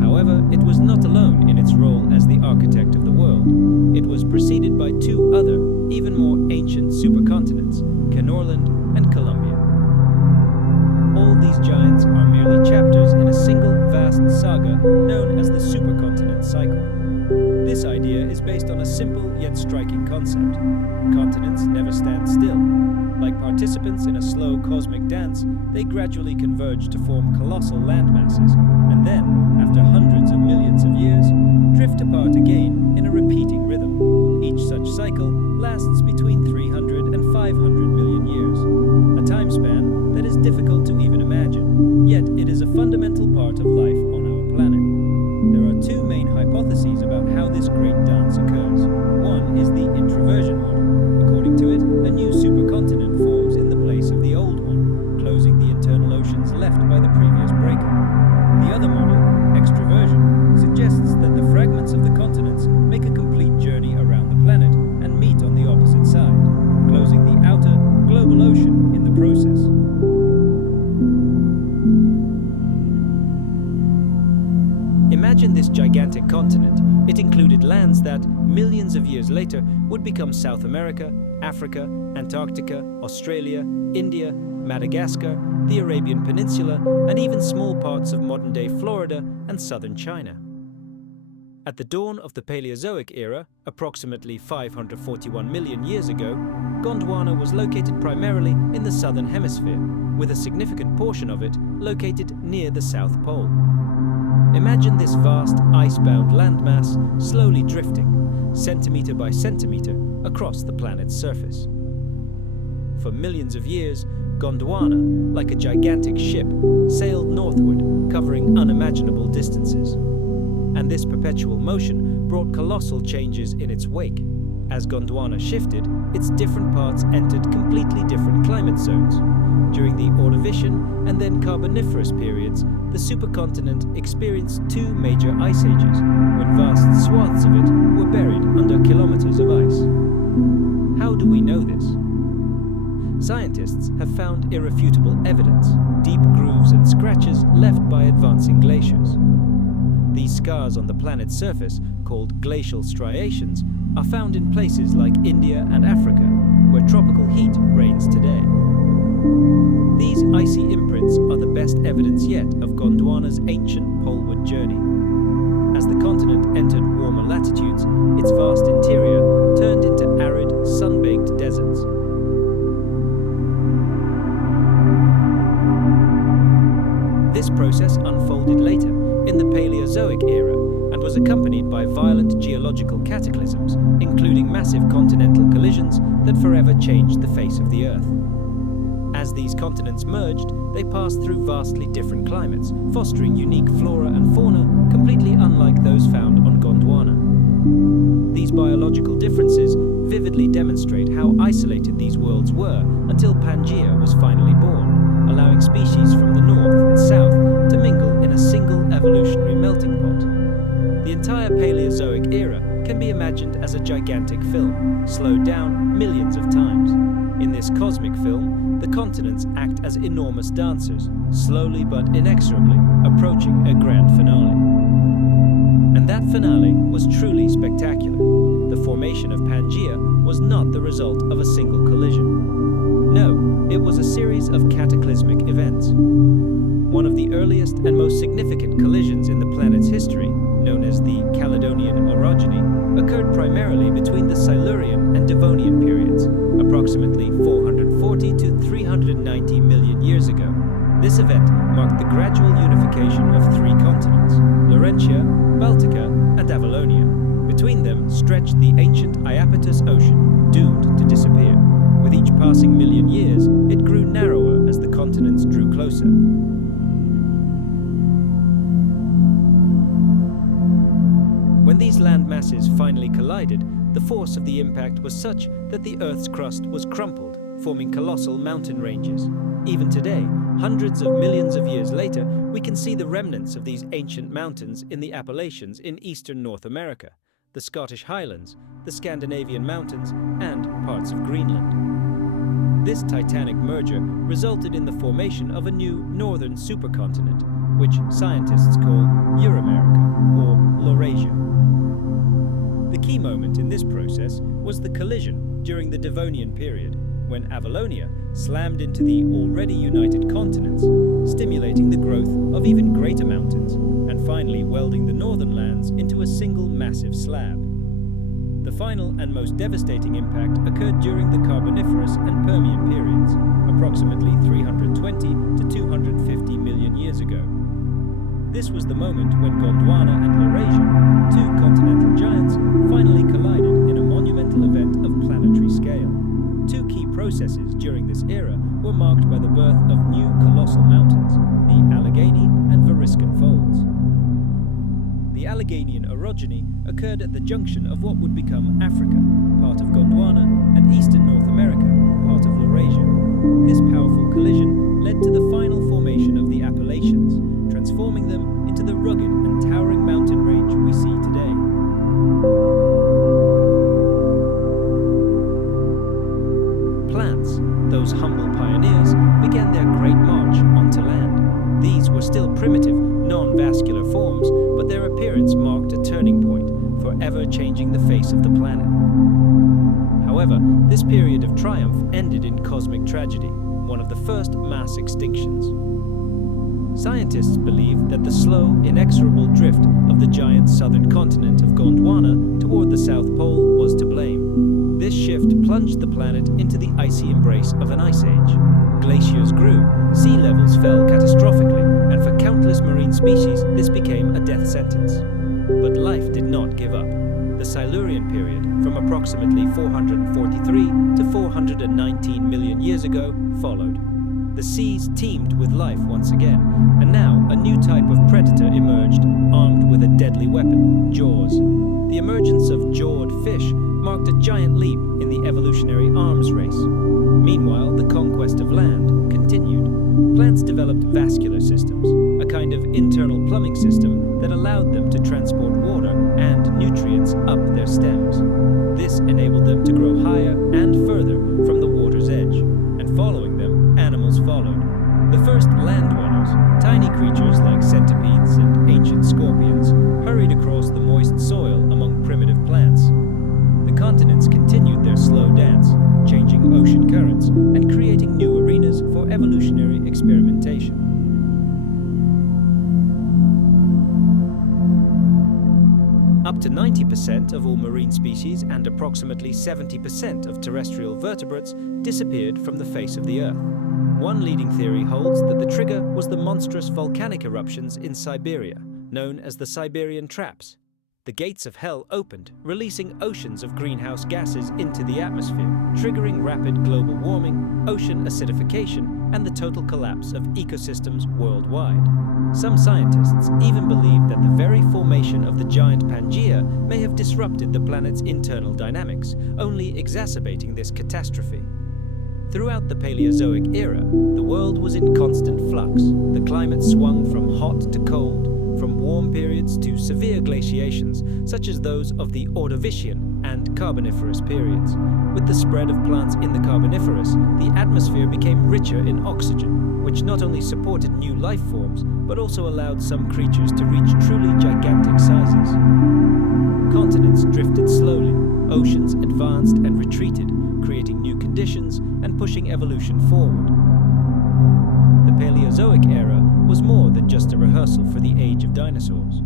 However, it was not alone in its role as the architect of the world. It was preceded by two other, even more ancient supercontinents, Kenorland and Colombia. All these giants are merely chapters in a single vast saga known as the supercontinent cycle. This idea is based on a simple yet striking concept. Continents never stand still. Like participants in a slow cosmic dance, they gradually converge to form colossal landmasses, and then, after hundreds of millions of years, drift apart again in a repeating rhythm. Each such cycle lasts between 300 and 500 million years, a time span that is difficult to even imagine, yet it is a fundamental part of life on our planet. Imagine this gigantic continent. It included lands that, millions of years later, would become South America, Africa, Antarctica, Australia, India, Madagascar, the Arabian Peninsula, and even small parts of modern-day Florida and southern China. At the dawn of the Paleozoic era, approximately 541 million years ago, Gondwana was located primarily in the southern hemisphere, with a significant portion of it located near the South Pole. Imagine this vast, ice-bound landmass slowly drifting, centimeter by centimeter, across the planet's surface. For millions of years, Gondwana, like a gigantic ship, sailed northward, covering unimaginable distances. And this perpetual motion brought colossal changes in its wake. As Gondwana shifted, its different parts entered completely different climate zones. During the Ordovician and then Carboniferous periods, the supercontinent experienced two major ice ages, when vast swaths of it were buried under kilometers of ice. How do we know this? Scientists have found irrefutable evidence, deep grooves and scratches left by advancing glaciers. These scars on the planet's surface, called glacial striations, are found in places like India and Africa, where tropical heat reigns today. These icy imprints are the best evidence yet of Gondwana's ancient poleward journey. As the continent entered warmer latitudes, its vast interior turned into arid, sun-baked deserts. This process unfolded later, in the Paleozoic era, and was accompanied by violent geological cataclysms, including massive continental collisions that forever changed the face of the Earth. As these continents merged, they passed through vastly different climates, fostering unique flora and fauna completely unlike those found on Gondwana. These biological differences vividly demonstrate how isolated these worlds were until Pangea was finally born, allowing species from the north and south to mingle in a single evolutionary melting pot. The entire Paleozoic era can be imagined as a gigantic film, slowed down millions of times. In this cosmic film, the continents act as enormous dancers, slowly but inexorably approaching a grand finale. And that finale was truly spectacular. The formation of Pangea was not the result of a single collision. No, it was a series of cataclysmic events. One of the earliest and most significant collisions in the planet's history, known as the Caledonian orogeny, occurred primarily between the Silurian and Devonian periods, approximately 440 to 390 million years ago. This event marked the gradual unification of three continents, Laurentia, Baltica, and Avalonia. Between them stretched the ancient Iapetus Ocean, doomed to disappear. With each passing million years, it grew narrower as the continents drew closer. When these land masses finally collided, the force of the impact was such that the Earth's crust was crumpled, forming colossal mountain ranges. Even today, hundreds of millions of years later, we can see the remnants of these ancient mountains in the Appalachians in eastern North America, the Scottish Highlands, the Scandinavian mountains, and parts of Greenland. This titanic merger resulted in the formation of a new northern supercontinent, which scientists call Euramerica or Laurasia. The key moment in this process was the collision during the Devonian period, when Avalonia slammed into the already united continents, stimulating the growth of even greater mountains, and finally welding the northern lands into a single massive slab. The final and most devastating impact occurred during the Carboniferous and Permian periods, approximately 320 to 250 million years ago. This was the moment when Gondwana and Laurasia, two continental giants, finally collided in a monumental event of planetary scale. Two key processes during this era were marked by the birth of new colossal mountains, the Allegheny and Variscan Folds. The Alleghenian orogeny occurred at the junction of what would become Africa, part of Gondwana, and eastern North America, part of Laurasia. This powerful collision led to the final formation of the Appalachians, transforming them into the rugged and towering mountain range we see today. Plants, those humble pioneers, began their great march onto land. These were still primitive, non-vascular forms, but their appearance appearance marked a turning point, forever changing the face of the planet. However, this period of triumph ended in cosmic tragedy, one of the first mass extinctions. Scientists believe that the slow, inexorable drift of the giant southern continent of Gondwana toward the South Pole was to blame. This shift plunged the planet into the icy embrace of an ice age. Glaciers grew, sea levels fell catastrophically, and for countless marine species this became a death sentence. But life did not give up. The Silurian period, from approximately 443 to 419 million years ago, followed. The seas teemed with life once again, and now a new type of predator emerged, armed with a deadly weapon, jaws. The emergence of jawed fish marked a giant leap in the evolutionary arms race. Meanwhile, the conquest of land continued. Plants developed vascular systems, a kind of internal plumbing system that allowed them to transport water and nutrients up their stems. This enabled them to grow higher and further from the water's edge, and following them, animals followed. The first land dwellers, tiny creatures like centipedes and ancient scorpions, hurried across the moist soil among primitive plants. The continents continued their slow dance, changing ocean currents and creating new arenas for evolutionary experimentation. Up to 90% of all marine species and approximately 70% of terrestrial vertebrates disappeared from the face of the Earth. One leading theory holds that the trigger was the monstrous volcanic eruptions in Siberia, known as the Siberian Traps. The gates of hell opened, releasing oceans of greenhouse gases into the atmosphere, triggering rapid global warming, ocean acidification, and the total collapse of ecosystems worldwide. Some scientists even believe that the very formation of the giant Pangea may have disrupted the planet's internal dynamics, only exacerbating this catastrophe. Throughout the Paleozoic era, the world was in constant flux. The climate swung from hot to cold, from warm periods to severe glaciations, such as those of the Ordovician and Carboniferous periods. With the spread of plants in the Carboniferous, the atmosphere became richer in oxygen, which not only supported new life forms, but also allowed some creatures to reach truly gigantic sizes. Continents drifted slowly, oceans advanced and retreated, creating new conditions and pushing evolution forward. The Paleozoic era was more than just a rehearsal for the age of dinosaurs.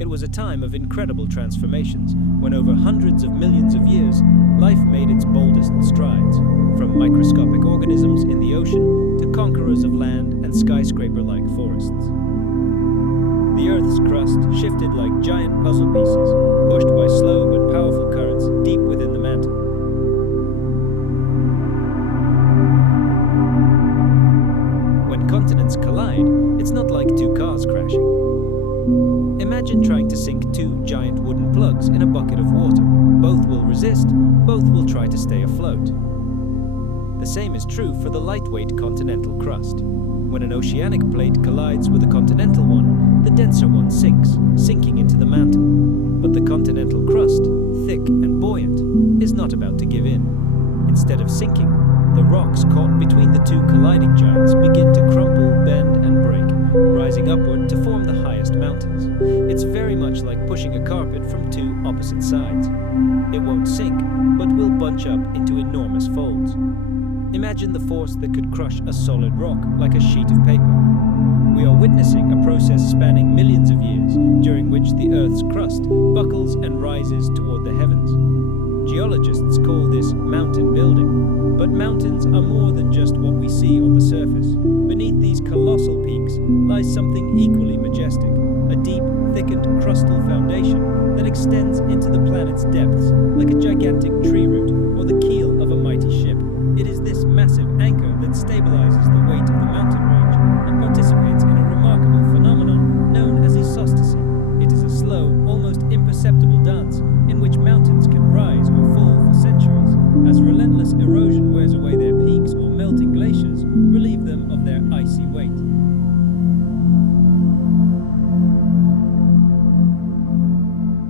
It was a time of incredible transformations, when over hundreds of millions of years, life made its boldest strides, from microscopic organisms in the ocean to conquerors of land and skyscraper-like forests. The Earth's crust shifted like giant puzzle pieces, pushed by slow but powerful currents deep within the mantle. When continents collide, it's not like two cars crashing. Imagine trying to sink two giant wooden plugs in a bucket of water. Both will resist, both will try to stay afloat. The same is true for the lightweight continental crust. When an oceanic plate collides with a continental one, the denser one sinks, sinking into the mantle. But the continental crust, thick and buoyant, is not about to give in. Instead of sinking, the rocks caught between the two colliding giants begin to crumple, bend, and break, rising upward to form the highest mountains. It's very much like pushing a carpet from two opposite sides. It won't sink, but will bunch up into enormous folds. Imagine the force that could crush a solid rock like a sheet of paper. We are witnessing a process spanning millions of years, during which the Earth's crust buckles and rises toward the heavens. Geologists call this mountain building, but mountains are more than just what we see on the surface. Beneath these colossal peaks lies something equally majestic, a deep, thickened crustal foundation that extends into the planet's depths like a gigantic tree root or the keel of a mighty ship. It is this massive anchor that stabilizes the weight of the mountain range and participates in a remarkable phenomenon known as isostasy. It is a slow, almost imperceptible dance in which mountains can rise or fall for centuries, as relentless erosion wears away their peaks or melting glaciers relieve them of their icy weight.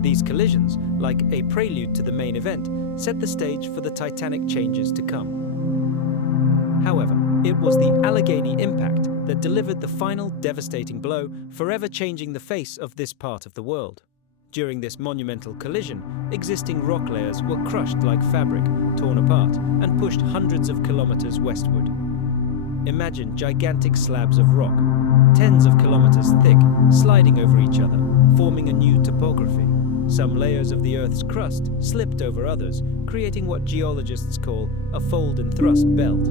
These collisions, like a prelude to the main event, set the stage for the titanic changes to come. However, it was the Allegheny impact that delivered the final devastating blow, forever changing the face of this part of the world. During this monumental collision, existing rock layers were crushed like fabric, torn apart, and pushed hundreds of kilometers westward. Imagine gigantic slabs of rock, tens of kilometers thick, sliding over each other, forming a new topography. Some layers of the Earth's crust slipped over others, creating what geologists call a fold and thrust belt.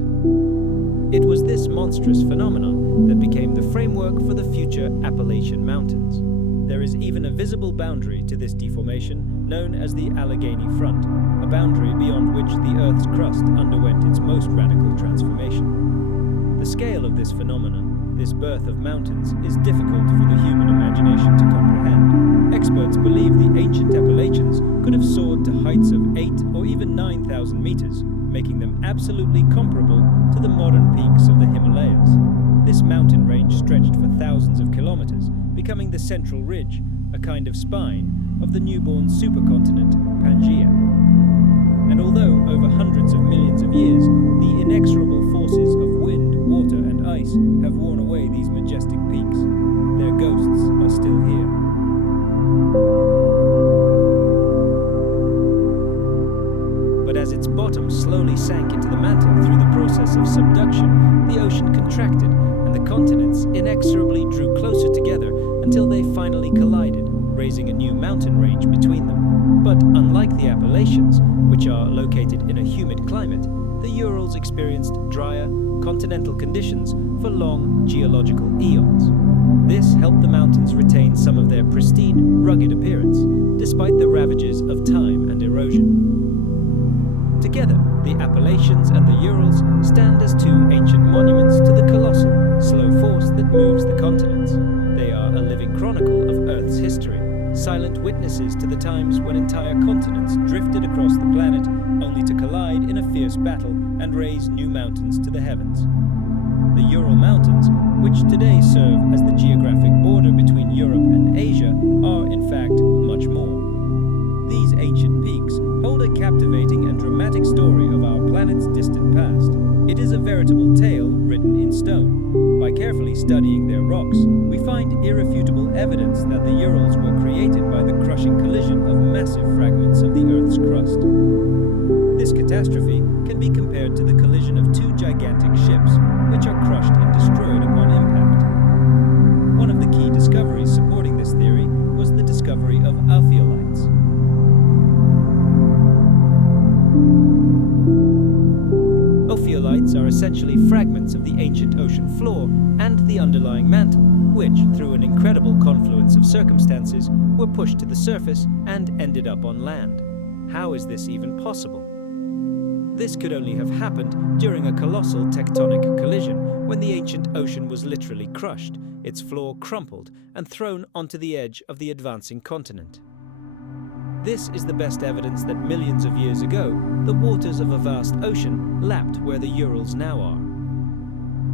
It was this monstrous phenomenon that became the framework for the future Appalachian Mountains. There is even a visible boundary to this deformation, known as the Allegheny Front, a boundary beyond which the Earth's crust underwent its most radical transformation. The scale of this phenomenon, this birth of mountains, is difficult for the human imagination to comprehend. Experts believe the ancient Appalachians could have soared to heights of 8 or even 9,000 meters, making them absolutely comparable to the modern peaks of the Himalayas. This mountain range stretched for thousands of kilometers, becoming the central ridge, a kind of spine, of the newborn supercontinent Pangea. And although over hundreds of millions of years, the inexorable forces of wind, water, and ice have worn away these majestic peaks, their ghosts are still here. But as its bottom slowly sank into the mantle through the process of subduction, the ocean contracted, and the continents inexorably drew closer together until they finally collided, raising a new mountain range between them. But unlike the Appalachians, which are located in a humid climate, the Urals experienced drier, continental conditions for long geological eons. This helped the mountains retain some of their pristine, rugged appearance, despite the ravages of time and erosion. Together, the Appalachians and the Urals stand as two ancient monuments to the colossal, slow force that moves the continents. They are a living chronicle of Earth's history, silent witnesses to the times when entire continents drifted across the planet only to collide in a fierce battle and raise new mountains to the heavens. The Ural Mountains, which today serve as the geographic border between Europe and Asia, are in fact much more. These ancient peaks hold a captivating and dramatic story of our planet's distant past. It is a veritable tale written in stone. By carefully studying their rocks, we find irrefutable evidence that the Urals were created by the crushing collision of massive fragments of the Earth's crust. This catastrophe can be compared to the collision of two gigantic ships, which are crushed and destroyed upon impact. One of the key discoveries supporting this theory was the discovery of ophiolites. Ophiolites are essentially fragments of the ancient ocean floor and the underlying mantle, which, through an incredible confluence of circumstances, were pushed to the surface and ended up on land. How is this even possible? This could only have happened during a colossal tectonic collision when the ancient ocean was literally crushed, its floor crumpled, and thrown onto the edge of the advancing continent. This is the best evidence that millions of years ago, the waters of a vast ocean lapped where the Urals now are.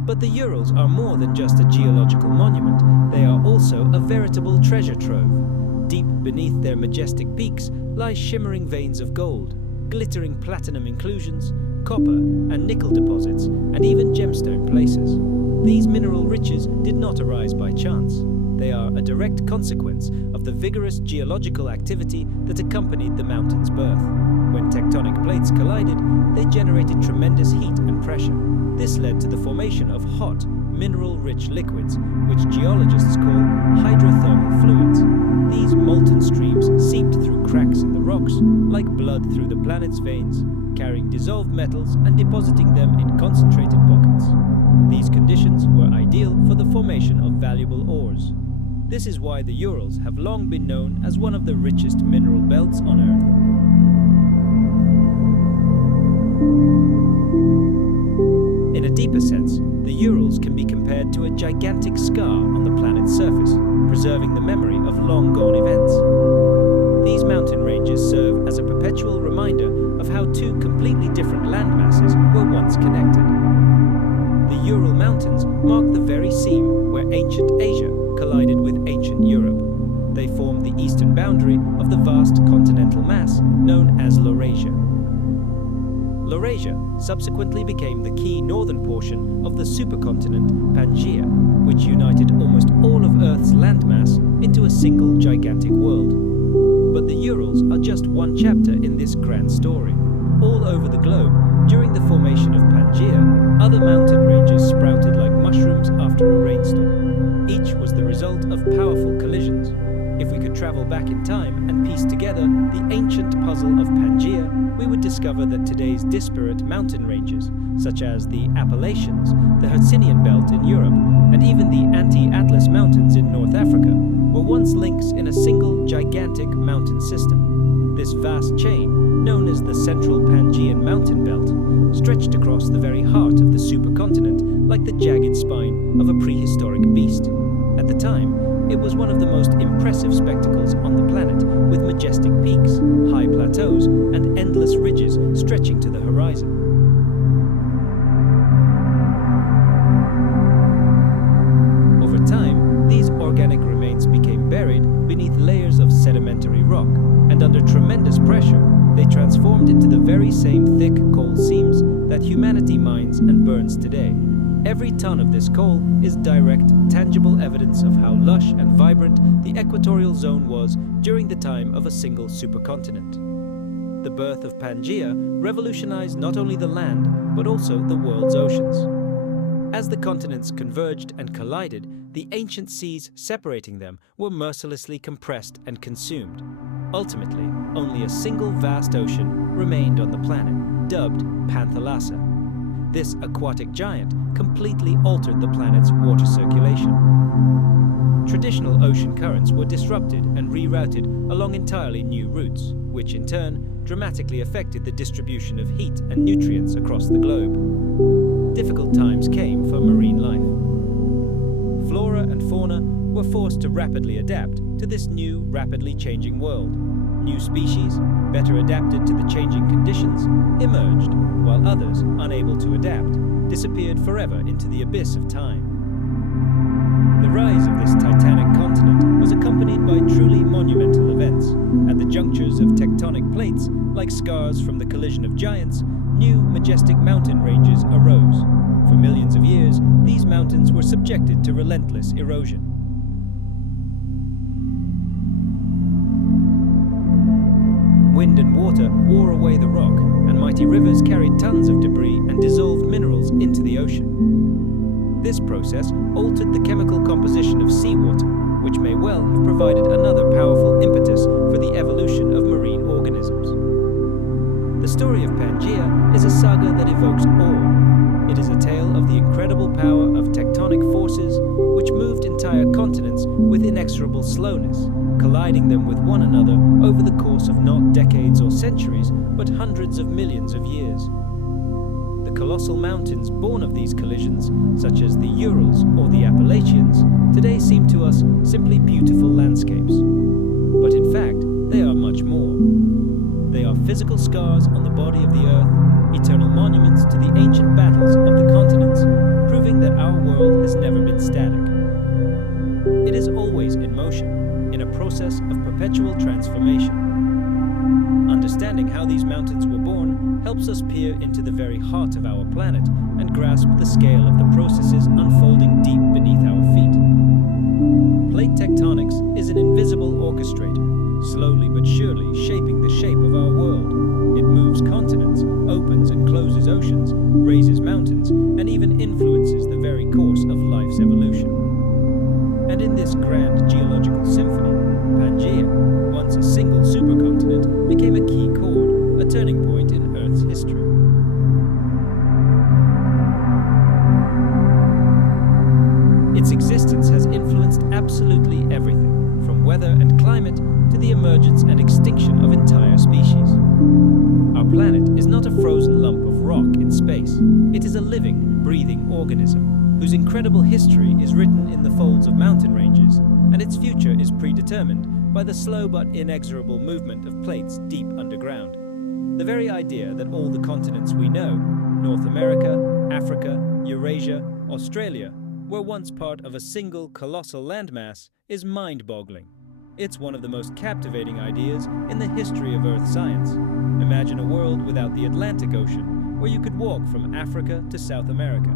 But the Urals are more than just a geological monument, they are also a veritable treasure trove. Deep beneath their majestic peaks lie shimmering veins of gold, glittering platinum inclusions, copper and nickel deposits, and even gemstone places. These mineral riches did not arise by chance. They are a direct consequence of the vigorous geological activity that accompanied the mountain's birth. When tectonic plates collided, they generated tremendous heat and pressure. This led to the formation of hot, mineral-rich liquids, which geologists call hydrothermal fluids. These molten streams seeped through cracks in the rocks, like blood through the planet's veins, carrying dissolved metals and depositing them in concentrated pockets. These conditions were ideal for the formation of valuable ores. This is why the Urals have long been known as one of the richest mineral belts on Earth. In a deeper sense, the Urals can be compared to a gigantic scar on the planet's surface, preserving the memory of long-gone events. These mountain ranges serve as a perpetual reminder of how two completely different landmasses were once connected. The Ural Mountains mark the very seam where ancient Asia collided with ancient Europe. They form the eastern boundary of the vast continental mass known as Laurasia. Laurasia subsequently became the key northern portion of the supercontinent Pangea, which united almost all of Earth's landmass into a single gigantic world. But the Urals are just one chapter in this grand story. All over the globe, during the formation of Pangea, other mountain ranges sprouted like mushrooms after a rainstorm. Each was the result of powerful collisions. If we could travel back in time and piece together the ancient puzzle of Pangea, we would discover that today's disparate mountain ranges, such as the Appalachians, the Hercynian Belt in Europe, and even the Anti-Atlas Mountains in North Africa, were once links in a single gigantic mountain system. This vast chain, known as the Central Pangean Mountain Belt, stretched across the very heart of the supercontinent like the jagged spine of a prehistoric beast. At the time, it was one of the most impressive spectacles on the planet, with majestic peaks, high plateaus, and endless ridges stretching to the horizon. Over time, these organic remains became buried beneath layers of sedimentary rock, and under tremendous pressure, they transformed into the very same thick coal seams that humanity mines and burns today. Every ton of this coal is direct, tangible evidence of how lush and vibrant the equatorial zone was during the time of a single supercontinent. The birth of Pangea revolutionized not only the land, but also the world's oceans. As the continents converged and collided, the ancient seas separating them were mercilessly compressed and consumed. Ultimately, only a single vast ocean remained on the planet, dubbed Panthalassa. This aquatic giant completely altered the planet's water circulation. Traditional ocean currents were disrupted and rerouted along entirely new routes, which in turn dramatically affected the distribution of heat and nutrients across the globe. Difficult times came for marine life. Flora and fauna were forced to rapidly adapt to this new, rapidly changing world. New species, better adapted to the changing conditions, emerged, while others, unable to adapt, disappeared forever into the abyss of time. The rise of this titanic continent was accompanied by truly monumental events. At the junctures of tectonic plates, like scars from the collision of giants, new majestic mountain ranges arose. For millions of years, these mountains were subjected to relentless erosion. Wind and water wore away the rock, and mighty rivers carried tons of debris and dissolved minerals into the ocean. This process altered the chemical composition of seawater, which may well have provided another powerful impetus for the evolution of marine organisms. The story of Pangea is a saga that evokes awe. It is a tale of the incredible power of tectonic forces which moved entire continents with inexorable slowness, colliding them with one another over the course of not decades or centuries, but hundreds of millions of years. The colossal mountains born of these collisions, such as the Urals or the Appalachians, today seem to us simply beautiful landscapes. But in fact, they are much more. They are physical scars on the body of the Earth, eternal monuments to the ancient battles of the continents, proving that our world has never been static. It is always in motion, in a process of perpetual transformation. Understanding how these mountains were born helps us peer into the very heart of our planet and grasp the scale of the processes unfolding deep beneath our feet. Plate tectonics is an invisible orchestrator, slowly but surely shaping the shape of our world. It moves continents, opens and closes oceans, raises mountains, and even influences the very course of life's evolution. And in this grand geological symphony, Pangea, once a single supercontinent, became a key chord, a turning point in Earth's history. Its existence has influenced absolutely everything, from weather and climate to the emergence and extinction of entire species. Our planet is not a frozen lump of rock in space. It is a living, breathing organism, whose incredible history is written in the folds of mountain ranges, and its future is predetermined by the slow but inexorable movement of plates deep underground. The very idea that all the continents we know, North America, Africa, Eurasia, Australia, were once part of a single colossal landmass is mind-boggling. It's one of the most captivating ideas in the history of Earth science. Imagine a world without the Atlantic Ocean, or you could walk from Africa to South America.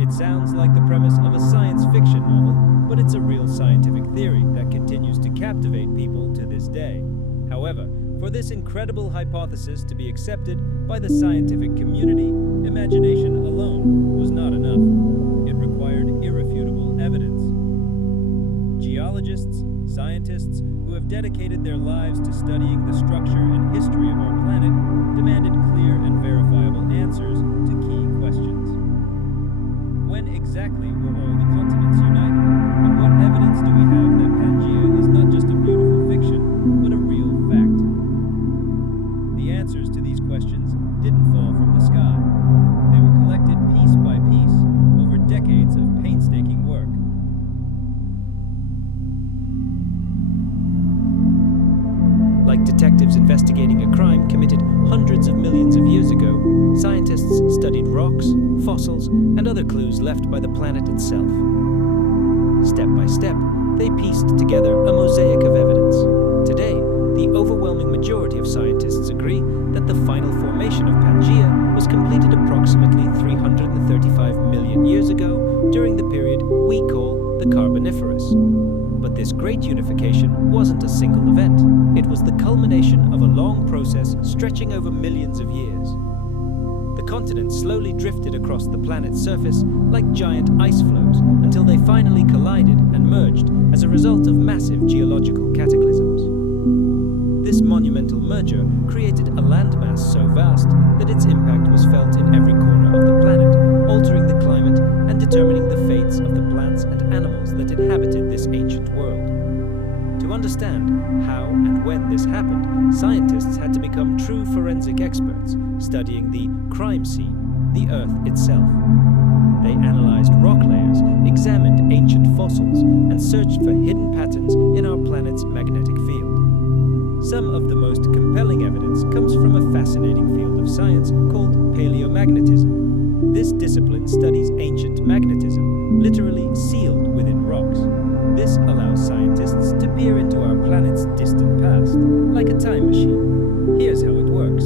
It sounds like the premise of a science fiction novel, but it's a real scientific theory that continues to captivate people to this day. However, for this incredible hypothesis to be accepted by the scientific community, imagination alone was not enough. It required irrefutable evidence. Geologists, scientists who have dedicated their lives to studying the structure and history of our planet demanded clear and verifiable answers to key questions. When exactly were all the continents united? And what evidence do we have that Pangea is not just a beautiful fiction, but a real fact? The answers to these questions didn't fall from the sky. They were collected piece by piece over decades of painstaking work. Like detectives investigating a crime committed hundreds of millions of years ago, scientists studied rocks, fossils, and other clues left by the planet itself. Step by step, they pieced together a mosaic of evidence. Today, the overwhelming majority of scientists agree that the final formation of Pangea was completed approximately 335 million years ago during the period we call the Carboniferous. But this great unification wasn't a single event. It was the culmination of a long process stretching over millions of years. The continents slowly drifted across the planet's surface like giant ice floes until they finally collided and merged as a result of massive geological cataclysms. This monumental merger created a landmass so vast that its impact was felt in every corner of the planet, altering the climate and determining the fates of the plants and animals that inhabited this ancient world. To understand how and when this happened, scientists had to become true forensic experts, studying the crime scene, the Earth itself. They analyzed rock layers, examined ancient fossils, and searched for hidden patterns in our planet's magnetic field. Some of the most compelling evidence comes from a fascinating field of science called paleomagnetism. This discipline studies ancient magnetism, literally sealed within rocks. This allows scientists to peer into our planet's distant past, like a time machine. Here's how it works.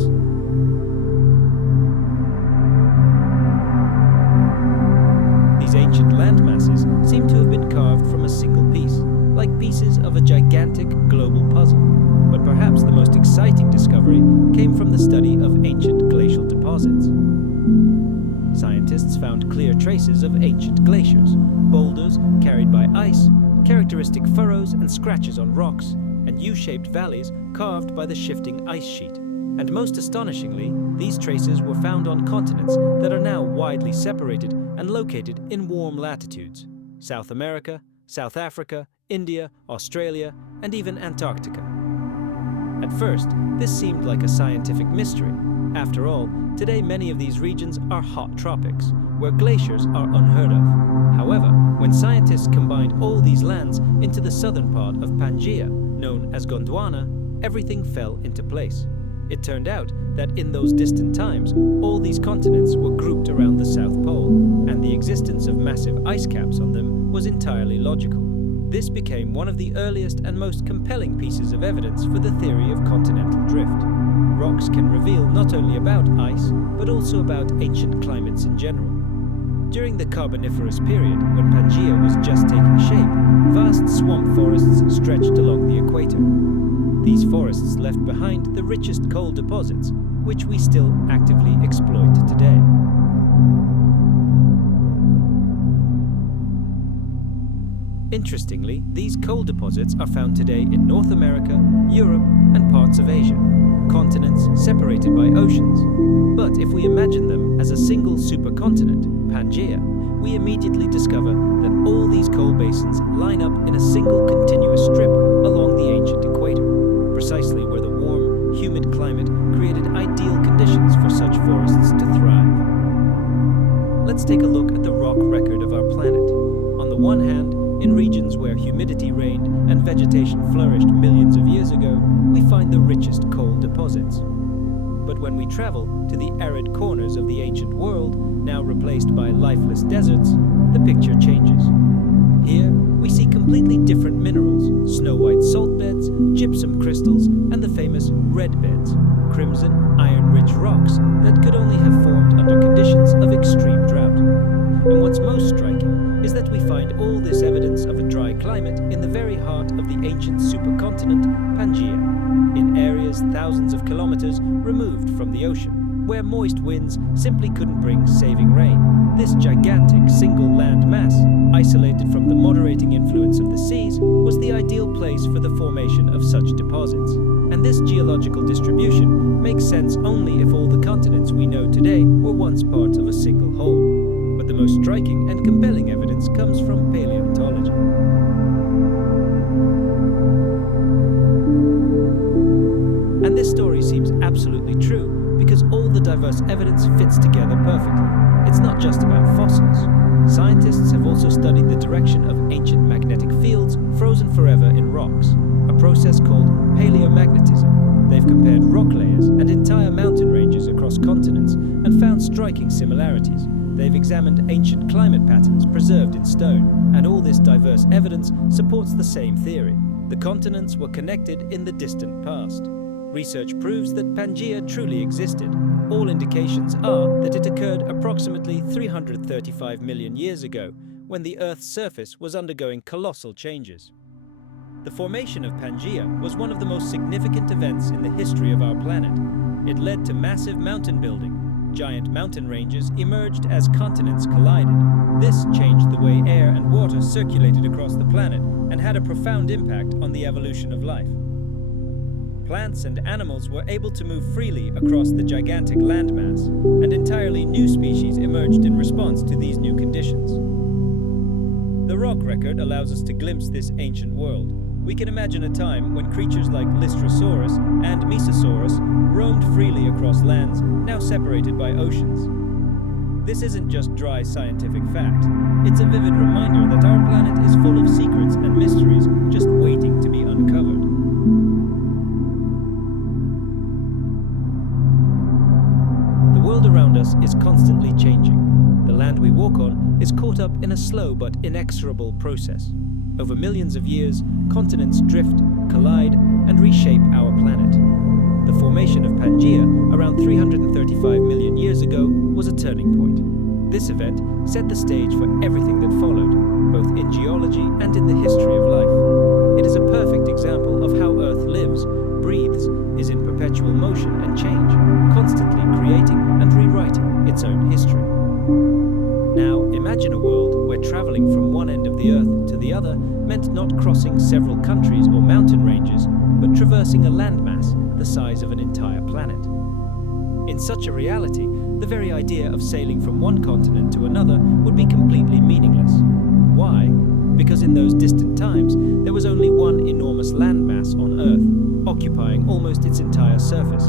These ancient landmasses seem to have been carved from a single piece, like pieces of a gigantic global puzzle. But perhaps the most exciting discovery came from the study of ancient glacial deposits. Scientists found clear traces of ancient glaciers, boulders carried by ice, characteristic furrows and scratches on rocks, and U-shaped valleys carved by the shifting ice sheet. And most astonishingly, these traces were found on continents that are now widely separated and located in warm latitudes: South America, South Africa, India, Australia, and even Antarctica. At first, this seemed like a scientific mystery. After all, today many of these regions are hot tropics, where glaciers are unheard of. However, when scientists combined all these lands into the southern part of Pangea, known as Gondwana, everything fell into place. It turned out that in those distant times, all these continents were grouped around the South Pole, and the existence of massive ice caps on them was entirely logical. This became one of the earliest and most compelling pieces of evidence for the theory of continental drift. Rocks can reveal not only about ice, but also about ancient climates in general. During the Carboniferous period, when Pangea was just taking shape, vast swamp forests stretched along the equator. These forests left behind the richest coal deposits, which we still actively exploit today. Interestingly, these coal deposits are found today in North America, Europe, and parts of Asia, continents separated by oceans. But if we imagine them as a single supercontinent, Pangea, we immediately discover that all these coal basins line up in a single continuous strip along the ancient equator, precisely where the warm, humid climate created ideal conditions for such forests to thrive. Let's take a look at the rock record of our planet. On the one hand, in regions where humidity reigned and vegetation flourished millions of years ago, we find the richest coal deposits. But when we travel to the arid corners of the ancient world, now replaced by lifeless deserts, the picture changes. Here, we see completely different minerals: snow-white salt beds, gypsum crystals, and the famous red beds, crimson, iron-rich rocks that could only have formed ancient supercontinent Pangea, in areas thousands of kilometers removed from the ocean, where moist winds simply couldn't bring saving rain. This gigantic single land mass, isolated from the moderating influence of the seas, was the ideal place for the formation of such deposits. And this geological distribution makes sense only if all the continents we know today were once part of a single whole. But the most striking and compelling evidence comes from paleontology. And this story seems absolutely true because all the diverse evidence fits together perfectly. It's not just about fossils. Scientists have also studied the direction of ancient magnetic fields frozen forever in rocks, a process called paleomagnetism. They've compared rock layers and entire mountain ranges across continents and found striking similarities. They've examined ancient climate patterns preserved in stone, and all this diverse evidence supports the same theory. The continents were connected in the distant past. Research proves that Pangea truly existed. All indications are that it occurred approximately 335 million years ago, when the Earth's surface was undergoing colossal changes. The formation of Pangea was one of the most significant events in the history of our planet. It led to massive mountain building. Giant mountain ranges emerged as continents collided. This changed the way air and water circulated across the planet and had a profound impact on the evolution of life. Plants and animals were able to move freely across the gigantic landmass, and entirely new species emerged in response to these new conditions. The rock record allows us to glimpse this ancient world. We can imagine a time when creatures like Lystrosaurus and Mesosaurus roamed freely across lands now separated by oceans. This isn't just dry scientific fact. It's a vivid reminder that our planet is full of secrets and mysteries just waiting to be uncovered. The world around us is constantly changing. The land we walk on is caught up in a slow but inexorable process. Over millions of years, continents drift, collide, and reshape our planet. The formation of Pangea around 335 million years ago was a turning point. This event set the stage for everything that followed, both in geology and in the history of life. It is a perfect example of how Earth lives, breathes, is in perpetual motion and change, constantly creating and rewriting its own history. Now, imagine a world where traveling from one end of the Earth to the other meant not crossing several countries or mountain ranges, but traversing a landmass the size of an entire planet. In such a reality, the very idea of sailing from one continent to another would be completely meaningless. Why? Because in those distant times, there was only one enormous landmass on Earth, occupying almost its entire surface.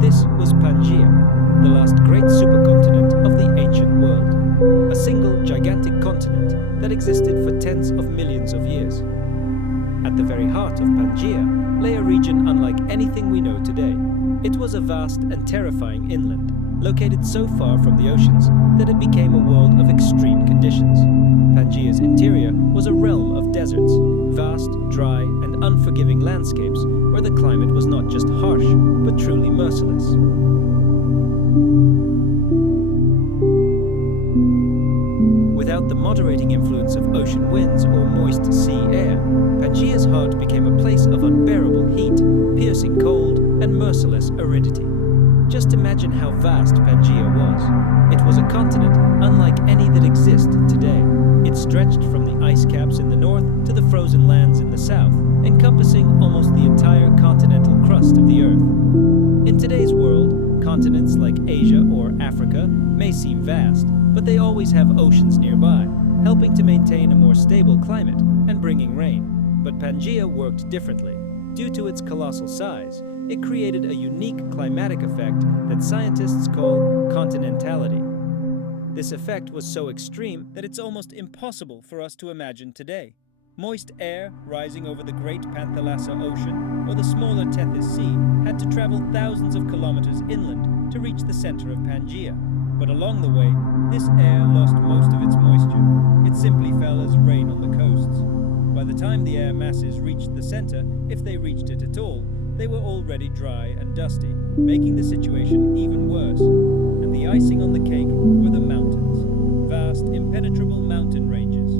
This was Pangea, the last great supercontinent of the ancient world. A single gigantic continent that existed for tens of millions of years. At the very heart of Pangea lay a region unlike anything we know today. It was a vast and terrifying inland, located so far from the oceans that it became a world of extreme conditions. Pangea's interior was a realm of deserts, vast, dry, and unforgiving landscapes where the climate was not just harsh, but truly merciless. Without the moderating influence of ocean winds or moist sea air, Pangea's heart became a place of unbearable heat, piercing cold, and merciless aridity. Just imagine how vast Pangea was. It was a continent unlike any that exist today. It stretched from the ice caps in the north to the frozen lands in the south, encompassing almost the entire continental crust of the Earth. In today's world, continents like Asia or Africa may seem vast, but they always have oceans nearby, helping to maintain a more stable climate and bringing rain. But Pangea worked differently. Due to its colossal size, it created a unique climatic effect that scientists call continentality. This effect was so extreme that it's almost impossible for us to imagine today. Moist air rising over the Great Panthalassa Ocean or the smaller Tethys Sea had to travel thousands of kilometers inland to reach the center of Pangea. But along the way, this air lost most of its moisture. It simply fell as rain on the coasts. By the time the air masses reached the center, if they reached it at all, they were already dry and dusty, making the situation even worse. And the icing on the cake were the mountains, vast, impenetrable mountain ranges.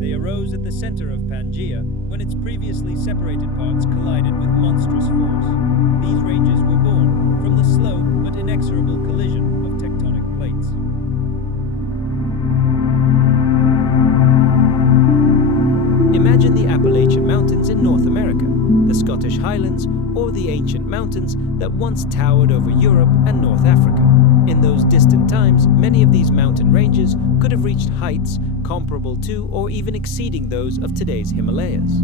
They arose at the center of Pangea when its previously separated parts collided with monstrous force. These ranges were born from the slow but inexorable collision of tectonic plates. Imagine the Appalachian Mountains in North America, the Scottish Highlands, or the ancient mountains that once towered over Europe and North Africa. In those distant times, many of these mountain ranges could have reached heights comparable to or even exceeding those of today's Himalayas.